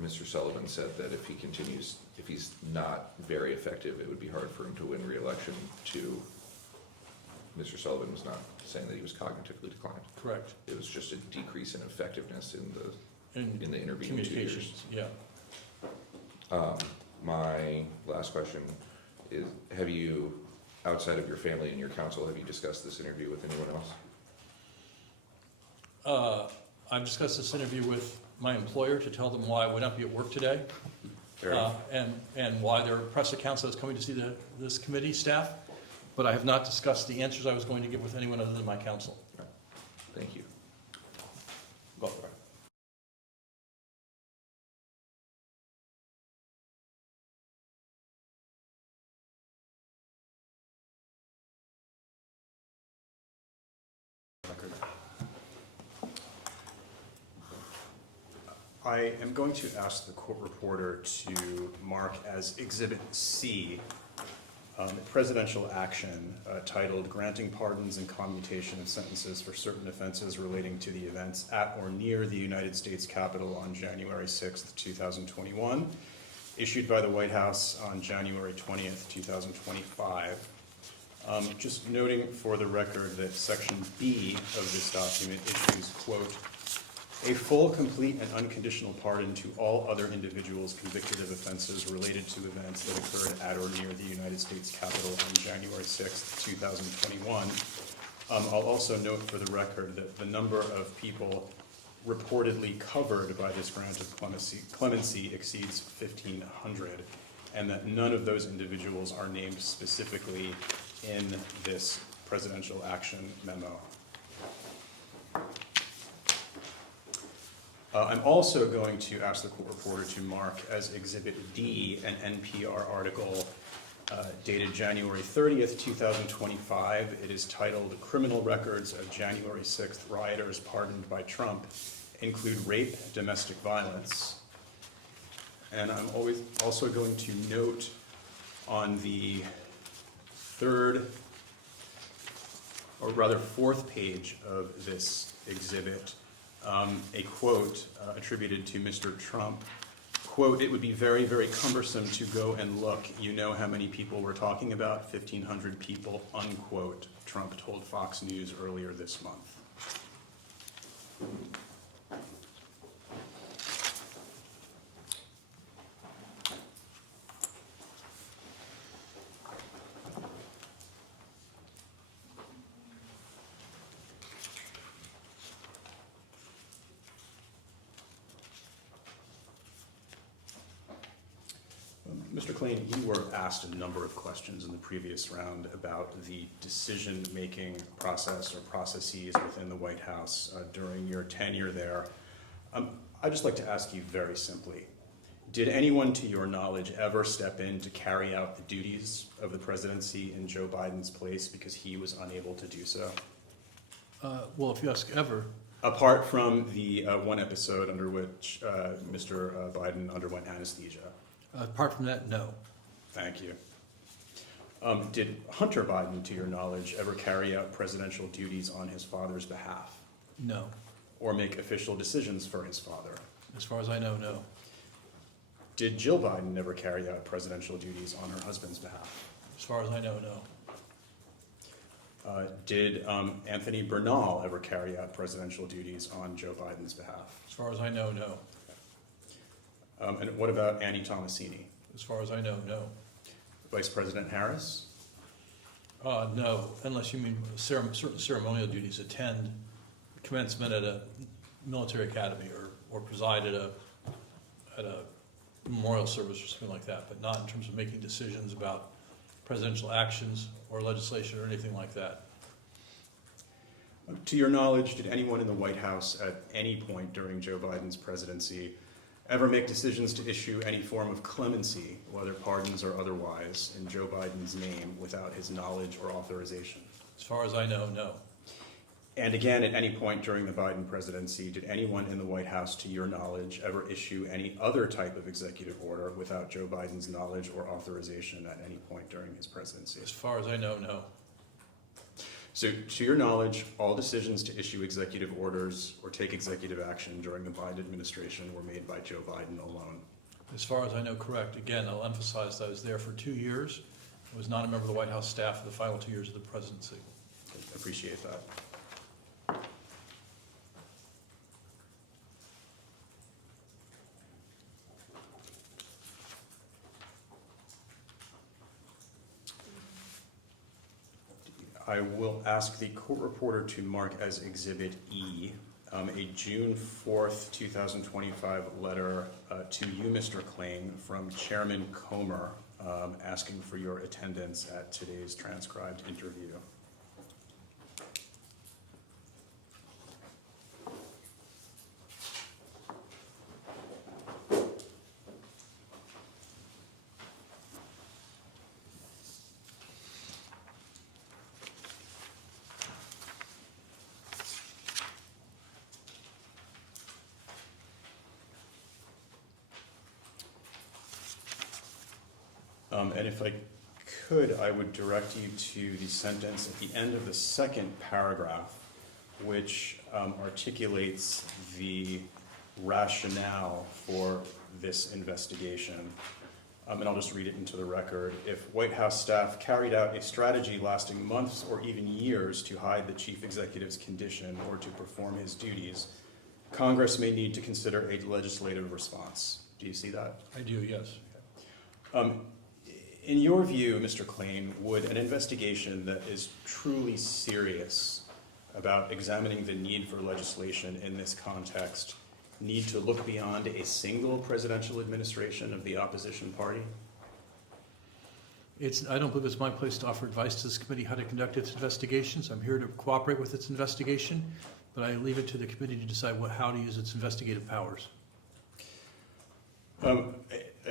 Mr. Sullivan said, that if he's not very effective, it would be hard for him to win re-election, to Mr. Sullivan was not saying that he was cognitively declined. Correct. It was just a decrease in effectiveness in the intervening 2 years. Communications, yeah. My last question is, have you, outside of your family and your counsel, have you discussed this interview with anyone else? I've discussed this interview with my employer to tell them why I would not be at work today, and why there are press accounts that's coming to see this committee staff, but I have not discussed the answers I was going to give with anyone other than my counsel. Thank you. Go for it. I am going to ask the court reporter to mark as Exhibit C a presidential action titled Granting Pardons and Commutation of Sentences for Certain Offenses Relating to the Events at or Near the United States Capitol on January 6th, 2021. issued by the White House on January 20th, 2025. Just noting for the record that Section B of this document issues, quote, "A full, complete, and unconditional pardon to all other individuals convicted of offenses related to events that occurred at or near the United States Capitol on January 6th, 2021. I'll also note for the record that the number of people reportedly covered by this grant of clemency exceeds 1,500, and that none of those individuals are named specifically in this presidential action memo. I'm also going to ask the court reporter to mark as Exhibit D an NPR article dated January 30th, 2025. It is titled "Criminal Records of January 6th Rioters Pardoned by Trump Include Rape, Domestic Violence." And I'm also going to note on the fourth page of this exhibit, a quote attributed to Mr. Trump. Quote, "It would be very, very cumbersome to go and look. You know how many people we're talking about? 1,500 people," unquote, Trump told Fox News earlier this month. Mr. Klain, you were asked a number of questions in the previous round about the decision-making process or processes within the White House during your tenure there. I'd just like to ask you very simply, did anyone to your knowledge ever step in to carry out the duties of the presidency in Joe Biden's place because he was unable to do so? Well, if you ask ever. Apart from the one episode under which Mr. Biden underwent anesthesia. Apart from that, no. Thank you. Did Hunter Biden, to your knowledge, ever carry out presidential duties on his father's behalf? No. Or make official decisions for his father? As far as I know, no. Did Jill Biden ever carry out presidential duties on her husband's behalf? As far as I know, no. Did Anthony Bernal ever carry out presidential duties on Joe Biden's behalf? As far as I know, no. And what about Annie Tomasini? As far as I know, no. Vice President Harris? No, unless you mean certain ceremonial duties, attend commencement at a military academy or preside at a memorial service or something like that, but not in terms of making decisions about presidential actions or legislation or anything like that. To your knowledge, did anyone in the White House at any point during Joe Biden's presidency ever make decisions to issue any form of clemency, whether pardons or otherwise, in Joe Biden's name without his knowledge or authorization? As far as I know, no. And again, at any point during the Biden presidency, did anyone in the White House, to your knowledge, ever issue any other type of executive order without Joe Biden's knowledge or authorization at any point during his presidency? As far as I know, no. So, to your knowledge, all decisions to issue executive orders or take executive action during the Biden administration were made by Joe Biden alone? As far as I know, correct. Again, I'll emphasize that I was there for 2 years. I was not a member of the White House staff for the final 2 years of the presidency. I appreciate that. I will ask the court reporter to mark as Exhibit E a June 4th, 2025 letter to you, Mr. Klain, from Chairman Comer asking for your attendance at today's transcribed interview. And if I could, I would direct you to the sentence at the end of the second paragraph, which articulates the rationale for this investigation. and I'll just read it into the record. If White House staff carried out a strategy lasting months or even years to hide the chief executive's condition or to perform his duties, Congress may need to consider a legislative response. Do you see that? I do, yes. In your view, Mr. Klain, would an investigation that is truly serious about examining the need for legislation in this context need to look beyond a single presidential administration of the opposition party? I don't believe it's my place to offer advice to this committee how to conduct its investigations. I'm here to cooperate with its investigation, but I leave it to the committee to decide how to use its investigative powers.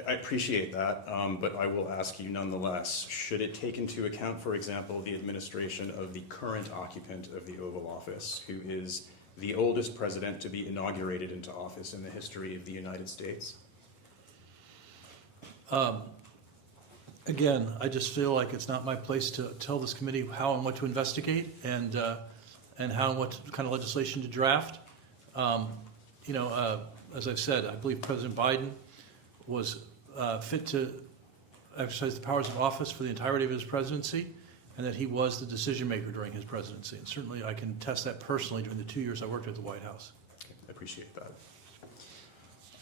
I appreciate that, but I will ask you nonetheless, should it take into account, for example, the administration of the current occupant of the Oval Office, who is the oldest president to be inaugurated into office in the history of the United States? Again, I just feel like it's not my place to tell this committee how and what to investigate and how and what kind of legislation to draft. As I've said, I believe President Biden was fit to exercise the powers of office for the entirety of his presidency, and that he was the decision maker during his presidency. And certainly I can test that personally during the 2 years I worked at the White House. I appreciate that.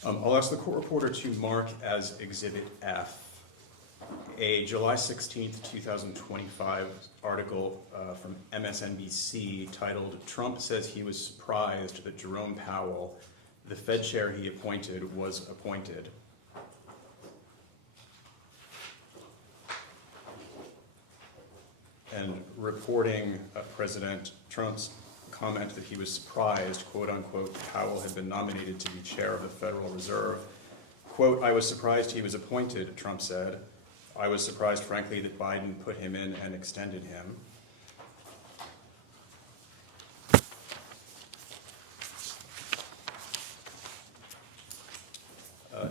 I'll ask the court reporter to mark as Exhibit F a July 16th, 2025 article from MSNBC titled, "Trump Says He Was Surprised That Jerome Powell, the Fed chair he appointed, was appointed." And reporting President Trump's comment that he was surprised, quote unquote, Powell had been nominated to be chair of the Federal Reserve. Quote, "I was surprised he was appointed," Trump said. "I was surprised, frankly, that Biden put him in and extended him."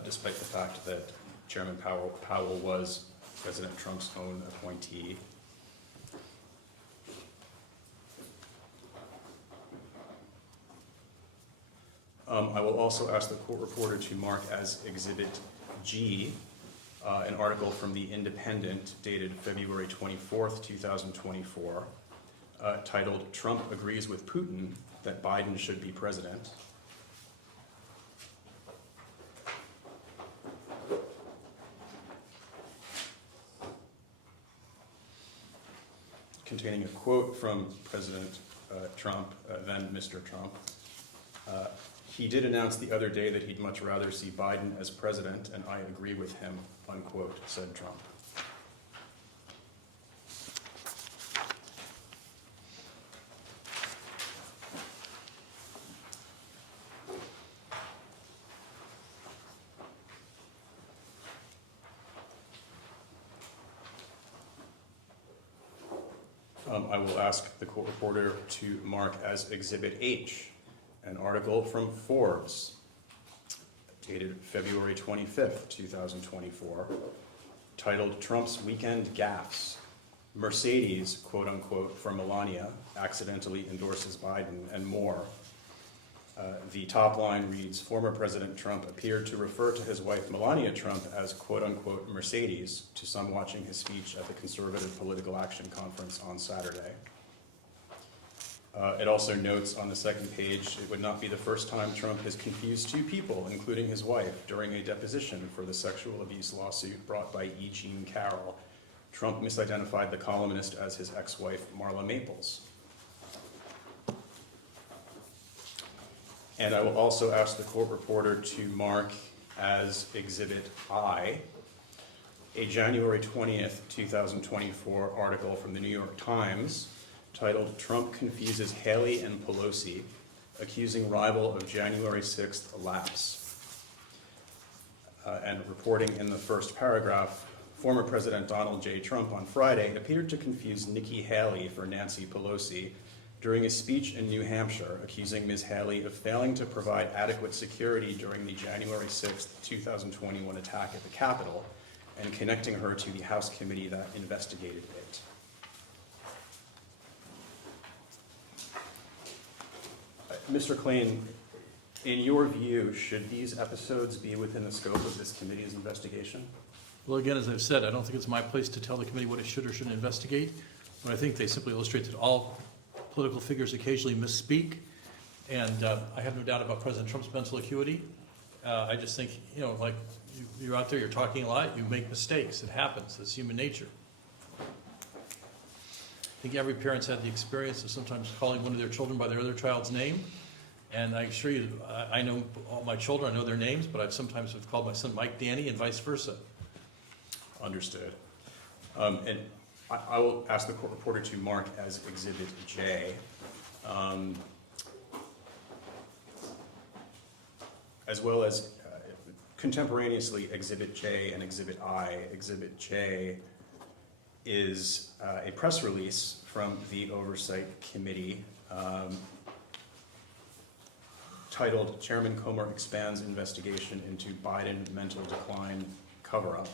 Despite the fact that Chairman Powell was President Trump's own appointee. I will also ask the court reporter to mark as Exhibit G an article from The Independent dated February 24th, 2024, titled, "Trump Agrees with Putin That Biden Should Be President." Containing a quote from President Trump, then Mr. Trump. "He did announce the other day that he'd much rather see Biden as president, and I agree with him," unquote, said Trump. I will ask the court reporter to mark as Exhibit H an article from Forbes dated February 25th, 2024, titled, "Trump's Weekend Gaffes. Mercedes, quote unquote, for Melania, accidentally endorses Biden," and more. The top line reads, "Former President Trump appeared to refer to his wife Melania Trump as, quote unquote, Mercedes to some watching his speech at the Conservative Political Action Conference on Saturday." It also notes on the second page, "It would not be the first time Trump has confused two people, including his wife, during a deposition for the sexual abuse lawsuit brought by E. Jean Carroll. Trump misidentified the columnist as his ex-wife, Marla Maples." And I will also ask the court reporter to mark as Exhibit I a January 20th, 2024 article from the New York Times titled, "Trump Confuses Haley and Pelosi, Accusing Rival of January 6th Lapse." And reporting in the first paragraph, "Former President Donald J. Trump on Friday appeared to confuse Nikki Haley for Nancy Pelosi during a speech in New Hampshire, accusing Ms. Haley of failing to provide adequate security during the January 6th, 2021 attack at the Capitol, and connecting her to the House committee that investigated it." Mr. Klain, in your view, should these episodes be within the scope of this committee's investigation? Well, again, as I've said, I don't think it's my place to tell the committee what it should or shouldn't investigate, but I think they simply illustrate that all political figures occasionally misspeak, and I have no doubt about President Trump's mental acuity. I just think, like, you're out there, you're talking a lot, you make mistakes, it happens, it's human nature. I think every parent's had the experience of sometimes calling one of their children by their other child's name, and I assure you, I know all my children, I know their names, but I've sometimes have called my son Mike Danny and vice versa. Understood. And I will ask the court reporter to mark as Exhibit J. As well as contemporaneously Exhibit J and Exhibit I. Exhibit J is a press release from the Oversight Committee titled Chairman Comer Expands Investigation into Biden Mental Decline Cover-Up.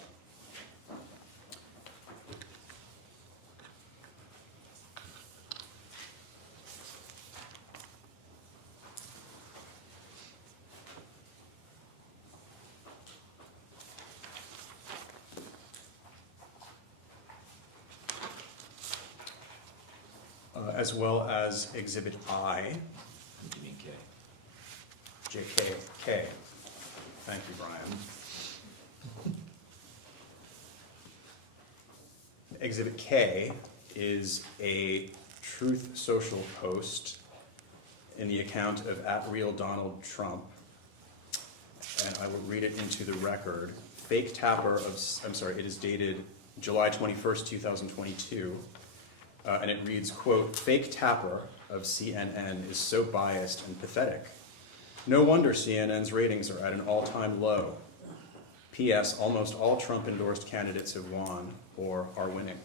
As well as Exhibit I. You mean K? JK. Thank you, Brian. Exhibit K is a Truth Social post in the account of @RealDonaldTrump, and I will read it into the record. Fake tapper of, it is dated July 21st, 2022. And it reads, quote, "Fake tapper of CNN is so biased and pathetic. No wonder CNN's ratings are at an all-time low. P.S. Almost all Trump-endorsed candidates have won or are winning."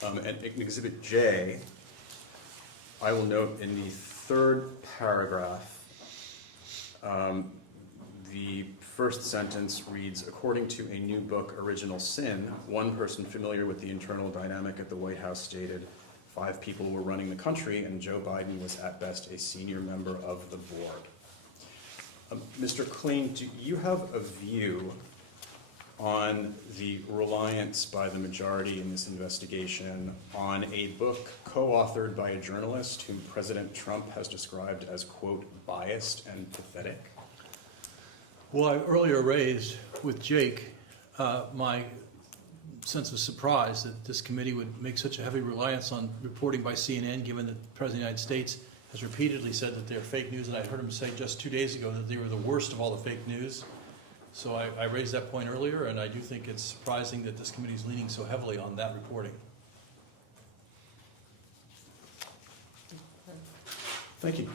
And in Exhibit J, I will note in the third paragraph, the first sentence reads, "According to a new book, Original Sin, one person familiar with the internal dynamic at the White House stated 5 people were running the country and Joe Biden was at best a senior member of the board." Mr. Klain, do you have a view on the reliance by the majority in this investigation on a book co-authored by a journalist whom President Trump has described as, quote, "biased and pathetic"? Well, I earlier raised with Jake my sense of surprise that this committee would make such a heavy reliance on reporting by CNN, given that the President of the United States has repeatedly said that they're fake news, and I heard him say just 2 days ago that they were the worst of all the fake news. So I raised that point earlier, and I do think it's surprising that this committee is leaning so heavily on that reporting. Thank you.